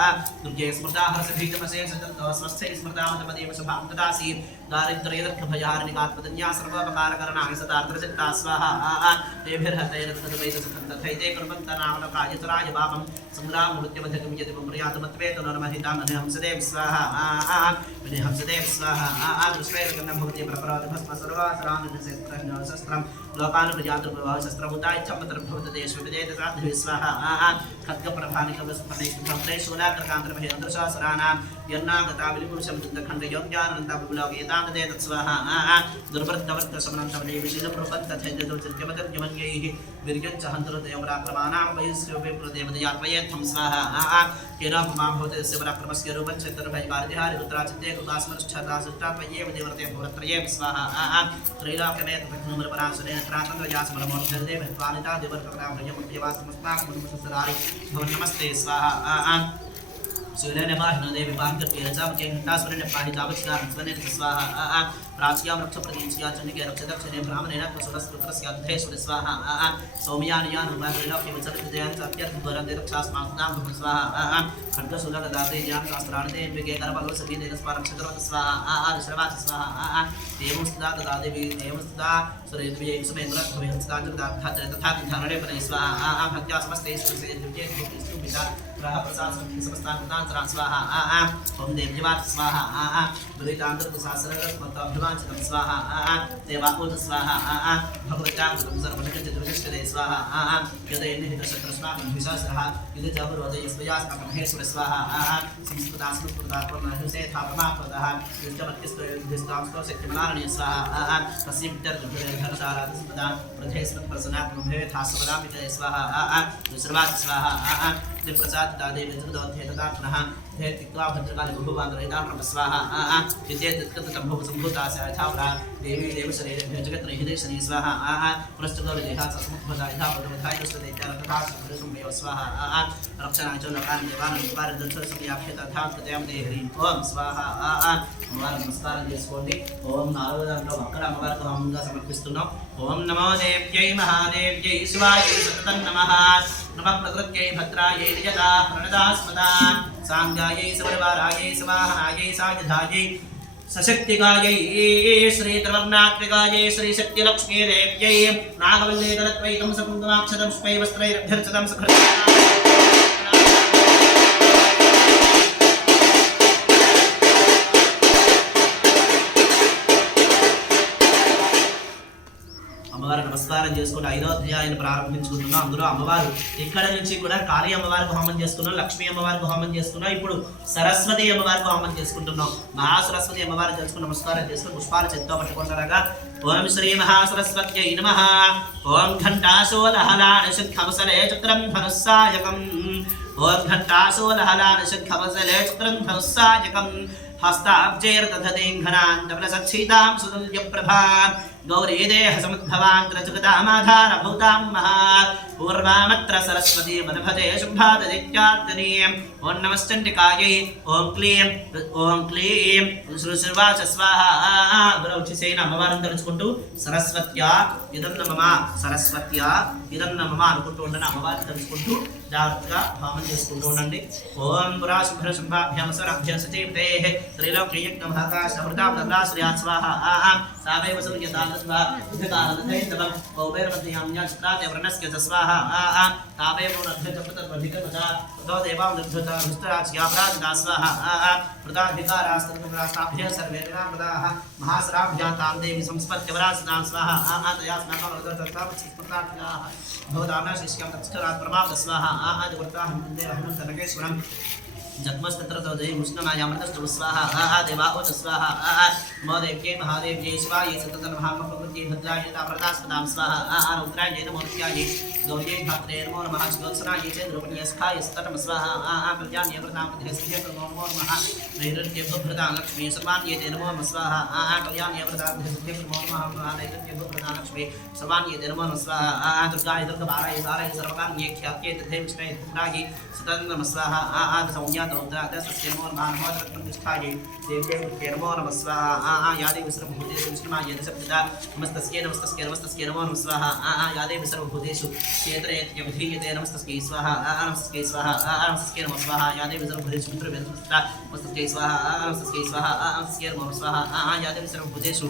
दुर्गे स्मृता हर्षभीतमसे सततो स्वस्थे स्मृतामतमदेव शुभां ददासि दारिद्र्यदक्षभयार्णिकात्मतन्या सर्वोपकारकरणाय सदार्द्रचित्ता स्वाहा तेभिर्हतैरतदवैतसखन्तथैते कुर्वन्तनामलकायतराय पापं संग्राममृत्युमधिकं यदि पर्यातमत्वेतु नरमहितामनिहंसदेव स्वाहा विनिहंसदेव स्वाहा दृष्टैर्गन्नं भवति प्रपराध भस्म सर्वासरामिशस्त्रं लोकान् प्रजातृप्रवाह शस्त्रभूता इच्छमतर्भवतदेशविदेत साध्वी स्वाहा खड्गप्रभानिकवस्फणैशूलाकर्कान्तरभयन्द्रशासराणां यन्नागता विलिपुरुषं दन्तखण्डयोग्यानन्ताबुलोकेताङ्गते तत्स्वाहा दुर्वृत्तवर्तसमनन्तमदेविशीलप्रपन्तथैद्यमन्यैः वीर्यञ्च हन्तुरदयमराक्रमाणां वैश्योपे प्रदेवदयात्मयेत्थं स्वाहा केनापमां भवति यस्य पराक्रमस्य रूपं चतुर्भयकार्यहारि रुद्राचित्ते कृतास्मरश्चाता सुष्टात्मयेव देवरते भवत्रयेव स्वाहा त्रैलोक्यमेत पराशरेण त्रातन्द्रयासमरमोर्धदेव त्वानिता देवर्कराभ्यवासमस्माकमुन्मसरारि भवन नमस्ते स्वाहा सूर्यने पाहिनो देवी पाहिकर्तेन चापके घण्टास्वरेण पाहितावस्कार स्वनेन स्वाहा प्राच्यां रक्षप्रतीच्या चण्डिके रक्षदक्षिणे ब्राह्मणेन प्रसुरस्पुत्रस्य अध्येश्वर स्वाहा सौम्यानियान् उपायलोके विचरितजयन् सत्यर्थवरदे रक्षास्माकं स्वाहा खड्गशूलगदाते ज्ञान शास्त्राणते द्विगे करपलोसकीतेन स्पारक्षतरत स्वाहा ऋषवाच स्वाहा देवस्ता तदा देवी देवस्ता सुरेन्द्रिये सुमेन्द्रभवेन्स्ताञ्चदात्था तथा धारणे परे स्वाहा भक्त्या समस्ते सुरेन्द्रिये स्तुपिता ग्रह प्रसाद समस्तान् स्वाहा ओम देवजीवाच स्वाहा दुरितान्तरसासरस्मताभिवाञ्चितं स्वाहा देवाकुल स्वाहा भगवत्यां सर्वजगच्चतुर्विष्टदे स्वाहा यदैर्निहितशत्रस्माकं द्विसहस्रः यदि च पुरोदये स्वयास्माकमहेश्वर स्वाहा संस्कृतास्मृतात्मनहिंसे थापमात्मतः युष्टमत्यस्त्वयुष्टांस्तो शक्तिमनारण्य स्वाहा तस्य पितर्गुरुधरसाराधिस्मदा प्रथेस्मत्प्रसन्नात्मभवेथास्वदामिते स्वाहा विश्रवाच स्वाहा प्रसादिता देवी जगदोद्धेतदात्मनः धेत्वा भद्रकाली बहुवान्द्रहिता स्वाहा विद्येतत्कतम्भुसम्भूतास्य यथावरा देवी देवशरीरे जगत्रहिदेशनी स्वाहा पुनश्चगोविदेहा समुद्भता यथा पदवधायुष्टदैत्यारकथा स्वाहा रक्षणाय च लोकान् देवान् निवारदंससमयाख्यतथां ह्रीं ओं स्वाहा అమ్మవారికి నమస్కారం చేసుకోండి. ఓం 4వ దాంట్లో అక్కడ అమ్మవారికి హోమంగా సమర్పిస్తున్నాం. ఓం నమో దేవ్యై మహాదేవ్యై శివాయై సతతం నమః నమః ప్రకృత్యై భద్రాయై నిజతా ప్రణదాస్మదా సాంగాయై సవరవారాయై సవాహనాయై సాయుధాయై సశక్తిగాయై శ్రీ త్రివర్ణాత్మికాయై శ్రీ శక్తి లక్ష్మీ దేవ్యై నాగవల్లే దళత్వైతం సకుంకుమాక్షతం స్మై వస్త్రైరభ్యర్చితం సకృత్యా అమ్మవారు నమస్కారం చేసుకుని 5వ అధ్యాయాన్ని ప్రారంభించుకుంటున్నాం. అందులో అమ్మవారు ఇక్కడ నుంచి కూడా కాళీ అమ్మవారికి హోమం చేసుకున్నాం, లక్ష్మీ అమ్మవారికి హోమం చేసుకున్నాం, ఇప్పుడు సరస్వతి అమ్మవారికి హోమం చేసుకుంటున్నాం. మహాసరస్వతి అమ్మవారు చేసుకుని నమస్కారం చేసుకుని పుష్పాల చేత్తో పట్టుకుంటారా. ఓం శ్రీ మహాసరస్వత్యై నమః. ఓం ఘంటాశూలహలాన శంఖమసలే చక్రం ధనుస్సాయకం. ఓం ఘంటాశూలహలాన శంఖమసలే చక్రం ధనుస్సాయకం. हस्ताब्जैर्दधतेऽङ्घ्रान्तप्रसच्छीतां सुतुल्यप्रभां गौरी देहसमुद्भवान्तरजगदामाधारभूतां महा पूर्वामत्र सरस्वती वनभजे शुम्भाददित्यात्तनीम्. ओं नमश्चण्डिकायै ओं क्लीं श्रीवाच स्वाहा. గురవచ్చేసిన అమ్మవారిని తలుచుకుంటూ సరస్వత్యా ఇదన్న మమ సరస్వత్యా ఇదన్న మమ అనుకుంటూ ఉండండి. అమ్మవారిని తలుచుకుంటూ జాగ్రత్తగా హోమం చేసుకుంటూ ఉండండి. ఓం పురా శుభ్ర శుభాభ్యాం స్వరాభ్యాం సచీపతేః త్రైలోక్యయజ్ఞమహాకాశమృతాబ్దశ్రియాత్ స్వాహా. సావైవ సూర్యదానస్వా ఉద్ధకానదైతవం కౌబేరమధ్యామ్యాచిత్రాతే వ్రణస్య స్వాహా. తావైవ నధ్యచపతద్వధికమచా తో దేవాం నిర్ధత హృష్టరాజ్యా ప్రాజ్ఞా స్వాహా. వృతాధికారాస్తభ్యాం సర్వే వినామదాః మహాసరాభ్యాం తాం దేవి సంస్పర్క్య వరాసనాం స్వాహా. తయా స్నాకం రజతత్తాపచిస్పతాభ్యాః భవదామ్నా శిష్యాం తత్కరాత్ ప్రమాద స్వాహా. ఆదివృతాహం దేవహం తనకేశ్వరం जन्मस्तत्रतो देवी मुष्णमायामृतस्तु स्वाहा. देवाओ स्वाहा. नमो देव्यै महादेव्यै शिवायै सततं महामप्रकृत्यै भद्रायै ताम्रदास्पदां स्वाहा. रुद्रायै नमो नित्यायै गौर्यै धात्रे नमो नमः. ज्योत्सनायै चन्द्रमण्यै स्खाय स्तटं स्वाहा. कल्याण्यै वरदामृतस्य नमो नमः. नैरृत्यभ्रदां लक्ष्मी सर्वाण्यै नमो नमः स्वाहा. कल्याण्यै वरदामृतस्य नमो नमः. नैरृत्यभ्रदां लक्ष्मी सर्वाण्यै नमो नमः स्वाहा. दुर्गायै दुर्गमारायै सारायै सर्वकार्यै ख्यात्यै तथैव विष्णुयै धूम्रायै सततं नमः स्वाहा. सौम्या दस्य नमो नमः. नमोदरत्ननिष्ठायै देव्यै नमो नमः स्वाहा. या देवी सर्वभूतेषु विष्णुमायै दशब्दता नमस्तस्यै नमस्तस्यै नमस्तस्यै नमो नमः स्वाहा. या देवी सर्वभूतेषु क्षेत्रयत्यभिधीयते नमस्तस्यै स्वाहा. नमस्तस्यै स्वाहा. नमस्तस्यै नमः स्वाहा. या देवी सर्वभूतेषु पितृव्यंसता नमस्तस्यै स्वाहा. नमस्तस्यै स्वाहा. नमस्तस्यै नमः स्वाहा. या देवी सर्वभूतेषु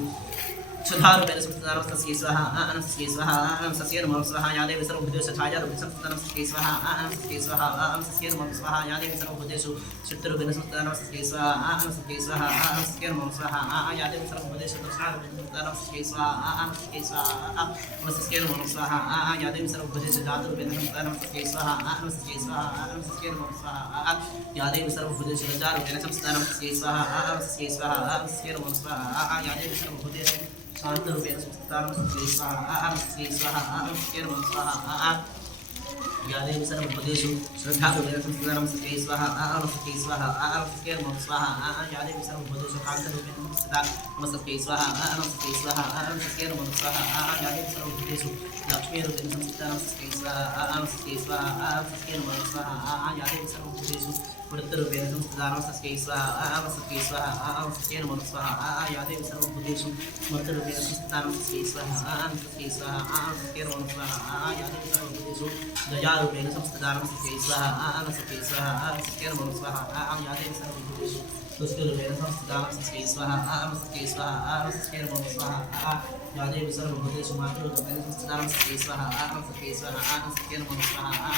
क्षुधारूपेण संस्थिता नमस्तस्यै स्वाहा. नमस्तस्यै स्वाहा. नमस्तस्यै नमः स्वाहा. या देवी सर्वभूतेषु छायारूपेण संस्थिता नमस्तस्यै स्वाहा. नमस्तस्यै स्वाहा. नमस्तस्यै नमः स्वाहा. या देवी सर्वभूतेषु चित्तरूपेण संस्थिता नमस्तस्यै स्वाहा. नमस्तस्यै स्वाहा. नमस्तस्यै नमः स्वाहा. या देवी सर्वभूतेषु दक्षिणारूपेण संस्थिता नमस्तस्यै स्वाहा. नमस्तस्यै स्वाहा. नमस्तस्यै नमः स्वाहा. या देवी सर्वभूतेषु धातुरूपेण संस्थिता नमस्तस्यै स्वाहा. नमस्तस्यै स्वाहा. नमस्तस्यै नमः स्वाहा. या देवी सर्वभूतेषु लज्जारूपेण संस्थिता नमस्तस्यै स्वाहा. नमस्तस्यै स्वाहा. नमस्तस्यै नमः स्वाहा. या देवी सर्वभूतेषु शांतरूपेण संस्थिता नमस्तस्यै स्वाहा. नमस्तस्यै स्वाहा. नमस्तस्यै नमः स्वाहा. या देवी सर्वभूतेषु श्रद्धारूपेण संस्थिता नमस्तस्यै स्वाहा. नमस्तस्यै स्वाहा. नमस्तस्यै नमः स्वाहा. या देवी सर्वभूतेषु कान्तरूपेण संस्थिता नमस्तस्यै स्वाहा. नमस्तस्यै स्वाहा. नमस्तस्यै नमः स्वाहा. या देवी सर्वभूतेषु लक्ष्मीरूपेण संस्थिता नमस्तस्यै स्वाहा. नमस्तस्यै स्वाहा. नमस्तस्यै नमः स्वाहा. या देवी सर्वभूतेषु वृत्तरूपेण संस्थिता नमस्तस्यै स्वाहा. नमस्तस्यै स्वाहा. नमस्तस्यै नमः स्वाहा. या देवी सर्वभूतेषु स्मृतिरूपेण संस्थिता नमस्तस्यै स्वाहा. नमस्तस्यै स्वाहा. नमस्तस्यै नमः स्वाहा. या देवी सर्वभूतेषु गजारूपेण संस्थिता नमस्तस्यै स्वाहा. नमस्तस्यै स्वाहा. नमस्तस्यै नमः स्वाहा. या देवी सर्वभूतेषु पुष्करूपेण संस्थिता नमस्तस्यै स्वाहा. नमस्तस्यै स्वाहा. नमस्तस्यै नमः स्वाहा. या देवी सर्वभूतेषु मातृरूपेण संस्थिता नमस्तस्यै स्वाहा. नमस्तस्यै स्वाहा. नमस्तस्यै नमः स्वाहा.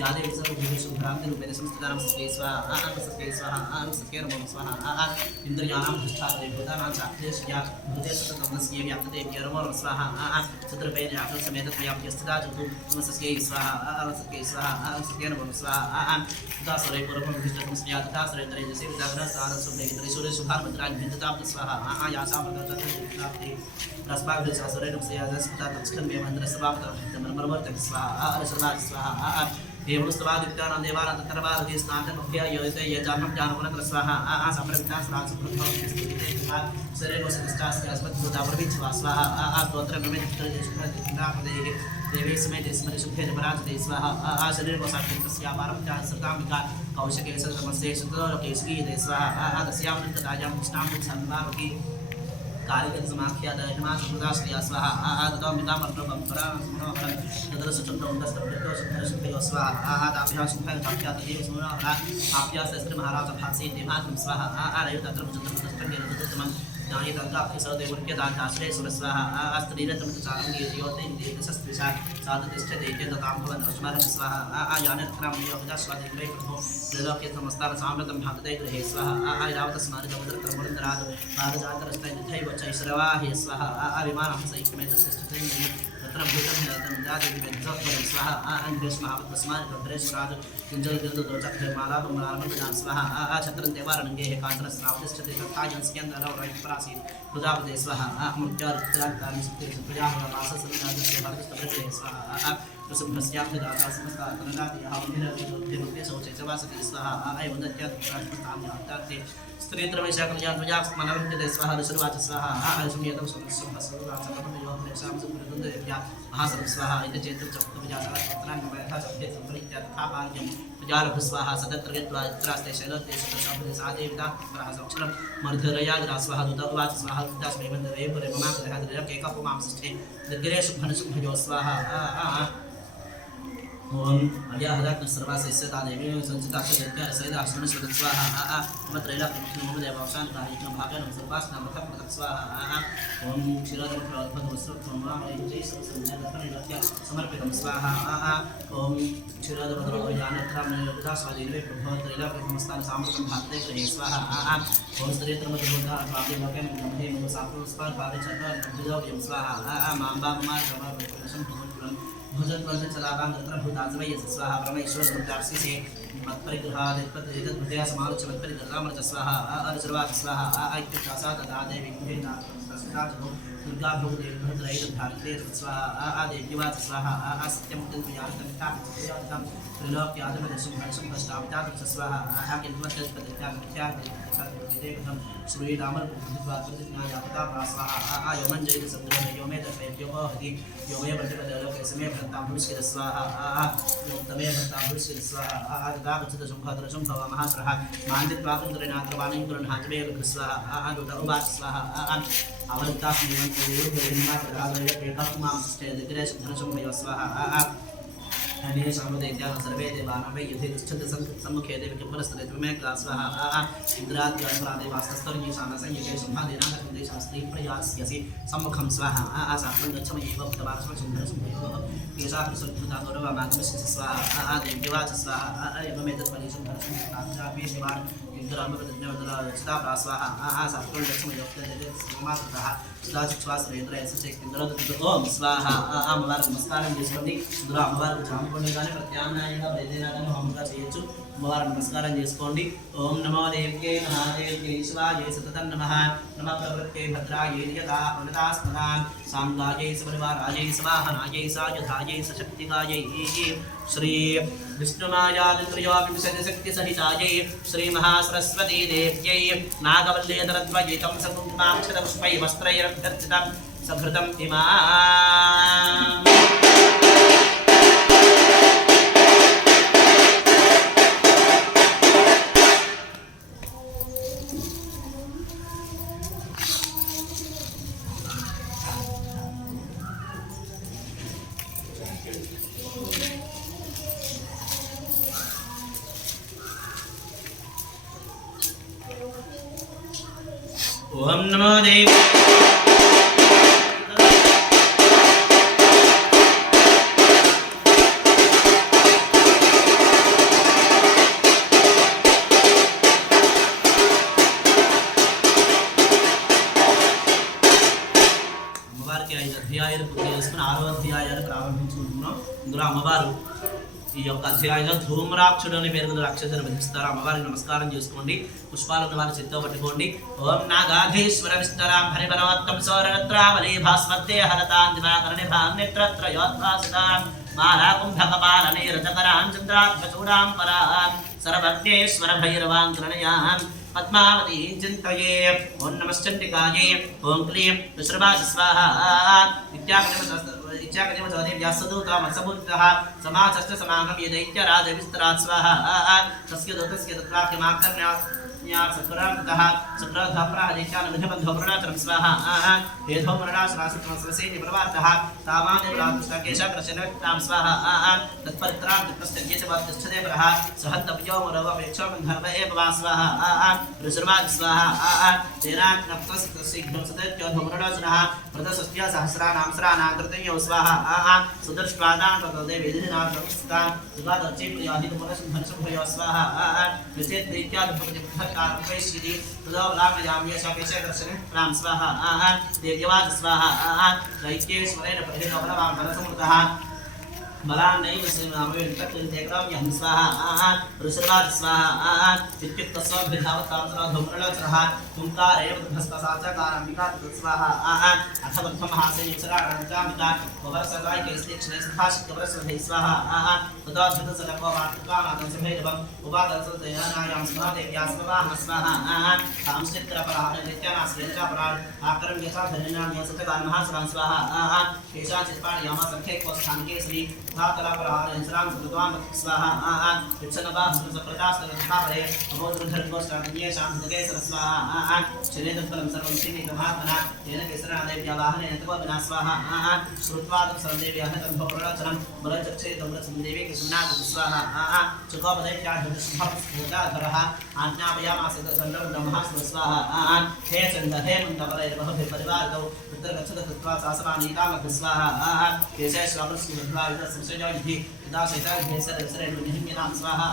या देवी सर्वभूतेषु भ्रान्तिरूपेण संस्थिता नमस्तस्यै स्वाहा. नमस्तस्यै स्वाहा. नमस्तस्यै नमः स्वाहा. इन्द्रियाणां अधिष्ठात्रे भूतानां साक्षिदेश्या भूतेषु तमस्यै व्याप्तदेव्यै नमो नमः स्वाहा. चतुर्वेद समेतत्वयाप्य स्थिता जतु नमस्तस्यै स्वाहा. नमस्तस्यै स्वाहा. नमस्तस्यै नमः स्वाहा. दासरे पूर्वं विष्णुस्मया तथा सरेतरे जसे विदाग्रसाद सुब्रह्मण्य शुभार्मद्राज भिन्नताप्त स्वाहा. यासां प्रदत्तते रस्पाग्रे सासरे नमस्या दस्पता तत्स्कन्मे मन्त्रसभावत तमनमर्वर्तक स्वाहा. सर्वाज स्वाहा. एवं स्तवादित्यानां देवानां तत्रवादि स्नातमुख्य योजिते ये जानं जानवनत्र स्वाहा संप्रविता स्वाहा शरीर को सदिष्टास्य अस्मद्भूता प्रविच्छवा स्वाहा तोत्र प्रमेय चित्रदेशुपदेहि देवी समेत स्मरि सुखे पराजते स्वाहा शरीर को साक्षात्स्या पारं सतामिका कौशके समस्ये सुतलोकेशकी दे स्वाहा तस्यां कृतायां कृष्णां संभावकी कार्यगत समाख्यात हिमाचलप्रदास्त्या स्वाहा ततो मितामर्पणं परामनोहरं तत्र सुचन्द्रं दस्तप्रतो सुखं स्वाहा ताभ्यां सुखं ताभ्यां देव सुमनोहरा आभ्यां शस्त्र महाराज भात्से देवात्म स्वाहा आरयो तत्र चन्द्रप्रदस्तं गेलतुत्तमं दानि तंकाभ्य सदेवर्क्य दाताश्रय सुरस्वाहा अस्त्रीरतं चारं गेयोते देवसस्त्विषा साधतिष्ठते ततां भवन् अस्मारं स्वाहा आयानत्रं योगदा स्वादेवै प्रभो त्रिलोक्य समस्तार साम्रतं भागते गृहे स्वाहा आयरावत स्मारकमद्रत्र मुरन्दराज भारजातरस्तैथैव चैश्रवाहि स्वाहा विमानं सैकमेत श्रेष्ठते तत्र भूतं निरतं जातिविद्वत्वरं स्वाहा अन्वेष्महावत्स्मारकभ्रेश्वराज कुञ्जलगिरिदोचक्रे मालापमालापं स्वाहा छत्रं देवारणङ्गे कान्तरस्रावतिष्ठते तथा यंस्क्यन्दरवरैपरासि प्रजापते स्वाहा मृत्यारुक्तानि सुप्रजाः भारतस्तभृते स्वाहा प्रसुभस्याब्धदाता समस्ता कनदाति हावनिरविरुद्धे शौचे च वासति स्वाहा आयवन्दत्यात्प्राश्मताम्यात्ते स्त्रीत्रमैशाकलयात्मजाः स्मनवृत्ते स्वाहा ऋषुर्वाच स्वाहा आयुषमेतं सुरस्वहस्रवाचकमयोपरेक्षां सुप्रदुन्दर्या महासरं स्वाहा इति चेतुं चक्तविजातरात्मत्रान्वयथा शब्दे सम्परित्या तथा भाग्यं प्रजालभु स्वाहा सतत्र गत्वा इत्रास्ते शैलते सुतसम्पदे सादेविता परासक्षरं मर्धरयाग्रा स्वाहा दुतवाच स्वाहा तस्मै वन्दवे पुरे ममाग्रहाद्रया केकपुमांसिष्ठे दिग्गिरेषु भनसुभयो स्वाहा ओम अव्याहदात्म सर्वासेस्यता देवी संचिता सदैत्य सैदाश्रम स्वाहा मत्रैला मम देवावसान कार्यक्रम भागन सर्वास्ना मखम स्वाहा ओम क्षीरदम प्रवद्भव वस्त्रम जय संजय समर्पितं स्वाहा ओम क्षीरदम द्रव्यानत्रम उदास्वादिने प्रभवत्रैला प्रथमस्थान सामृतं भागते गृहे स्वाहा ओम स्त्रीत्रमद्भूता स्वादे लोकं नमहे मम सात्वं स्पाद भावे चन्द्र अभ्युदव्यं स्वाहा माम्बा मम सर्वं भजन भजन चलावां तत्र भूताजवय स्वाहा परमेश्वर गुरुदासी मत्परिग्रहादित्पत्तिहृदय समालोच मत्परिग्रहामर्च स्वाहा अर्चर्वाच स्वाहा ऐक्यप्रासा तदा देवी गुहेना तस्ताजो दुर्गा भगवती भद्रैत भारते स्वाहा देव्यवाच स्वाहा सत्यं तन्त्यार्थं तां त्रिलोक्यादिमदशं हर्षं भष्टावतां स्वाहा किन्तुमत्यत्पदित्यागत्यागं श्रीरामर्पुत्रप्रतिज्ञायापता स्वाहा योमञ्जयति समुद्रं योमे दर्पयत्योपहति योमे प्रतिपदलोके समे भक्तां पुरुषिर स्वाहा योक्तमे भक्तां पुरुषिर स्वाहा आगतागच्छत शुंभद्रशुं भवमहासरः मान्दित्वाकुन्द्रनात्रवाणीं कुरन्हाजमेव स्वाहा उवाच स्वाहा स्वाहा अनेक सामदेत्याः सर्वे देवानां युधे तिष्ठन्ति सम्मुखे देवी पुरस्ते त्वमेव स्वाहा इन्द्राद्यापरादेवास्तस्तर्ये शानसंयुगे सम्भादेना कन्ते शास्त्री प्रयास्यसि सम्मुखं स्वाहा सात्वं गच्छमयेव भक्तवासवसुन्दरसुन्दरो केशा प्रसुद्धता गौरवमागमस्य स्वाहा देव्यवाच स्वाहा एवमेतत् फलितं भरसुन्दराज्ञापि शिवान् इन्द्रामप्रतिज्ञावदला स्वाहा सात्वं गच्छमयेव समातः सदा श्वासरेन्द्रय सचेन्द्र ओम स्वाहा అమ్మవారి నమస్కారం చేసుకోండి ఇందులో అమ్మవారికి జాంపండు కానీ ప్రత్యామ్నాయంగా ఏదైనా కానీ హోమంగా చేయొచ్చు అమ్మవారి నమస్కారం చేసుకోండి ఓం నమో దేవ్యై మహాదేవ్యై శివాయై సతతం నమః నమః ప్రవృత్యై భద్రాయై యదా ప్రణతాస్మదా సాంగాయై సపరివారాయై సవాహనాయై సాయుధాయై సశక్తికాయై శ్రీ విష్ణుమాయాదిత్రయోవింశతి శక్తి సహితాయై శ్రీ మహాసరస్వతీ దేవ్యై నాగవల్లేధరద్వయితం సకుంకుమాక్షత పుష్పై వస్త్రైరభ్యర్చితం సభృతం ఇమా ఓం నమో దేవి అధ్యాయాలు ప్రారంభించుకుంటున్నాం. ఇందులో అమ్మవారు ఈ యొక్క అధ్యాయంలో ధూమ్రాక్షుడు అని పేరు రాక్షసుని వధిస్తారు. అమ్మవారికి నమస్కారం చేసుకోండి. పుష్పాలను వారి చేతితో పట్టుకోండి. ఓం నాగాధీశ్వర విస్తరాం హరిపరమత్తం సౌరరత్రావళీ భాస్మత్తే హరతాం దివాకరణి భాన్యత్రయోద్భాసితాం मालाकुम्भकपालनैरजकरां चन्द्राभ्यचूडां परां सर्वज्ञेश्वर भैरवां प्रणयान् पद्मावती चिन्तये ओं नमश्चण्डिकायै ओं क्लीं विश्रवाज स्वाहा इत्यागदेव्यास्तदूता मत्सभूतः समाचश्च समागम ये दैत्यराजविस्तरात् स्वाहा तस्य दूतस्य तत्राख्यमाकर्ण्य सत्वरान्तः सत्रधप्राहदेशानविधबन्धोपरणाचरं स्वाहा हेधोमरणासनासुतमस्वसेनि प्रवार्तः तामादेवरापुष्टकेशाग्रशनक्तां स्वाहा तत्परित्रां तत्पश्चर्येशवातिष्ठते परः सहन्तव्योमरवपेक्षोबन्धर्व एव वा स्वाहा ऋषर्वाज स्वाहा तेनाग्नप्तशीघ्रं सदैत्योधोमरणासनः प्रदशस्त्य सहस्राणां स्राणां कृतयो स्वाहा सुदर्श्वादां तदेवेदिनाथंस्तां सुगादर्चिप्रियाहितपुरसुधनसुभयो स्वाहा विचेद्दैत्यादिभवति कारवैश्यति तदोबलामयाम्य शकेशदर्शने प्रां स्वाहा देव्यवाच स्वाहा दैत्येश्वरेण परिहितोबलवां फलसमृतः बलान्नैव श्रीरामवेङ्कटकृतेक्राम्यहं स्वाहा ऋषर्वाज स्वाहा इत्युक्तस्वभिधावतांसराधोमरलोचनः हुङ्कारेव भस्मसाचकाराम्बिका स्वाहा अथवर्थमहासेनिसराणाञ्चामिका ववर्षगायिकैस्तेक्षणे सुभाषिकवरस्वधै स्वाहा तदोद्धतसलकोवार्तकानादंसभैरवम् उपादसदयानायां स्महादेव्या स्वाहा स्वाहा सांश्चित्रपराहनित्यानाश्रयञ्चापरान् आकरं यथा धन्यनाम्य सतकान् महासुरान् स्वाहा केशाचित्पाणयामा सङ्ख्यैकोस्थानकेसरी धातरापराहार इंसरां सुकृत्वां स्वाहा इच्छनवाहसप्रदास्तरधावरे अमोदृधर्गोष्ठाग्न्ये शान्तिके सरस्वाहा शनेदफलं सर्वं श्रीनिकमात्मना तेन केसरादेव्या वाहनेन तव विना स्वाहा श्रुत्वा तं सर्वदेव्याः तन्भोप्रणाचनं बलचक्षे तम्रसंदेवी कृष्णाद स्वाहा चकोपदैत्याढ्यशुभस्फुटाधरः आज्ञापयामास तदण्डं ब्रह्मा स्वाहा हे चण्ड हे मन्दबलैर्बहुभिः परिवारितौ तत्र गच्छत तत्त्वा सासवानीकामः स्वाहा केशेश्वरस्वरुद्धायुध संसयोनिधि तदा शैताभ्यसरसरेणुनिहिम्यनां स्वाहा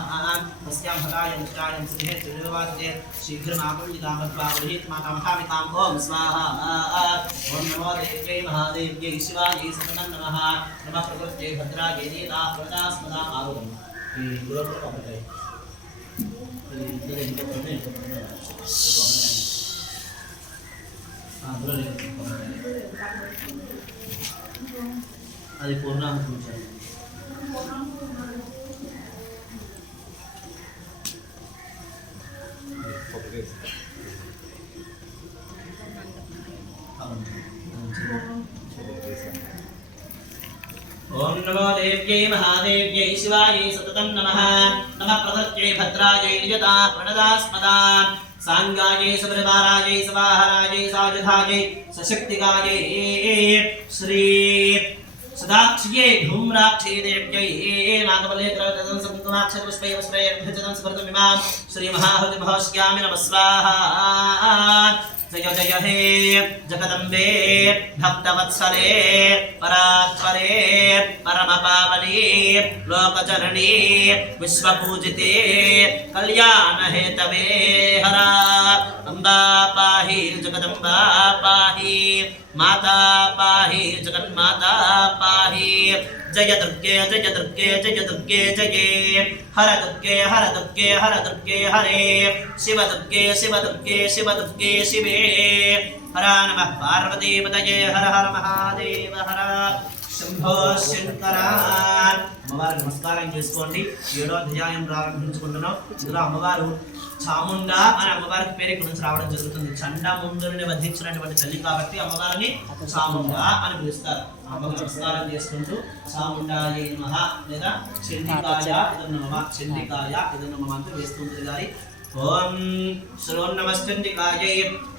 तस्यां भगाय मुष्टायं सुधे त्रिवादते शीघ्रमाकुञ्जितां मध्वा गृहीत्मातां कामिकां ॐ स्वाहा ॐ नमो देव्यै महादेव्यै शिवायै सततं नमः नमः प्रकृत्यै भद्रायै नीता प्रदास्मदा आरोहम् అది పూర్ణాహుతి ओम नमो देव्यै महादेव्यै शिवायै सततं नमः नमः प्रदत्यै भद्रायै नियता प्रणदास्मदा सांगायै सबरबारायै सवाहरायै सायुधायै सशक्तिकायै श्री सदाक्षिये धूम्राक्षे देव्यै नागबले त्रयदं संकुमाक्षर पुष्पै पुष्पै भजनं स्मृतमिमां श्री महाहुति महस्यामि नमः स्वाहा जय जय हे जगदम्बे भक्तवत्सले परात्परे परमपावनी लोकजननी विश्वपूजिते कल्याण हेतवे हरा अम्बा पाहि जगदम्बा पाहि माता पाहि जगन्माता पाहि जय दुर्गे जय दुर्गे जय दुर्गे जये हर दुर्गे हर दुर्गे हर दुर्गे हरे शिव दुर्गे शिव दुर्गे शिव दुर्गे शिवे हर नमः पार्वतीपतये हर हर महादेव हर शंभो शंकर అమ్మవారి నమస్కారం చేసుకోండి 7వ అధ్యాయం ప్రారంభించుకుంటున్నాం. ఇందులో అమ్మవారు చాముండా అని అమ్మవారికి పేరు ఇక్కడ నుంచి రావడం జరుగుతుంది. చండముండుని వధించినటువంటి తల్లి కాబట్టి అమ్మవారిని చాముండా అని పిలుస్తారు. అమ్మవారి నమస్కారం చేసుకుంటూ చాముండాయ నమః లేదా చండికాయ ఇదన్నమః చండికాయ ఇదన్నమః అంటూ వేస్తుంటుంది గారి. ఓం శ్రోన్నమశ్చండికాయై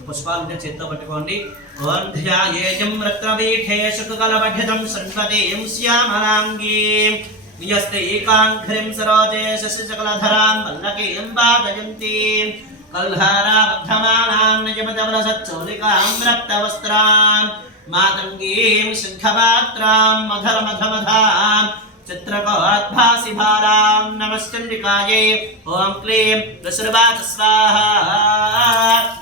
పుష్పాలుంటే చేత్తో పట్టుకోండి. ఓం ధ్యాయేయం రత్నవీఠే శుకలవఢ్యతం సంపతేం శ్యామలాంగీం నియస్తే ఏకాంఘ్రిం సరోజే శశిచకలధరాం వల్లకీం వాదయంతీం కల్హారాబద్ధమానాం నయమదవలసచ్చోలికాం రక్తవస్త్రాం మాతంగీం శంఖపాత్రాం మధరమధమధాం चित्रकोद्भासि भारां नमश्चंडिकायै ओं क्लीं ऋषर्वाच स्वाहा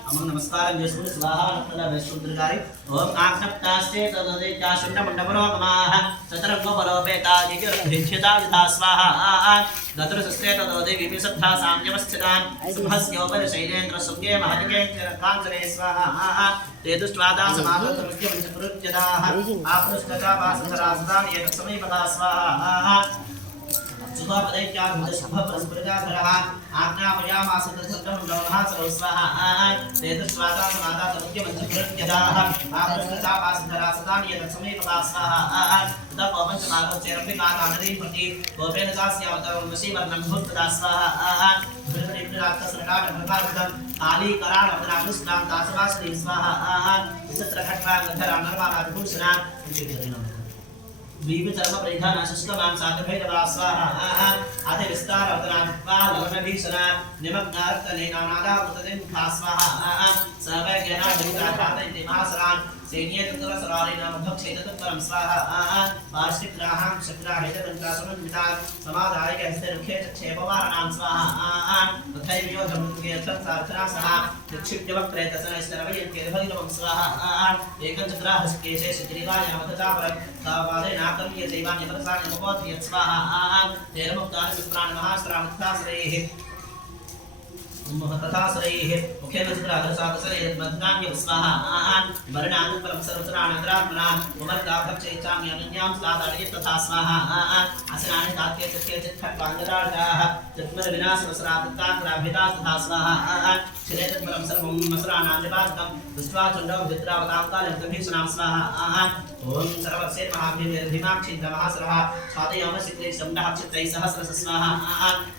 అమ్మ నమస్కారం చేసుకుని స్వాహా అన్నదా వేసుకుంటారు గారి ఓం ఆజ్ఞప్తాస్తే తదదేతా శుండమండపరోగమాః చతరంగపరోపేతా దివ్యరభిక్షితా విధా స్వాహా దతురసస్తే తదోదే విశుద్ధా సామ్యవస్థితాం సింహస్యోపరి శైలేంద్ర సుమ్యే మహతికే కాంచరే స్వాహా ते दुष्टवादा समागतमुख्य पंचपुरुत्यदाः आपृष्टका वासधरासदान एक समीपदा स्वाहा सुभापदैत्याद्भुत शुभ परस्परजाधरः आज्ञापयामास तत्सत्रं नमः सर्व स्वाहा ते दुष्टवादा समागतमुख्य पंचपुरुत्यदाः आपृष्टका वासधरासदान एक समीपदा स्वाहा तब पंचमागत चेरंबिका कानरी प्रति गोपेन दास्यावतारं वशीवर्णं भूतदा स्वाहा काली कराल अवनानुष्ठान दासवासनी स्वाहा विचित्र खट्वा गंधरा नर्मदा विभूषणा वीव चर्म परिधान शुष्कमां साधभैरवा स्वाहा आदि विस्तार अवतरात्वा लवनभीषणा निमग्नार्तने नानादा उतदिं खा स्वाहा सर्वे ज्ञाना भूता खाते महासरान सेनीय तत्वसरारेण मभक्षेत परम स्वाहा वार्षिकग्राहां शक्राहितवन्ता समन्विता समादाय हस्ते रुखे क्षेपवारणां स्वाहा तथैव यो धम्मके संसारचना सह निक्षिप्यवक्त्रे तसनैस्तरवयं केरभैरवं स्वाहा एकं चक्राहस्केशे शिग्रीवाय नमतचापरं तावादे नाकं ये दैवान्य मनसानि मुपोत्य स्वाहा तेन मुक्तानि विस्त्राणि महास्त्रामुक्ताश्रयैः तथाश्रयैः मुखेन चित्राधरसादसरे मद्नान्य स्वाहा वर्णान् परं सर्वचरानन्तरात्मना उमर्दाभक्षेच्छामि अनन्यां सादाडये तथा स्वाहा असनानि तात्ये चित्ते चित्खट्वाङ्गराडाः चित्मविनाशवसरात्ताग्राभिता तथा स्वाहा शिरे तत्परं सर्वं मसराणान्यपादकं दृष्ट्वा चण्डौ भिद्रावतां कालं गभीषणां स्वाहा ओम सर्वस्य महाभीमाक्षिन्द्रमहासरः स्वादयाम सिद्धे शब्दः चित्तैः सहस्रश स्वाहा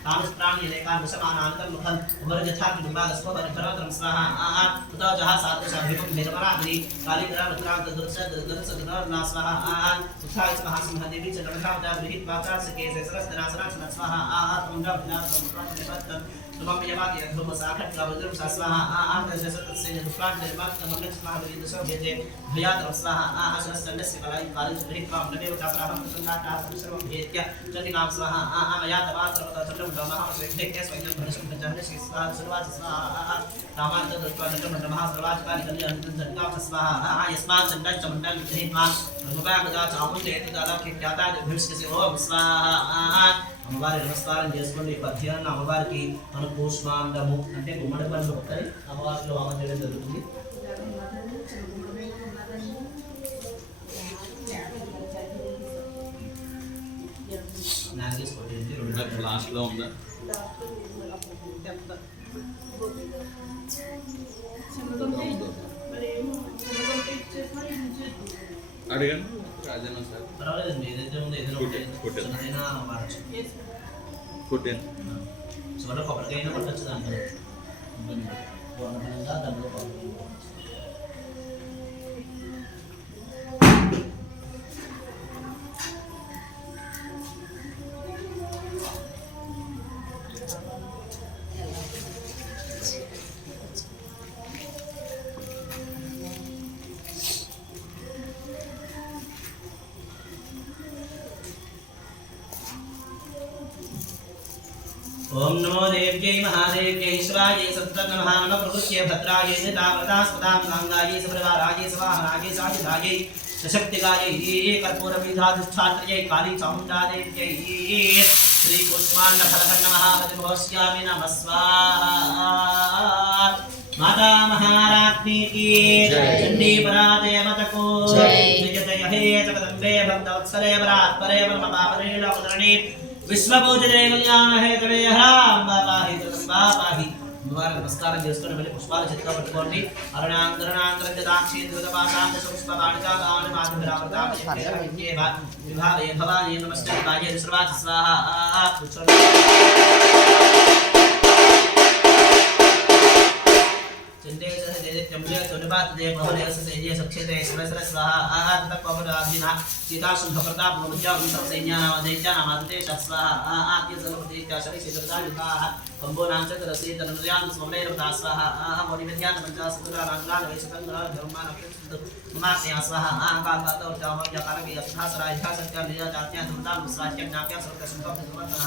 कामस्प्राणि एकादशमानान्तं मुखम् उमरजथा बिम्बादस्व परिफलत्रं स्वाहा ततो जः सादृशाभिमुखं भेदपराधि कालिकरा रुद्रान्त दुर्सदना स्वाहा उत्थाय महासिंहदेवी च नमः गृहीत्वा चार्षकेशे सरस्वनासनासना स्वाहा तमुण्डं नमः यमाति अधुम साखट प्रवद्रम स्वाहा आदर्शसत्स्य दुष्पान निर्मात मंगल स्वाहा विदुषो भेजे भयात स्वाहा आसनस्तन्नस्य कलाई कालिज ब्रह्मा नमेव चाप्राहं प्रसन्नाटा सर्वं भेत्य चंडिकां स्वाहा मयात मात्रवत चंडं नमः श्रीकृष्ण स्वयं भरसं भजहने श्री स्वाहा सर्वाच स्वाहा रामांत दत्वा चंडं नमः सर्वाच कालि कल्याण चंडिकां स्वाहा यस्मात् चंडं चमण्डं गृहीत्वा रुपयागदा चामुण्डे एतदाला ख्याता भविष्यस्य ओम स्वाहा అమ్మవారి నమస్కారం చేసుకోండి పద్యాన్ని అమ్మవారికి మన కూష్మాండము అంటే గుమ్మడి పనులు ఉంటాయి అమ్మవారిలో అమ్మ చేయడం జరుగుతుంది లాస్ట్లో ఉందా అడిగాను రాజన్న సార్ పర్వాలేదు ఏదైతే ఉందో ఏదైనా చిన్నదైనా మారచ్చు కుట్టాను చివరి కొబ్బరికైనా కొట్టచ్చు దాంట్లో దాంట్లో ओम नमो देव्यै महादेव्यै शिवायै सत्तनमः नमः प्रकृत्यै भद्रायै निताव्रतास्पदां गंगायै सप्रवारायै स्वाहायै साजिधायै सशक्तिकायै कर्पूरविधाधिष्ठात्र्यै काली चामुण्डादेव्यै श्री कुष्माण्डफलकर्णमः हरिभोस्यामि नमः स्वाहा माता महाराज्ञी की चंडी परादेवत को जय जय हे जगदम्बे भक्तवत्सले परात्परे ब्रह्मपावरे लोकधरणी विश्वपूजिते कल्याण हे तवे हरांबा पाहि जगदम्बा पाहि అమ్మవారి నమస్కారం చేసుకొని వెళ్ళి పుష్పాల చేతిలో పట్టుకోండి అరుణాంతరణాంతరంగదాక్షేంద్రపాశాంత పుష్పవాణికాని మాధురావృతామయేవ విభావే భవాని నమస్తే బాహ్య సర్వాచ స్వాహా चंडे जय जम्बे चुनबात दे बहुले ससेजे सक्षेते सरसर स्वाहा आहात पवनादिना सीता शुद्ध प्रताप मुज्जा उन्सव सैन्यानाम दैत्यानाम आदिते स्वाहा आद्य जलपति त्याशरि सिद्धदायुताः कंबोनांच तरसे तनुर्यान स्वमेर दास्वाहा मोनिविद्यान पंचासुरा रांगलान वैशतंगरा धर्मान माते स्वाहा कालपात और जामय कारक यथासरा यथासत्य निजा जात्या धुमधाम स्वाच्य ज्ञाप्य सर्व संभव निर्वतनः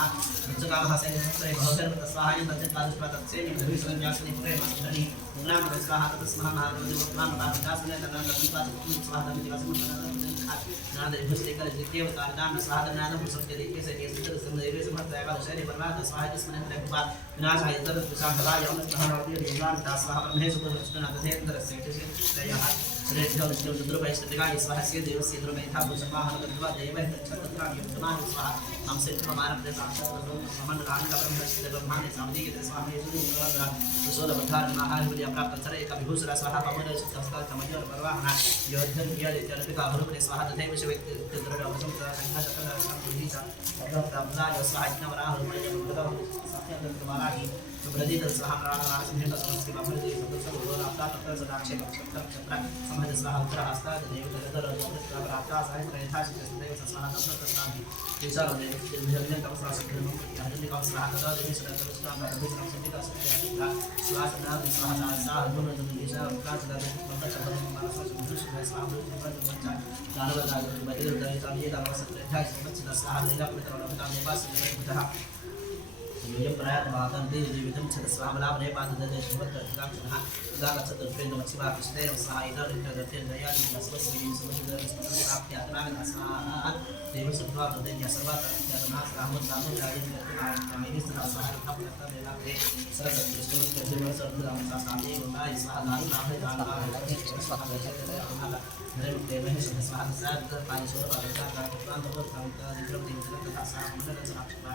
जगह हसे सत्रे बहुधर स्वाहा यंत्र तादृश तत्से निधि संन्यासनि प्रेम धनी स्वाहा तस्मः महादेवोत्तमं पापदासने तन्नं दीपाचक्ति स्वाहा दीपाचक्ति नाद भुजलेकर जितेव कारदान स्वाहा नाद पुरुषके देखे से केस सिद्ध समदेवे समर्थया का शरीर परमात्मा स्वाहा जिसमें त्रय कुमार विनाश आय तर विशाल भला यौन महाराज योगान दास स्वाहा ब्रह्मेश सुनाथ देंद्र सेठ से दया श्री जल जल द्रुपय स्थितिका स्वाहा से देव से द्रुपय था पुष्पाहन गद्वा देव छत्रत्रा युक्तमान स्वाहा हमसे हमारा अपने सांसद समन रान का ब्रह्म श्री ब्रह्मांड सामने के स्वामी यीशु सोल बधार महाबली प्राप्त सरे एक विभूष स्वाहा पवन दस्ता समजर परवाहना योधन किया चरपिका भरुपने स्वाहा तथैव शिवक्ति द्रव्य अवसम संघा चक्र संपुरी सा प्रभुता स्वाहा नवरा हनुमय मुद्रा सत्यं तुम्हाराही सुब्रदीत स्वाहा प्राण नारसिंह समस्ति बाभरदे सदस्य गोर आपदा तत्र सदाक्षे नक्षत्र क्षत्र समझ स्वाहा उत्तर हस्ता देव दरदर प्राप्ता साहित्य यथा सिद्धेव स्वाहा तत्र स्थानि विचार देव विजय का स्वाहा सिद्धम याजन का स्वाहा तथा देवी सदा तथा प्रभु संसिद्धिका सत्य स्वाहा नाम स्वाहा सा हनुमन दिशा का सदा मंत्र शब्द हमारा स्वाहा स्वाहा बच्चा दानव दान बदल दान सामने दान सत्य यथा सिद्ध स्वाहा लीला पवित्र और अवतार निवास निरंतर योजन प्रयात भागं दे जीवितम छद स्वामलाभ ने पाद दे शिवत काम चना जागा छद प्रेम मच्छिवा कृष्णे सहायता रित दते दया नस्वस विलीन समुद्र प्राप्ति आत्मा में आसान देव सत्वा दे या सर्वा तत्ना रामन रामन राजी मेरी सदा सहाय तप करता मेरा के सरस कृष्ण के जीवन सर्व राम का सामने होता है स्वाहा नाम नाम दान स्वाहा हरे देव है सब स्वाहा सात पानी सोल पालका का प्राण तो काम का विक्रम दिन तथा सा मंडल सराक्षमा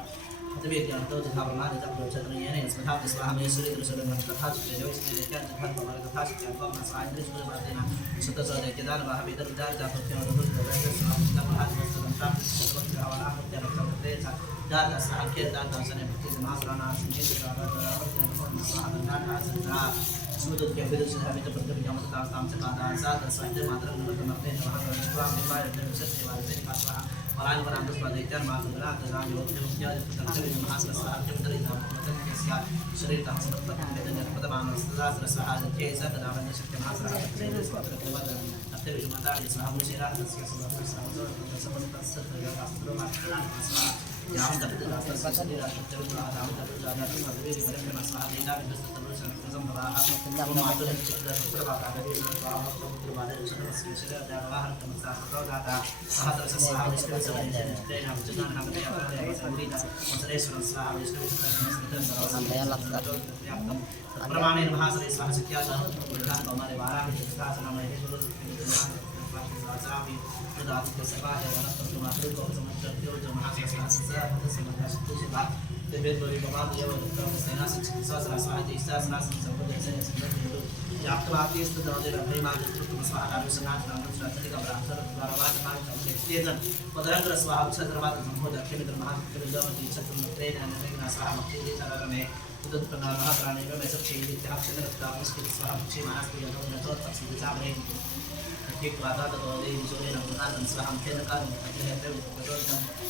तभी क्या तो तथा प्रमाण जब प्रचलन ये नहीं स्मृता स्वाहा में सूर्य दृश्य में तथा जो इसमें क्या तथा हमारा तथा क्या तो अपना साइन दृश्य में बातें ना सत्य सत्य के दान वहाँ भीतर उदार का तो क्या रोज हो रहा है स्वाहा महाराज वस्तुतंत्र सत्य हवाला होते हैं करते हैं दान का साख्य दान का सने भक्ति समाज राना संकेत का स्वाहा दान का संता सुमधुर के विदुष है मित्र प्रत्येक जामत का काम से कादा सात साहित्य मात्र नमक मरते हैं वहाँ पर स्वाहा में पाए अपने विशेष सेवा से का स्वाहा वरान वरान दस पादे चार मास गला राज योग के मुख्य तंत्र में महास स्वाहा के उतरी नाम मतन के सिया शरीर का समस्त वेदन पदमान सदा स्वाहा के सब दावन शक्ति महास रहा है स्वाहा के बाद अत्य विषमता के स्वाहा मुझे राह दस के स्वाहा समस्त सत्य का शास्त्र में स्वाहा याम तपित रास्ता सच्चे रास्ते में राम तपित जाना तो मधुरे के बरम में स्वाहा देना विश्व तत्व संकल्प भवा मातुल चित्र पुत्र बाबा के स्वाहा पुत्र बादे चंद्र शिशर जावाहन तमसा सतो जाता सहस्र स्वाहा विष्णु से नाम जन नाम दे संगीत मसरेश्वर स्वाहा विष्णु प्रमाणे महासरे स्वाहा सत्या विधान हमारे बारह में शासन में है गुरु आचार्य प्रदान के सभा है वनस्पति मातृ को समझते हो जो महाशासन से समझ से बात देवे दोरी बाबा देव उत्तम सेना शिक्षक सहस्र स्वाहा देशा शासन संबंध से संबंध याप्त वाक्य इस दौरे रहे मां तुम स्वाहा विश्वनाथ नाम शास्त्री का ब्राह्मण द्वारावाद मान के तेजन पदरंग स्वाहा छत्रवाद संबोध के मित्र महात्म जमति छत्र प्रेम अनंत स्वाहा भक्ति दे तरह में उदत प्रणाम महाप्राणी में सब चीज इतिहास से रखता उसके स्वाहा भक्ति मानस के जगत में तो तक सामने एक बात तो दे जो ने नमस्कार स्वाहा के नकार है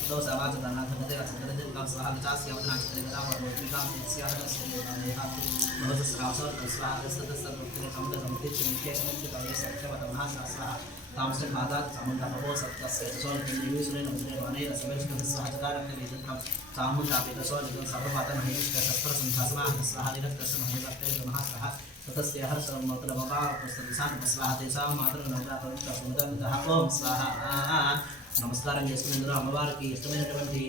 तो समाज दाना धनते असंतरे का स्वाहा विचार से अवधान करेगा और विकास से आदर से बहुत श्रावसर स्वाहा सदस्य के समुद्र समुद्र के समुद्र का ये सत्य बता महाशास्त्र तामसिक आदात समुद्र भव सत्य से सोल के न्यूज़ ने नमस्ते वाले रसमेश के सहजकार के लिए तब सामुन का भी सोल जो सर्वपातन है इसका शस्त्र संधासमा स्वाहा निरत से महाशास्त्र के महाशास्त्र ततस्य हर सर्व मतलब बाबा प्रसन्नसान स्वाहा तेसा मात्र नवरा पवित्र सुंदर दहा ओम स्वाहा नमस्कार यस्मिन अమ్మవారి की ఇష్టమైనటువంటి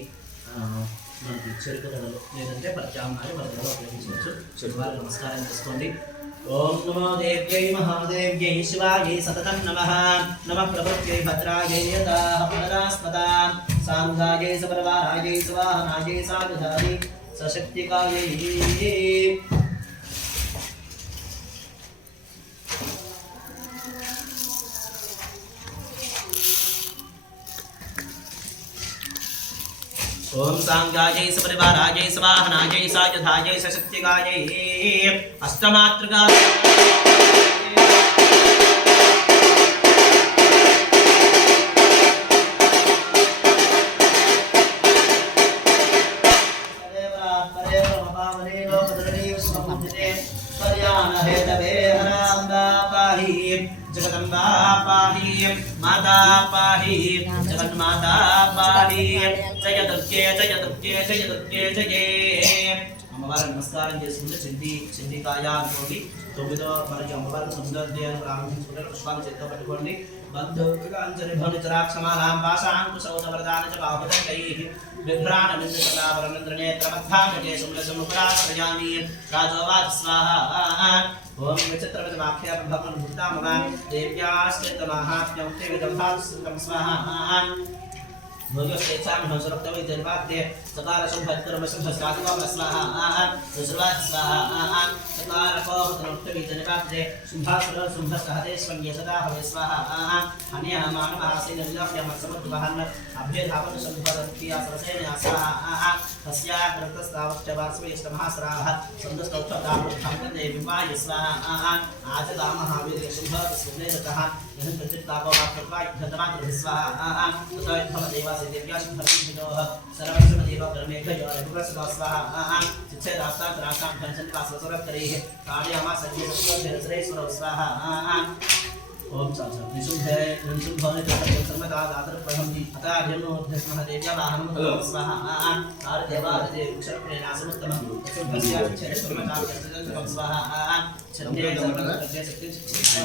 మనకి చెరుకులలో లేదంటే ప్రత్యామ్నాయ వర్గంలో ఉపయోగించవచ్చు చెరుకువారు నమస్కారం చేసుకోండి ఓం నమో దేవ్యై మహాదేవ్యై శివాయై సతతం నమః నమః ప్రపత్యై భద్రాయై యథాః పునరాస్మదాం సాంగాయై సపరవారాయై స్వాహానాయై సాయుధాయై సశక్తికాయై ओम सांगायै सपरिवारायै स्वाहानायै सायुधायै सशक्तिकायै अष्टमात्रगायै जगन्माता पाहि जगन्माता पाहि జయ దుర్గే జయ దుర్గే జయ దుర్గే జయే. అమ్మవారి నమస్కారం చేసుకుంటే చింతికాయ అనుకోండి. 9వ మనకి అమ్మవారికి సుందరదేవిని ప్రారంభించుకుంటే పుష్పాలు చేతితో పట్టుకోండి. బంధుకాంజలి భనుచరాక్షమాలాం పాశాంకుశౌతవరదాన చ బాహుదండైః బిభ్రాణ బిందుకలాభరణేత్రమద్ధానకే శుమ్లసముపరాశ్రయామి రాజోవాచ స్వాహా. ఓం విచిత్రవిధమాఖ్య బ్రహ్మన్ భూతామవాన్ దేవ్యాశ్చిత్తమాహాత్మ్యం తే విదధాత్సుతం స్వాహా. भोजस्वेच्छामि हंसरक्तवै जन्माद्ये सकारशुभकर्मशुभस्कादिकं स्वाहा सुश्रुवात् स्वाहा सकारकोपतनोक्तवै जन्माद्ये शुभासुरशुभस्कादेश्वर्ये सदा हवे स्वाहा अन्यः मानवासीनविलाप्यमत्समुद्वहन् अभ्यधावन् शम्भरक्रिया सरसेन स्वाहा तस्याग्रतस्तावच्चवास्वैष्टमहासराः सन्दस्तौत्थदावृत्थाङ्कन्दे विवाय स्वाहा आजदामहावीर्य शुभस्वप्नेतः यहं प्रचित्तापवाक्कृत्वा युद्धमात्र स्वाहा तथा युद्धमदेव देव्या शुभर्षिणोः सर्वश्रमदेव कर्मेघयो रघुप्रसवा स्वाहा चिच्छेदास्तां रासां धनसन्निवासवसरत्करैः कार्यामा सज्जीवस्वधीरसरेश्वरो स्वाहा. ओम साक्षात् निशुम्भे निशुम्भने सर्वदा दातरप्रहंति अतार्यमोऽध्यस्मः देव्या वाहनं स्वाहा आर्देवादे क्षरप्रेणासमुत्तमं शुभस्याक्षरसर्वदा कर्तनं स्वाहा छन्दे सर्वदा शक्ति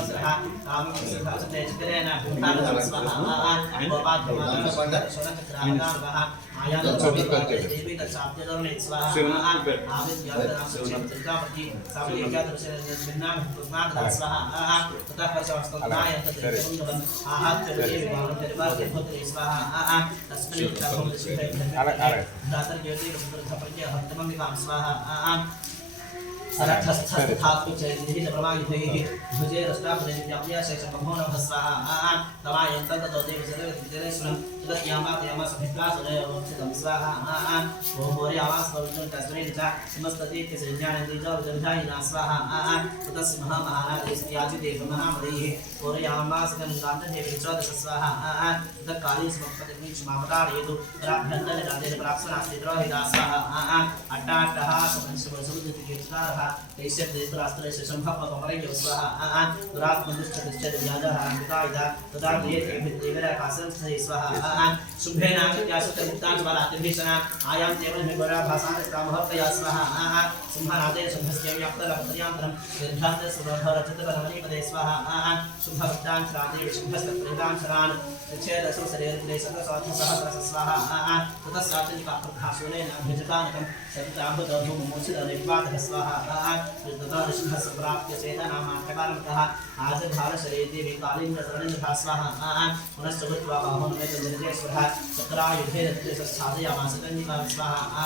स्वाहा कामं सिद्धासते चित्रेण भूतानं स्वाहा गोपात्मानं शरणचक्राः देवी तत्साप्यदर्णे स्वाहा आविद्यादनासचित्रिकापति साविद्यादर्शनबिन्नां पुष्णादः स्वाहा तथा परशवस्तनाय तत्संगमं आहात्य वामपरिवारे भद्रे स्वाहा तस्मिन् तभवसिद्धे दातर ज्योति रुद्रप्रज्ञ हस्तमं विकाम स्वाहा सरथस्थस्थात्मचैर्निहित प्रमायुधैः भुजे रष्टापदेव्याप्या शेषमभोनभः स्वाहा तमायन्तन्तदेव सर्वविद्यलेश्वरं तदत्यामापयामासभित्रासुरयोक्षितं स्वाहा ओम भोर्यामास्मविष्णुं तस्मै च समस्ततीर्थसंज्ञानन्दीजोर्जन्धायिना स्वाहा ततस्य महामहानादेस्त्याजिदेव महामदैः भोर्यामासगन्धान्तदेवी स्वाहा तत्काली समपतिग्निक्षमापतारयतु पराभ्यन्तरजातेन प्राप्सनास्तिद्रोहिता स्वाहा अट्टाट्टः सपंचमसमुद्यतिकीर्तिकारः कैश्यदेशरास्त्रस्य सम्भवपमरयो स्वाहा दुरात्मदुष्टदिष्टव्याजः तदा देवराकाशं स्वाहा शुभेनाख्यासुतमुक्तांशबलातिर्भीषणा आयां देवनिर्भराभासानस्तामहत्या स्वाहा सिंहनादेन शुभस्यव्याप्तलपत्र्यान्तरं दीर्घान्तसुरभरचितबलमणिपदे स्वाहा शुभभक्तांशरादेव शुभस्तत्रिकांशरान् विच्छेदसुशरीरग्रे सतसहस्रस स्वाहा ततस्सात्विकाप्रभासुनेन अभ्यजतानकं सविताभूतधूममोचितनिर्वातः स्वाहा ततः चेतनामात्रकारमतः आजभारशरीदेवी कालीन्द्रसरणिर्भा स्वाहा पुनश्च भूत्वा बाहुनमेतनिर्देश्वरः चक्रायुधे साधयामासकन्निकां स्वाहा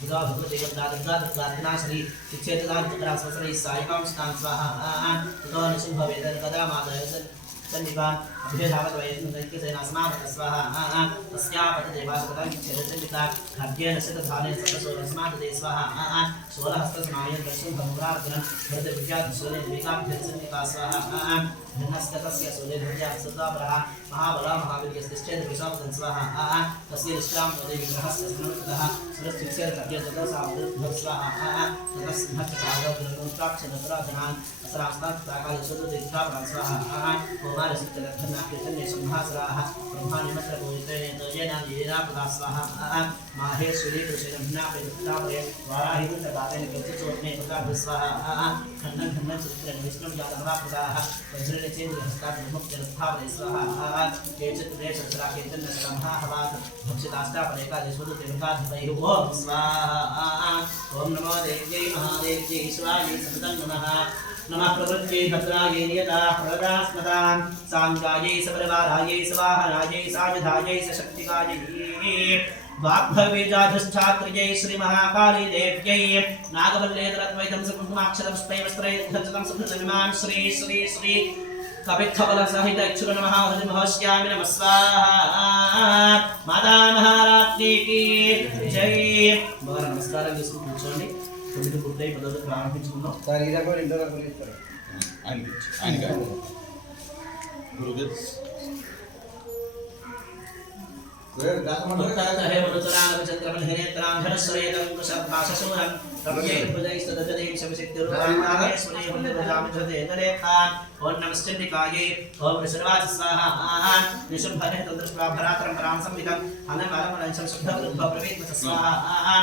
बुधा भगवते गद्दादग्गादग्गादिनाशरी शिक्षेतदान्तकरास्वसरै सायिकां स्नां स्वाहा ततो निशुम्भवेदन कदा मादयसन् सन्निकां अभ्यधावद्वयेनदैत्यसेनासमानः स्वाहा तस्यापतदेवासकदाङ्गिच्छेदचण्डिका खड्गेन शतधानेन सतसोरसमाददे स्वाहा सोलहस्तसमायं दर्शुम्भमुरार्जुनं भरतविद्याधिशूलेन विकाभ्यसन्निका स्वाहा भिन्नस्ततस्य सूर्यभृत्या सदापरः महाबला महावीर्यस्तिष्ठेन विशापदं स्वाहा तस्य निष्ठां पदे विग्रहस्य स्मृतः सुरस्थित्यर्थव्यजतसावृद्धः स्वाहा ततस्महत्कागोत्राक्षनपराधनान् असरास्तात्कालसुदुदिष्टापरान् स्वाहा कौमारसिद्धलब्धनाकृतन्ये संहासराः ब्रह्मानिमत्रपूजितेन येनापदा स्वाहा माहेश्वरी कृष्णभिन्नापे वाराहिमुत्रकातेन कृतिचोत्ने प्रकाभ्य स्वाहा खण्डं खण्डं चित्रेण विष्णुं जातमहाप्रदाः वज्रेण चेन्द्रहस्तात् विमुक्त्यर्थापदे स्वाहा केचित् प्रेषसराकेतन्नसरमहाहवात् भक्षिताष्टापरेकादिस्वदुतिमुखाधिपैः ओम स्वाहा ओम नमो देव्यै महादेव्यै शिवायै सततं नमः नमः प्रवृत्यै भद्रायै नियता प्रदास्मतां साङ्गायै सबलवारायै स्वाहनायै सायुधायै सशक्तिकायै वाग्भवेजाधिष्ठात्र्यै श्रीमहाकाली देव्यै नागवल्लेतरद्वैतं सुकुङ्कुमाक्षरपुष्पैवस्त्रैर्धृतं सुभृतविमान् श्री श्री श्री कपित्थबल सहित इच्छुक नमः हरिमहस्यामि नमः स्वाहा माता महारानी की जय. బాగా నమస్కారం చేసుకుని కూర్చోండి. కొద్దిగా పూర్తయి పదవులు ప్రారంభించుకుందాం. उत्तरतः मरुतरानवचन्द्रमल्हिनेत्रां धनश्रेतं कुशपाशशूरं प्रभुजैस्तदजदेव शमशक्तिरुपाणामेश्वरेवल्लभजामिषदेतरेखान् ॐ नमश्चण्डिकायै ॐ ऋषर्वाच स्वाहा निशुम्भने तन्द्रस्वाभरात्रं परां संविदम् अनमलमलंशं शुद्धवृद्धप्रवेत्मच स्वाहा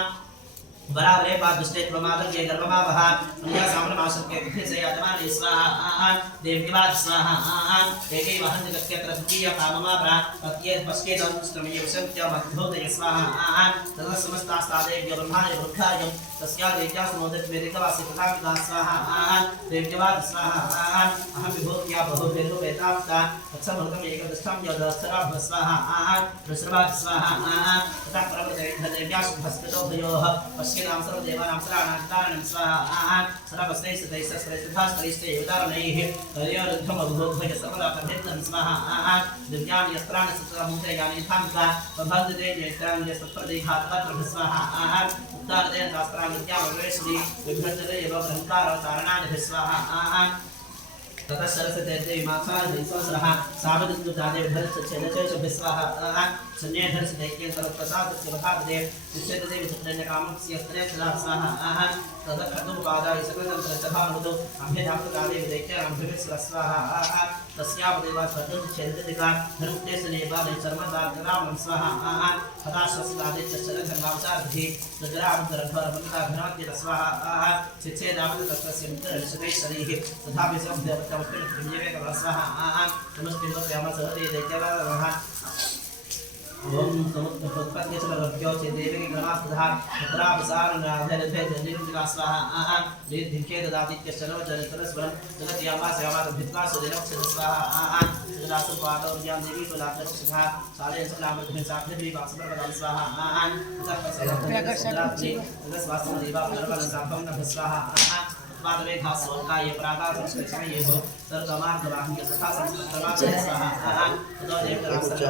बराबरे पाद दुष्टे प्रमादं ये गर्भमावह अन्या सामनमासं के बुद्धि से आत्मानि स्वाहा देव्यवाद स्वाहा एकै वहन जगत्यत्र द्वितीय काममाप्रा तत्ये पश्ये संस्त्रमये विसंत्य मध्योदय स्वाहा तदा समस्तास्तादेव्य ब्रह्माय वृद्धायं तस्या देव्या समोदित वेदिकवासी तथा स्वाहा देव्यवाद स्वाहा अहं विभूत्या बहुभिर्रूपेताप्ता तत्समृतम् एकदष्टं यदस्तराभ स्वाहा ऋषर्वाद स्वाहा तथा परमदेव्या शुभस्कृतो भयोः पश्येदां सर्वदेवानां सराणां स्वाहा सर्वस्त्रैस्तैस्तैस्तैस्तैस्तैस्तैः उदारणैः हरियोरुद्धमभूद्भय सर्वदापभिन्नं स्वाहा दिव्यानि यस्त्राणि सत्रमुद्रयानि थाङ्का प्रभद्रे नेत्राणि सत्प्रदेघातपत्रभ स्वाहा उद्दारदेन शास्त्राणि विद्यामवेश्वरी विभ्रजते एव ब्रह्मकारतारणानि स्वाहा ततः सरस्वती देवी माता देवसरः सावधुतादेव भरतचेदचेश स्वाहा संन्याधर्ष दैत्य सर्वप्रसाद शिवभागदेव विश्वदेव चित्रण्यकामस्य स्त्रेषदा स्वाहा ततः खड्गपादाय सकलतंत्र सभामुदो अभ्यधाप्तकादेव दैत्यानां स्वाहा तस्यावदेव स्वतंत्रचेदिका धर्मतेसनेवादे सर्वदाग्रामं स्वाहा हदाश्वस्तादेव चरधर्मावसारधि सजरामधरधरमन्ताघनाद्य स्वाहा चिच्छेदावद तत्त्वस्य मित्रऋषिकेशरीः तथा विसंभ्यवत्तमत्रिञ्जवे स्वाहा नमस्ते नमस्ते दैत्यवादः ओम समुद्रपत्पत्य समर्प्यो च देवी ग्रहास्तधा तत्रापसारणाधरभेदनिर्मिका स्वाहा लेद्धिके ददातित्य सर्वजनतरस्वरं जगत्यामास्यामात भित्वा सुदिनक्षद स्वाहा जगदासुपादो ज्ञान देवी कुलाक्षसखा साले सकलामृतमे साक्षी वासुप्रदान स्वाहा तत्स्वास्थ्य देवा परमलं साफं नभ स्वाहा माधवे घासों का ये प्राकार संस्कृत ये हो सर्वमार्ग वाहन सखा संस्कृत स्वाहा तदो देव राष्ट्र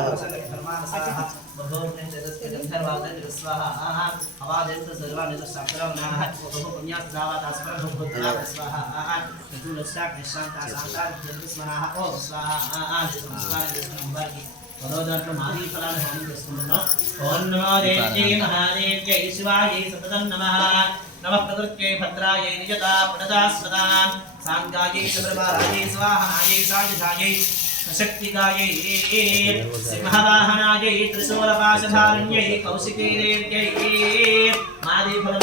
धर्मान स्वाहा बहुने जगत के गंधर्वादन स्वाहा अवादेव सर्वानित शास्त्रवनाः बहु पुण्यात् दावात् आस्पर भूतला स्वाहा तुलस्याक निशांता शांता जन्मस्मनाः ओम स्वाहा नमस्कार नंबर की पदोदर्थ मारी फलान होनी दस्तुनो ओम नमो देवी महादेव्यै शिवायै सततं नमः नमः प्रकृत्यै भद्रायै निजता पुनदास्मदां सांगायै चन्द्रमारायै स्वाहायै सायुधायै शक्तिकायै सिंहवाहनायै त्रिशूलपाशधारिण्यै कौशिकी देव्यै मादिफल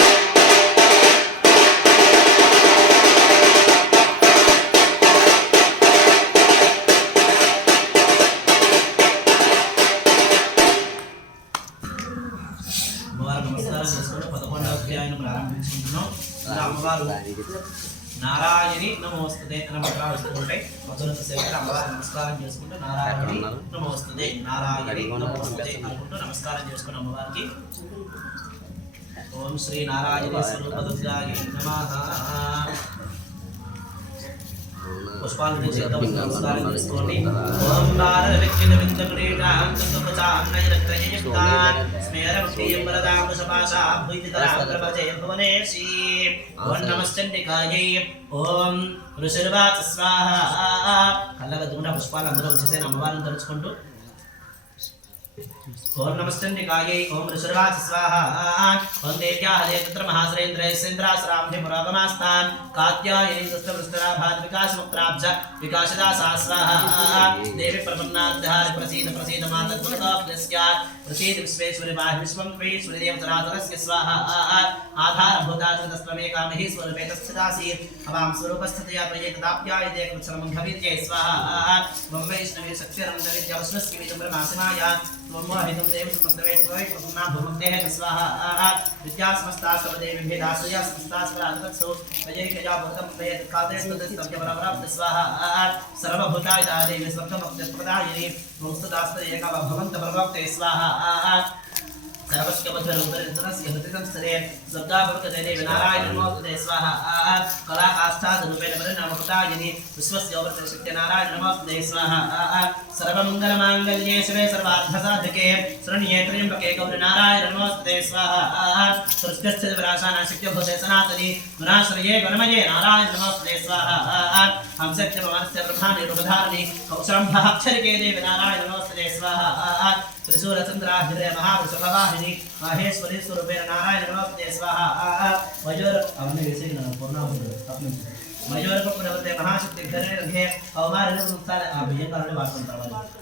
नारायणी नमोस्तुते नमस्ते मधुरत सेवकर अम्मवार नमस्कारं చేసుకుంటూ నారాయణి నమోస్తుతే నారాయణి నమోస్తుతే అనుకుంటూ నమస్కారం చేసుకున్న అమ్మవారికి ఓం శ్రీ నారాయణ స్వరూపదుర్గాయ నమః పుష్పాలను చేద్దాం నమస్కారం చేసుకోండి ఓం భారత విచ్ఛిన్న విందకుడేగాం తత్వచాన్నయరత్రయయుక్తాన్ స్మేరముఖ్యం వరదాం సపాశా భూతితరాం ప్రపజయ భువనేశీ ఓం నమశ్చండికాయై ఓం ఋషిర్వాచ స్వాహా కళ్ళగద్దుకుంటే పుష్పాలు అందరూ వచ్చేసే అమ్మవారిని తలుచుకుంటూ ओम नमस्ते ओम ऋषर्वाच स्वाहा ओम देव्याः देवत्र महाश्रेन्द्रेन्द्राश्राब्धे मुरागमास्तान् कात्यायनी दुष्टवृष्टरा भात विकासमुक्त्राब्ज विकासदा सा स्वाहा देवी प्रपन्नाद्धार प्रसीद प्रसीद मातत्वस्यात् प्रसीद विश्वेश्वरी बाह्य विश्वं त्वयीश्वरी देवतरातरस्य स्वाहा आधारभूताचतस्त्वमेका महीश्वरूपे तस्थितासि अवां स्वरूपस्थितया प्रयेतदाप्याय देवक्षरमङ्घवीर्यै स्वाहा मम वैष्णवी शक्तिरमन्दविद्यावस्मस्मि ब्रह्मासिमाया मोहितं देव समस्तवे त्वयि प्रसन्ना भूमक्तेः स्वाहा विद्या समस्ता सर्वदेवी भेदासया समस्ता स्वराजवत्सो अजैकया भूतं प्रयत् काते स्तुतिस्तव्यवरवरब्ध स्वाहा सर्वभूतायता देवी स्वप्नमुक्तिप्रदायिनी मुक्तदास्ते एका भवन्त प्रवक्ते स्वाहा सर्वस्य मधुरस्य हृदयंस्तरे शब्दाभवते देवी नारायण नमोस्तुते स्वाहा कलाकाष्ठादरूपेण वरनामपतायिनी विश्वस्य अवृते शक्ति नारायण नमोस्तुते स्वाहा सर्वमङ्गलमाङ्गल्ये शिवे सर्वार्थसाधके शरण्ये त्र्यम्बके गौरी नारायण नमोस्तुते स्वाहा सृष्टिस्य विराशाना शक्तिभूते सनातनी गुणाश्रये गुणमये नारायण नमोस्तुते स्वाहा हमसत्यमनस्य ब्रह्माणि रूपधारिणी कौशम्भः अक्षरिके देवी नारायण नमोस्तुते स्वाहा त्रिशूलचन्द्राभिरे महावृषभवाहिनी माहेश्वरी स्वरूपेण नारायण नमस्ते स्वाहा मयूर हमने वैसे ही नाम पूर्ण अपने मयूर को पुनवते महाशक्ति घरे रखे हमारे अनुसार आप ये कारण बात करता वाले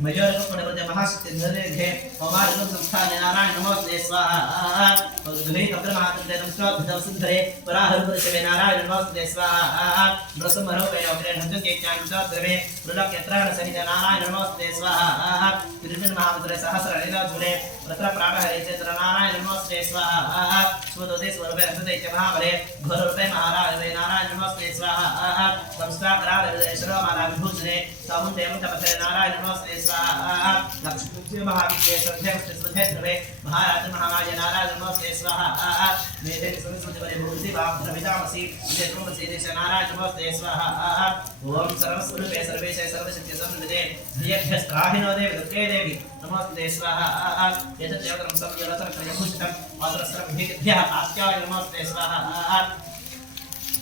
मयूर को पुनवते महाशक्ति घरे रखे हमारे संस्थान नारायण नमस्ते स्वाहा दुहे कब्र महातंत्र नमस्कार भजन सुंदरे पराहर पुरुषे नारायण नमस्ते स्वाहा ब्रह्मरो पेयोग्रे नंदन के चांद द्रवे प्रलक यत्राण सहित नारायण नमस्ते स्वाहा त्रिजन महामंत्र सहस्र लीला जुले रत्र प्राण हरे चंद्र नारायण नमस्ते स्वाहा स्वदोदे स्वरूपे असुदे च महाबले घोर रूपे महाराज नारायण नमस्ते स्वाहा संस्कार कराले श्री माला विभूषणे सामुंडे मंडपते नारायण नमस्ते स्वाहा लक्ष्मी महाविद्ये श्रद्धे श्रद्धे द्रवे महाराज महाराज नारायण नमस्ते स्वाहा मेरे सुनिसुनि बले भूति बाप प्रविदामसि ये तुमसे देश नारायण नमस्ते स्वाहा ओम सर्वस्वरूपे सर्वेश सर्वशक्ति समन्विते धियभ्यस्त्राहिनो देव दुर्गे देवी नमस्ते स्वाहा यत् देवतं संयलतं त्रयभूषितं मात्रस्त्रं भेभ्यः आस्याय नमस्ते स्वाहा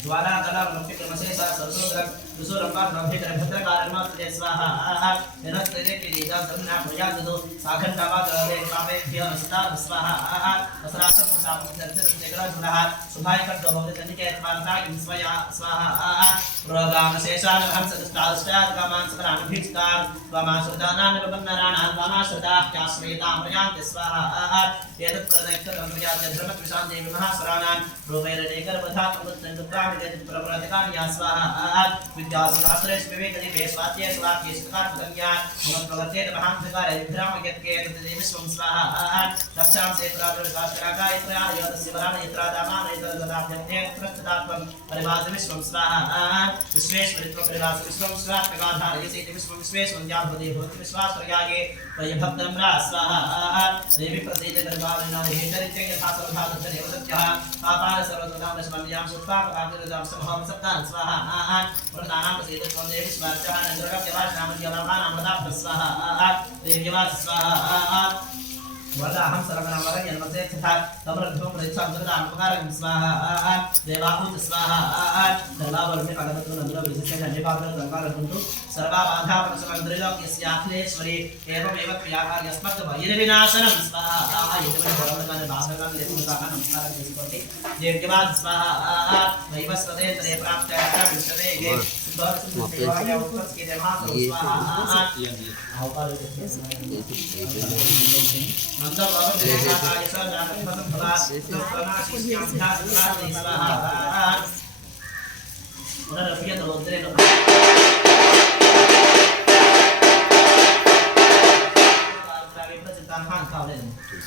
ज्वाला कला मुक्ति क्रमशेष सर्वोग्रम विसुरंपात नभेकर भद्रकार नमस्ते स्वाहा नमस्ते के दीदा समना प्रयादो साखंडावाद रे पापे भ्य नमस्कार स्वाहा असरासम साप दर्शन तेगला जुलहा सुभाय कर भगवत तनिके पारता स्वया स्वाहा प्रोगाम शेषान हंस दुष्टास्ताद कामान सपरान भिक्षकार वामा सुदानान बन्नराणान वामा सदा चाश्रेता प्रयांत स्वाहा एतत् कर्णैक्तर प्रयाद धर्म प्रशांत देवी महासराणान रूपेण नेकर बधा तमुत्तन दुर्गाम प्रप्रतिकान या स्वाहा विद्याशास्त्रेश विवेकदि वेस्वात्ये स्वात्ये स्कार प्रज्ञा मम प्रवर्तेत महांतकार विभ्राम यत्के विश्वं स्वाहा रक्षां से प्राप्त शास्त्रागा इत्रा यदस्य वरान इत्रा दामान इत्रा ददात्यन्ते प्रस्तदात्मं परिवास विश्वं स्वाहा विश्वेश्वरित्व परिवास विश्वं स्वाहा प्रगाधार यसे विश्वं विश्वेश्वं ज्ञानपदे भवति विश्वास प्रयागे वयभक्तं रा स्वाहा देवी प्रसीद दरबार नारे चरित्य यथा सर्वधा देवदत्तः पापान सर्वदाम स्मर्याम सुत्वा पापिरदाम समहम सप्तान स्वाहा प्रदानाम प्रसीद देवी स्वाहा नंदरक देवास नाम जलाभान अमृताभ स्वाहा देवीवास स्वाहा वरदाहं सर्वनाम वरं यन्मसे तथा तमरध्वं प्रदिक्षां जगदां उपकारं स्वाहा देवाहुत स्वाहा दलावरमे कालपत्र नंदर विशिष्ट धन्यवाद संकार कुंतु सर्वा बाधा परसमंद्रिलोक यस्याखिलेश्वरी एवमेव क्रियाकार यस्मत् भयविनाशनं स्वाहा यजमान भगवान बाधकां लेखुका नमस्कार చేసుకోండి దేవ్యవాద स्वाहा वैवस्वते तरे प्राप्त विश्वेगे सुदर्शन देवाय उत्पत्ति के देवास स्वाहा आउपार नंद बाबा देवता यशा जातक फसं फला तो प्रणाशी अभ्यास प्राप्ति स्वाहा पुनरभियत रोद्रे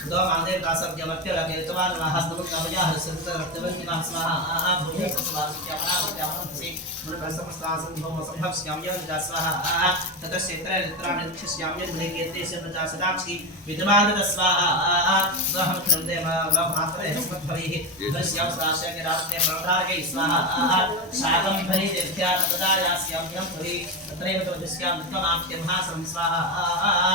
दो मानदेव का सब जमत्य लगे तवान महास्तव का वजह हरसत रक्तवन की नाम स्वाहा भूमि सत्वार क्या बना से मन प्रसमस्तास भौम संभव श्याम्य स्वाहा तत क्षेत्र नित्रा निक्ष श्याम्य भले केते से प्रजा सदाक्षी विद्यमान स्वाहा वह क्रमदे वह मात्र हस्मत भरी दस्याम साशय के रास्ते प्रधार के स्वाहा सागम भरी देवत्या तदाया श्याम्यम भरी तत्रैव तो दस्याम तम आपके महासं स्वाहा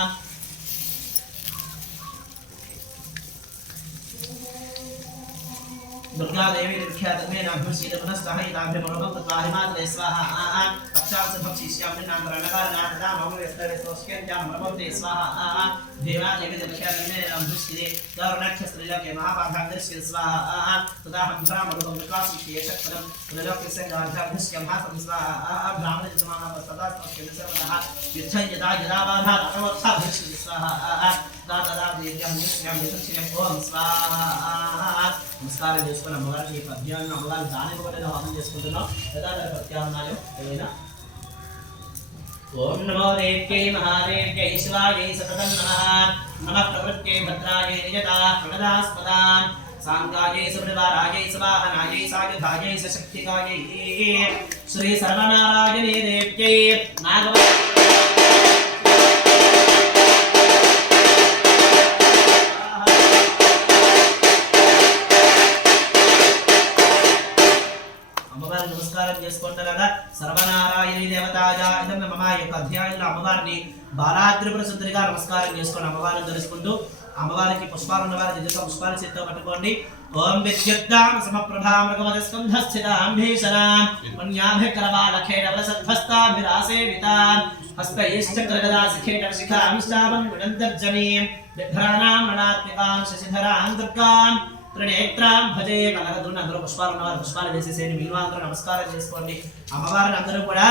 दुर्गा देवी विख्यात में नाम सीध मनस्ताहि नाभ्य मनोभक्त स्वाहिमात्रे स्वाहा कक्षां से भक्षि श्याम नाम रणकार नाम नाम हम वेस्तरे सोस्केन जाम मनोभक्ते स्वाहा देवा देवी विख्यात में नाम सीधे दर्णक्ष स्त्रीला के महापाठांग से स्वाहा तदा हम ब्राह्मण मनोभक्त विकास के शक्तरम प्रलोक से गार्धा भस्य महासं स्वाहा ब्राह्मण जमाना पर सदा के सर्वदा युद्धं यदा यदा बाधा अनवत्था भस्य स्वाहा दादा देव्यां निश्चयं निश्चयं ओम स्वाहा नमस्कार చేసుకున్న అమ్మవారికి పద్యాన్ని అమ్మవారి దాని కూడా హోమం చేసుకుంటున్నాం యథాతథ ప్రత్యామ్నాయం ఏమైనా ఓం నమో దేవ్యై మహాదేవ్యై శివాయై సతతం నమః నమః ప్రవృత్యై భద్రాయై నియతా ప్రణదాస్పదాన్ సాంగాయై సుబ్రవారాయై సవాహనాయై సాయుధాయై సశక్తికాయై శ్రీ సర్వనారాయణే దేవ్యై నాగవ చేసుకుంటారా సర్వనారాయణి దేవతాయ ఇదన్న మమ యొక్క అధ్యాయంలో అమ్మవారిని బాలాత్రిపుర సుందరిగా నమస్కారం చేసుకొని అమ్మవారిని తెలుసుకుంటూ అమ్మవారికి పుష్పాలు ఉన్నవారి దివ్య పుష్పాలు చేత్తో పట్టుకోండి. ఓం విద్యుద్దాం సమప్రభామృగమదస్కంధస్థితాం భీషణాం మన్యాభికరబాలఖేరవలసద్భస్తాభిరాసేవితాం హస్తైశ్చక్రగదాశిఖేటశిఖాంశామం విడంతర్జనీం బిభ్రాణాం మణాత్మికాం శశిధరాం దుర్గాం త్రినేత్రాం భజే. కనకదుర్ని అందరూ పుష్పాలు ఉన్నవారు పుష్పాలు వేసేసేయండి. మీరు అందరూ నమస్కారం చేసుకోండి. అమ్మవారిని అందరూ కూడా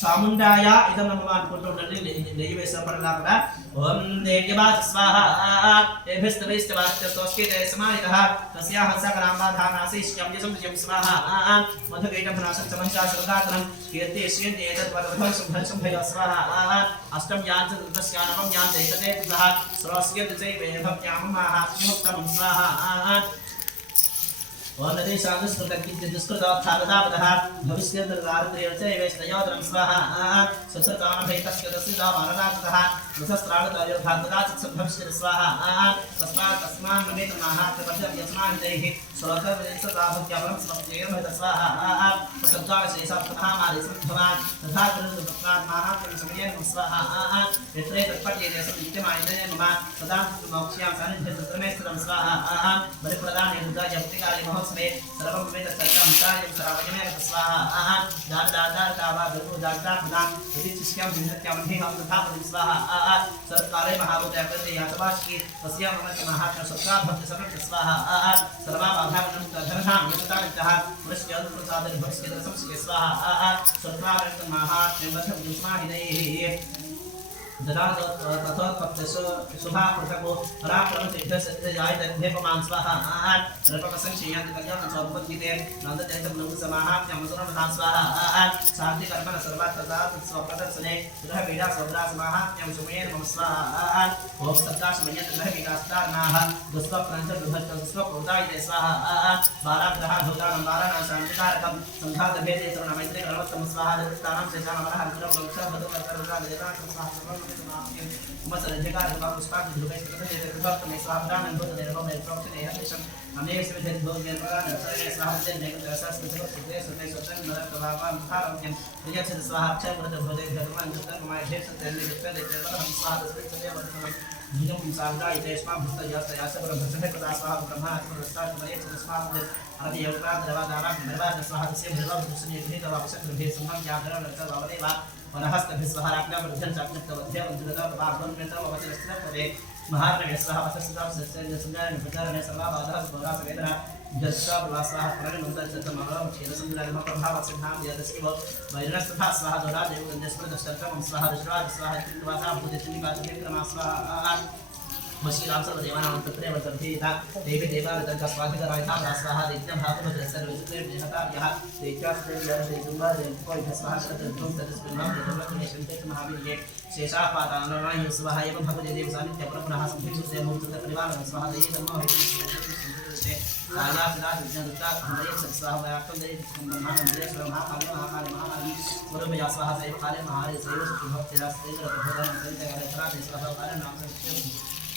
చాముండాయ ఇదం నమ్మ అనుకుంటూ ఉండండి. నెయ్యి వేసినప్పుడల్లా కూడా ఓం దేవ్యవాచ స్వాహ ఏభిస్తవైస్తవాస్కే సమాహితః తస్యాః సకరాంబాధానాశిష్యం యసం స్వాహ మధుకైటం నాశం సమహశాశ్రదాతనం కీర్తిష్యంతి ఏతద్వదవధం శుభయ స్వాహ అష్టం యాంచ తస్యానవం యాంచ ఏతదే సహ స్రోస్యంతి చైవేభం యామం మహాత్మ్యోత్తమం స్వాహ. ఓం నది సాంగస్కృతకించిదుష్కృతోత్థాగతాపదః భవిష్యద్గారత్రేవచైవేష్ణయోదరం స్వాహ సుత్రకామభైతస్కృతస్సిదావారనాథః రసస్త్రాళతయోధాతదాచిత్సద్భవిష్యతి స్వాహ. తస్మాత్ తస్మాన్ నమేత మహాత్మపద్యం యస్మాన్దైః శ్లోకవిశేషతాభక్త్యాపరం స్వస్యేర్భత స్వాహ. సద్గానశేషాత్మహామాదిసంభవాన్ తథా కృతస్మాత్ మహాత్మ్యం సమయేన స్వాహ. యత్రే తత్పట్యేదేశం నిత్యమాయుధే మమ సదా మోక్ష్యాం సాన్నిధ్యతత్రమేస్తరం స్వాహ. బలిప్రదానే దుర్గాయప్తికాలి మహోత్సవే सर्वं वेद सर्वं कार्यं सर्वजमेव स्वाहा. दादादादावा दुर्गोदादादा यदिच्छिष्यां हिंसत्यां हम तथा स्वाहा. सर्वकाले महाभूतयपते यातवाश्की तस्यां मम महात्म सत्ता भक्त सर्व स्वाहा. सर्वाभागं धर्मधाम यततानितः पुरस्यं प्रसादं भक्ष्य रसं स्वाहा. सर्वारक्त महात्म्यं वधं युष्माहिनैः ददातोत्पत्तिषु शुभाकृतको पराक्रमसिद्धसिद्धिजायदध्यपमान् स्वाहा. रपकसंक्षीयन्ति कल्याणं स्वोपद्गीते नन्दचैतन्यसमाहात्म्यमसुरमधां स्वाहा. शान्तिकर्मण सर्वात्तदा स्वप्रदर्शने गृहपीडा स्वग्रासमाहात्म्यं सुमेन मम स्वाहा. ओम सत्ताशमय्यत गृहपीडास्तारणाः दुष्वप्राञ्चदुभक्तस्वप्रोदायिते स्वाहा. बालाग्रहा भूतानं बालानां शान्तिकारकं सङ्घातभेदे तरुणमैत्रे करणवत्तं स्वाहा. दत्तानां शेषामरः अंकुरं स्वाहा. मसरजकार का पुष्पा की धुपे से भक्त में सावधान अनुभव निर्भव में प्रवचन है हमेशा अनेक से विधि भोग में प्रकार नसरे साहब ने को ऐसा स्थिति सिद्धे सुते सतन नर प्रभावान भावज्ञ यज्ञ से स्वाहा अक्षर व्रत भोदे धर्मान जतन माय ढेर से तेल विस्तार दे हम स्वाहा दस्ते चले वर्तमान निगम सावधा इतेस्मा भक्त यास यास पर भजन कदा स्वाहा ब्रह्मा आत्मरस्ता मरे स्वाहा आदि योगा दवा दारा निर्वाद स्वाहा से निर्वाद दर्शन ये दवा अवसर भी सम्मान क्या करा लगा बावलेवा वनहस्तभिस्वहराज्ञा वृद्धं चाज्ञप्तवध्य वज्रदा प्रभावन्वितं वचनस्त्रपदे महार्णवेस्वः वसस्तां सस्यसंगायन प्रचारणे सर्वाबाधः सुभरासवेदना जस्सा प्रवासः प्रणिमन्तचतमवं क्षीरसंग्रामः प्रभावसिद्धां यदस्किव वैरनस्तथा स्वाहा दोरा देवगन्धस्मृतस्तर्कं स्वाहा दशराज स्वाहा चित्तवासा भूतचिन्निपातकेन्द्रमा स्वाहा. मशीराम सर्वदेवानां तत्रेव तद्धेता देवी देवालतंका स्वाधिकरायता स्वाहा. नित्यं भागवत सर्वविद्रे विहतार्यः देत्यास्त्रेव्याश्रीकुम्भारे कोई स्वाहा शतद्रुं तदस्मिन्नां तदवक्नेशन्ते महावीर्ये शेषापातानाय स्वाहा. एवं भगवते देव सानिध्य परपुनः संभिक्षुते मूर्तत परिवारं स्वाहा. देहि धर्मो हेतुते कालासदा विज्ञानता हरे स्वाहा. व्याप्तं देहि ब्रह्माण्डे महाकाले महाकाले महाकाली स्वरूपया स्वाहा. सैव काले महारे सैव भक्तिरास्ते रतभोधनं सरितकाले पराते स्वाहा. काले नाम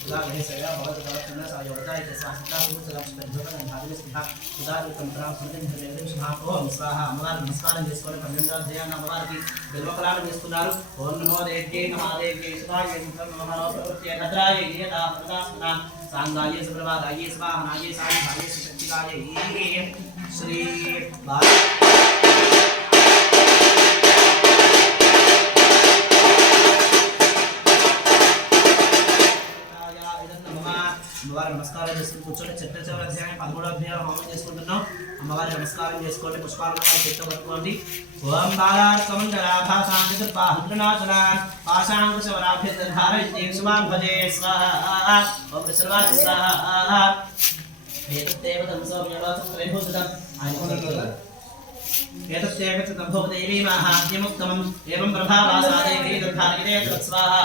उदाहरण से बहुत तवत्तुना सायोगता इति स्वाहा. कुलसलक्षणभूतं भागवस्तिहा उदाहरण प्राण सुनदेन हरेदेव स्वाहा. ओम स्वाहा. అమ్మవారి నమస్కారం చేసుకోవాలి. 12వ అధ్యాయాన్ని అమ్మవారికి బిల్వకలాలు వేస్తున్నారు. ఓం నమో దేవ్యై మహాదేవ్యై శివాయ నమః ప్రవృత్తే భద్రాయ ఏదా ప్రదాస్మనా సాంగాయ సుప్రభాదాయ స్వాహాయ సాయిభాయ శక్తికాయ శ్రీ అమ్మవారి నమస్కారం చేసుకుని కూర్చొని చిట్ట అధ్యాయం 13వ అధ్యాయం హోమం చేసుకుంటున్నాం. అమ్మవారి నమస్కారం చేసుకోండి. పుష్పాలు చెట్టు పట్టుకోండి. ఓం బాలాత్మండలాభాసాంతృపాహునాథనాన్ పాశాంకుశవరాభ్యధారయతే శుభాం భజే స్వాహా. ఓం సర్వాజ స్వాహా. ఏతత్తేవ తంసోమ్యవాసం త్రైభూషితం एतस्येकं भवदेवी महात्म्यमुत्तमम् एवं प्रभावासादेवी तद्धारयते तत्स्वाहा.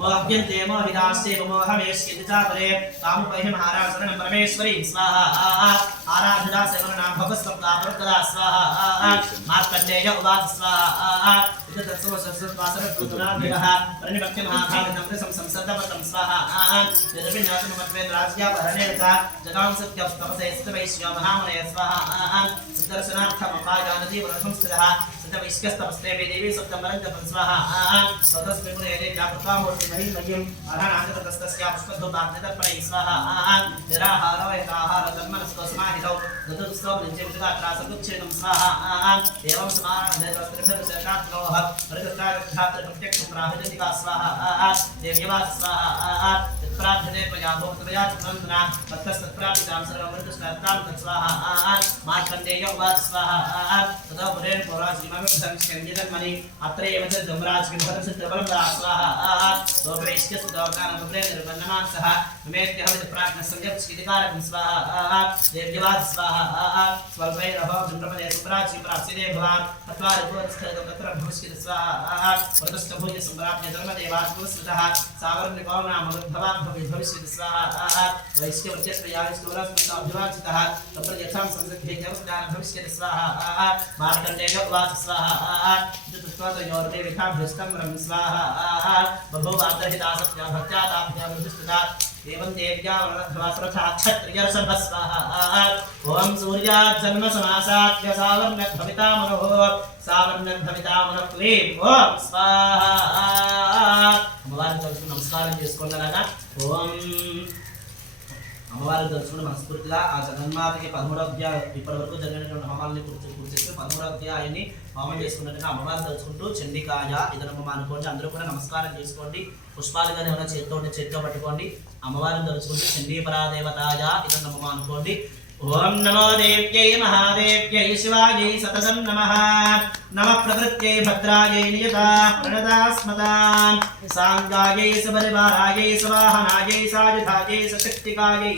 मोह्यन्ते मोहितास्ते मोहमेष्यन्ति चापरे कामुपैहि महाराजनं परमेश्वरी स्वाहा. आराधना सेवनां भवस्वप्ता प्रदा स्वाहा. मार्कण्डेय उवाच स्वाहा. प्रणिपत्य महाभारतं संसदवतं स्वाहा. राज्यापहरणे जगां सत्यस्तपसे स्थितवैश्य महामुनये स्वाहा. सुदर्शनार्थमपाया नदी वरसंस्थितः वैश्यस्तमस्ते देवी सप्तमरं जपं स्वाहा ततस्मै मुने जापत्वामूर्ति महीं मह्यं अरहणागतस्तस्य पुष्पधूपाग्नितर्पणै स्वाहा निराहारवैताहार तन्मनस्को समाहितौ ददुस्तौ नित्यमुद्गात्रासमुच्छेदं स्वाहा एवं समानधैर्यस्त्रिभिर्विशेषात्मनोः मृगस्त्रागधात्रप्रत्यक्षं प्राहुजनिका स्वाहा देव्यवास स्वाहा तत्प्रार्थने त्वया भोक्तव्या तन्वन्तना तत्तस्तत्प्राप्तिकां सर्वमृतस्त्रां तत्स्वाहा मार्कण्डेय उवाच स्वाहा तदा पुरेण पौराश्रीमविभ्रंस्कन्यजन्मनि अत्रैव च जमराजविभरसिद्धबलं स्वाहा तोप्रेष्यस्तोकानपुत्रे निर्वन्नमान् सह मेत्यहविदप्राज्ञसंयत्स्कितिकारकं स्वाहा देव्यवाद स्वाहा स्वल्पैरहो चन्द्रपदे सुप्राची प्राप्सिदे भवान् तत्त्वारिभुवत्स्थितं तत्र भविष्यति स्वाहा प्रतस्थभूय सम्प्राप्य धर्मदेवात्मस्मृतः सागरनिकोनामभवान् भविष्यति स्वाहा वैश्यवत्यस्वयाविष्णुरस्मृताभिवाचितः तत्र यथां संसिद्धे जवस्दानं भविष्यति स्वाहा मार्कण्डेय उवाच स्वाहा चतुष्टयोर्देविकाभ्यस्तं ब्रह्म स्वाहा बभूवादहिता सत्या भक्त्यादाभ्याभिष्टुता एवं देव्यावनध्वासरथाक्षत्रियर्षभ स्वाहा ओम सूर्याजन्म समासाख्य सावर्णद्भवितामनोः सावर्णद्भवितामनः क्लीं ओम स्वाहा అమ్మవారిని తలుచుకుని నమస్కారం చేసుకున్నారా ఓం అమ్మవారిని తలుచుకుని మనస్ఫూర్తిగా ఆ జగన్మాతకి 13వ అధ్యాయం ఇప్పటివరకు జరిగినటువంటి హోమాలని పూర్తి చేసి 13వ అధ్యాయాన్ని హోమం చేసుకున్నట్టుగా అమ్మవారిని తలుచుకుంటూ చండికాయ ఇదనమ్మ అనుకోండి అందరూ కూడా నమస్కారం చేసుకోండి పుష్పాలు కానీ ఏమైనా చేతితో పట్టుకోండి అమ్మవారిని తలుచుకుంటూ చండీపరాదేవతాయ ఇదనమ్మ అనుకోండి ओम नमो देव्यै महादेव्यै शिवायै सततं नमः नमः प्रकृत्यै भद्रायै नियता प्रणदास्मतां सांगायै सबरिवारायै स्वाहनायै सायुधायै सशक्तिकायै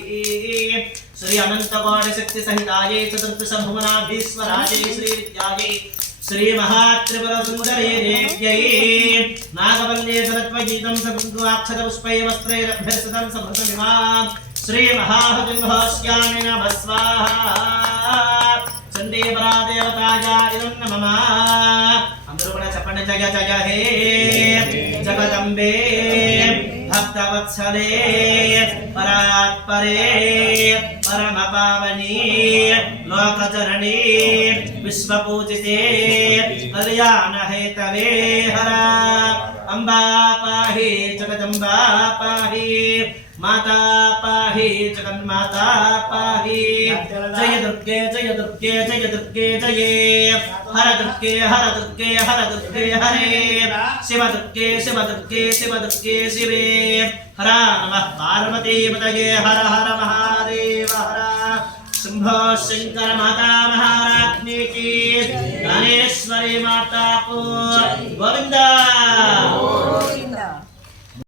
श्री अनंतकोटि शक्ति सहितायै चतुर्दश भुवनाधीश्वरायै श्री विद्यायै श्री महात्रिपुर सुंदरी देव्यै नागवल्ले सरत्वगीतं सकुङ्कुमाक्षत पुष्पै वस्त्रैरभ्यर्चितं समृतमिमां श्री महाहुतिंहोस्यामि नमः स्वाहा चंडीपरादेवताय इदं नमः అందరూ కూడా చెప్పండి జయ జయ హే జగదంబే భక్తవత్సలే పరాత్పరే పరమ పావని లోకచరణి విశ్వపూజితే కళ్యాణ హేతవే హర అంబా పాహి జగదంబా పాహి माता पाहि जगन्माता पाहि जय दुर्गे जय दुर्गे जय दुर्गे जये हर दुर्गे हर दुर्गे हर दुर्गे हरे शिव दुर्गे शिव दुर्गे शिव दुर्गे शिवे हर नमः पार्वती पतये हर हर महादेव हर शंभो शंकर माता महाराज्ञी की गणेश्वरी माता को गोविंदा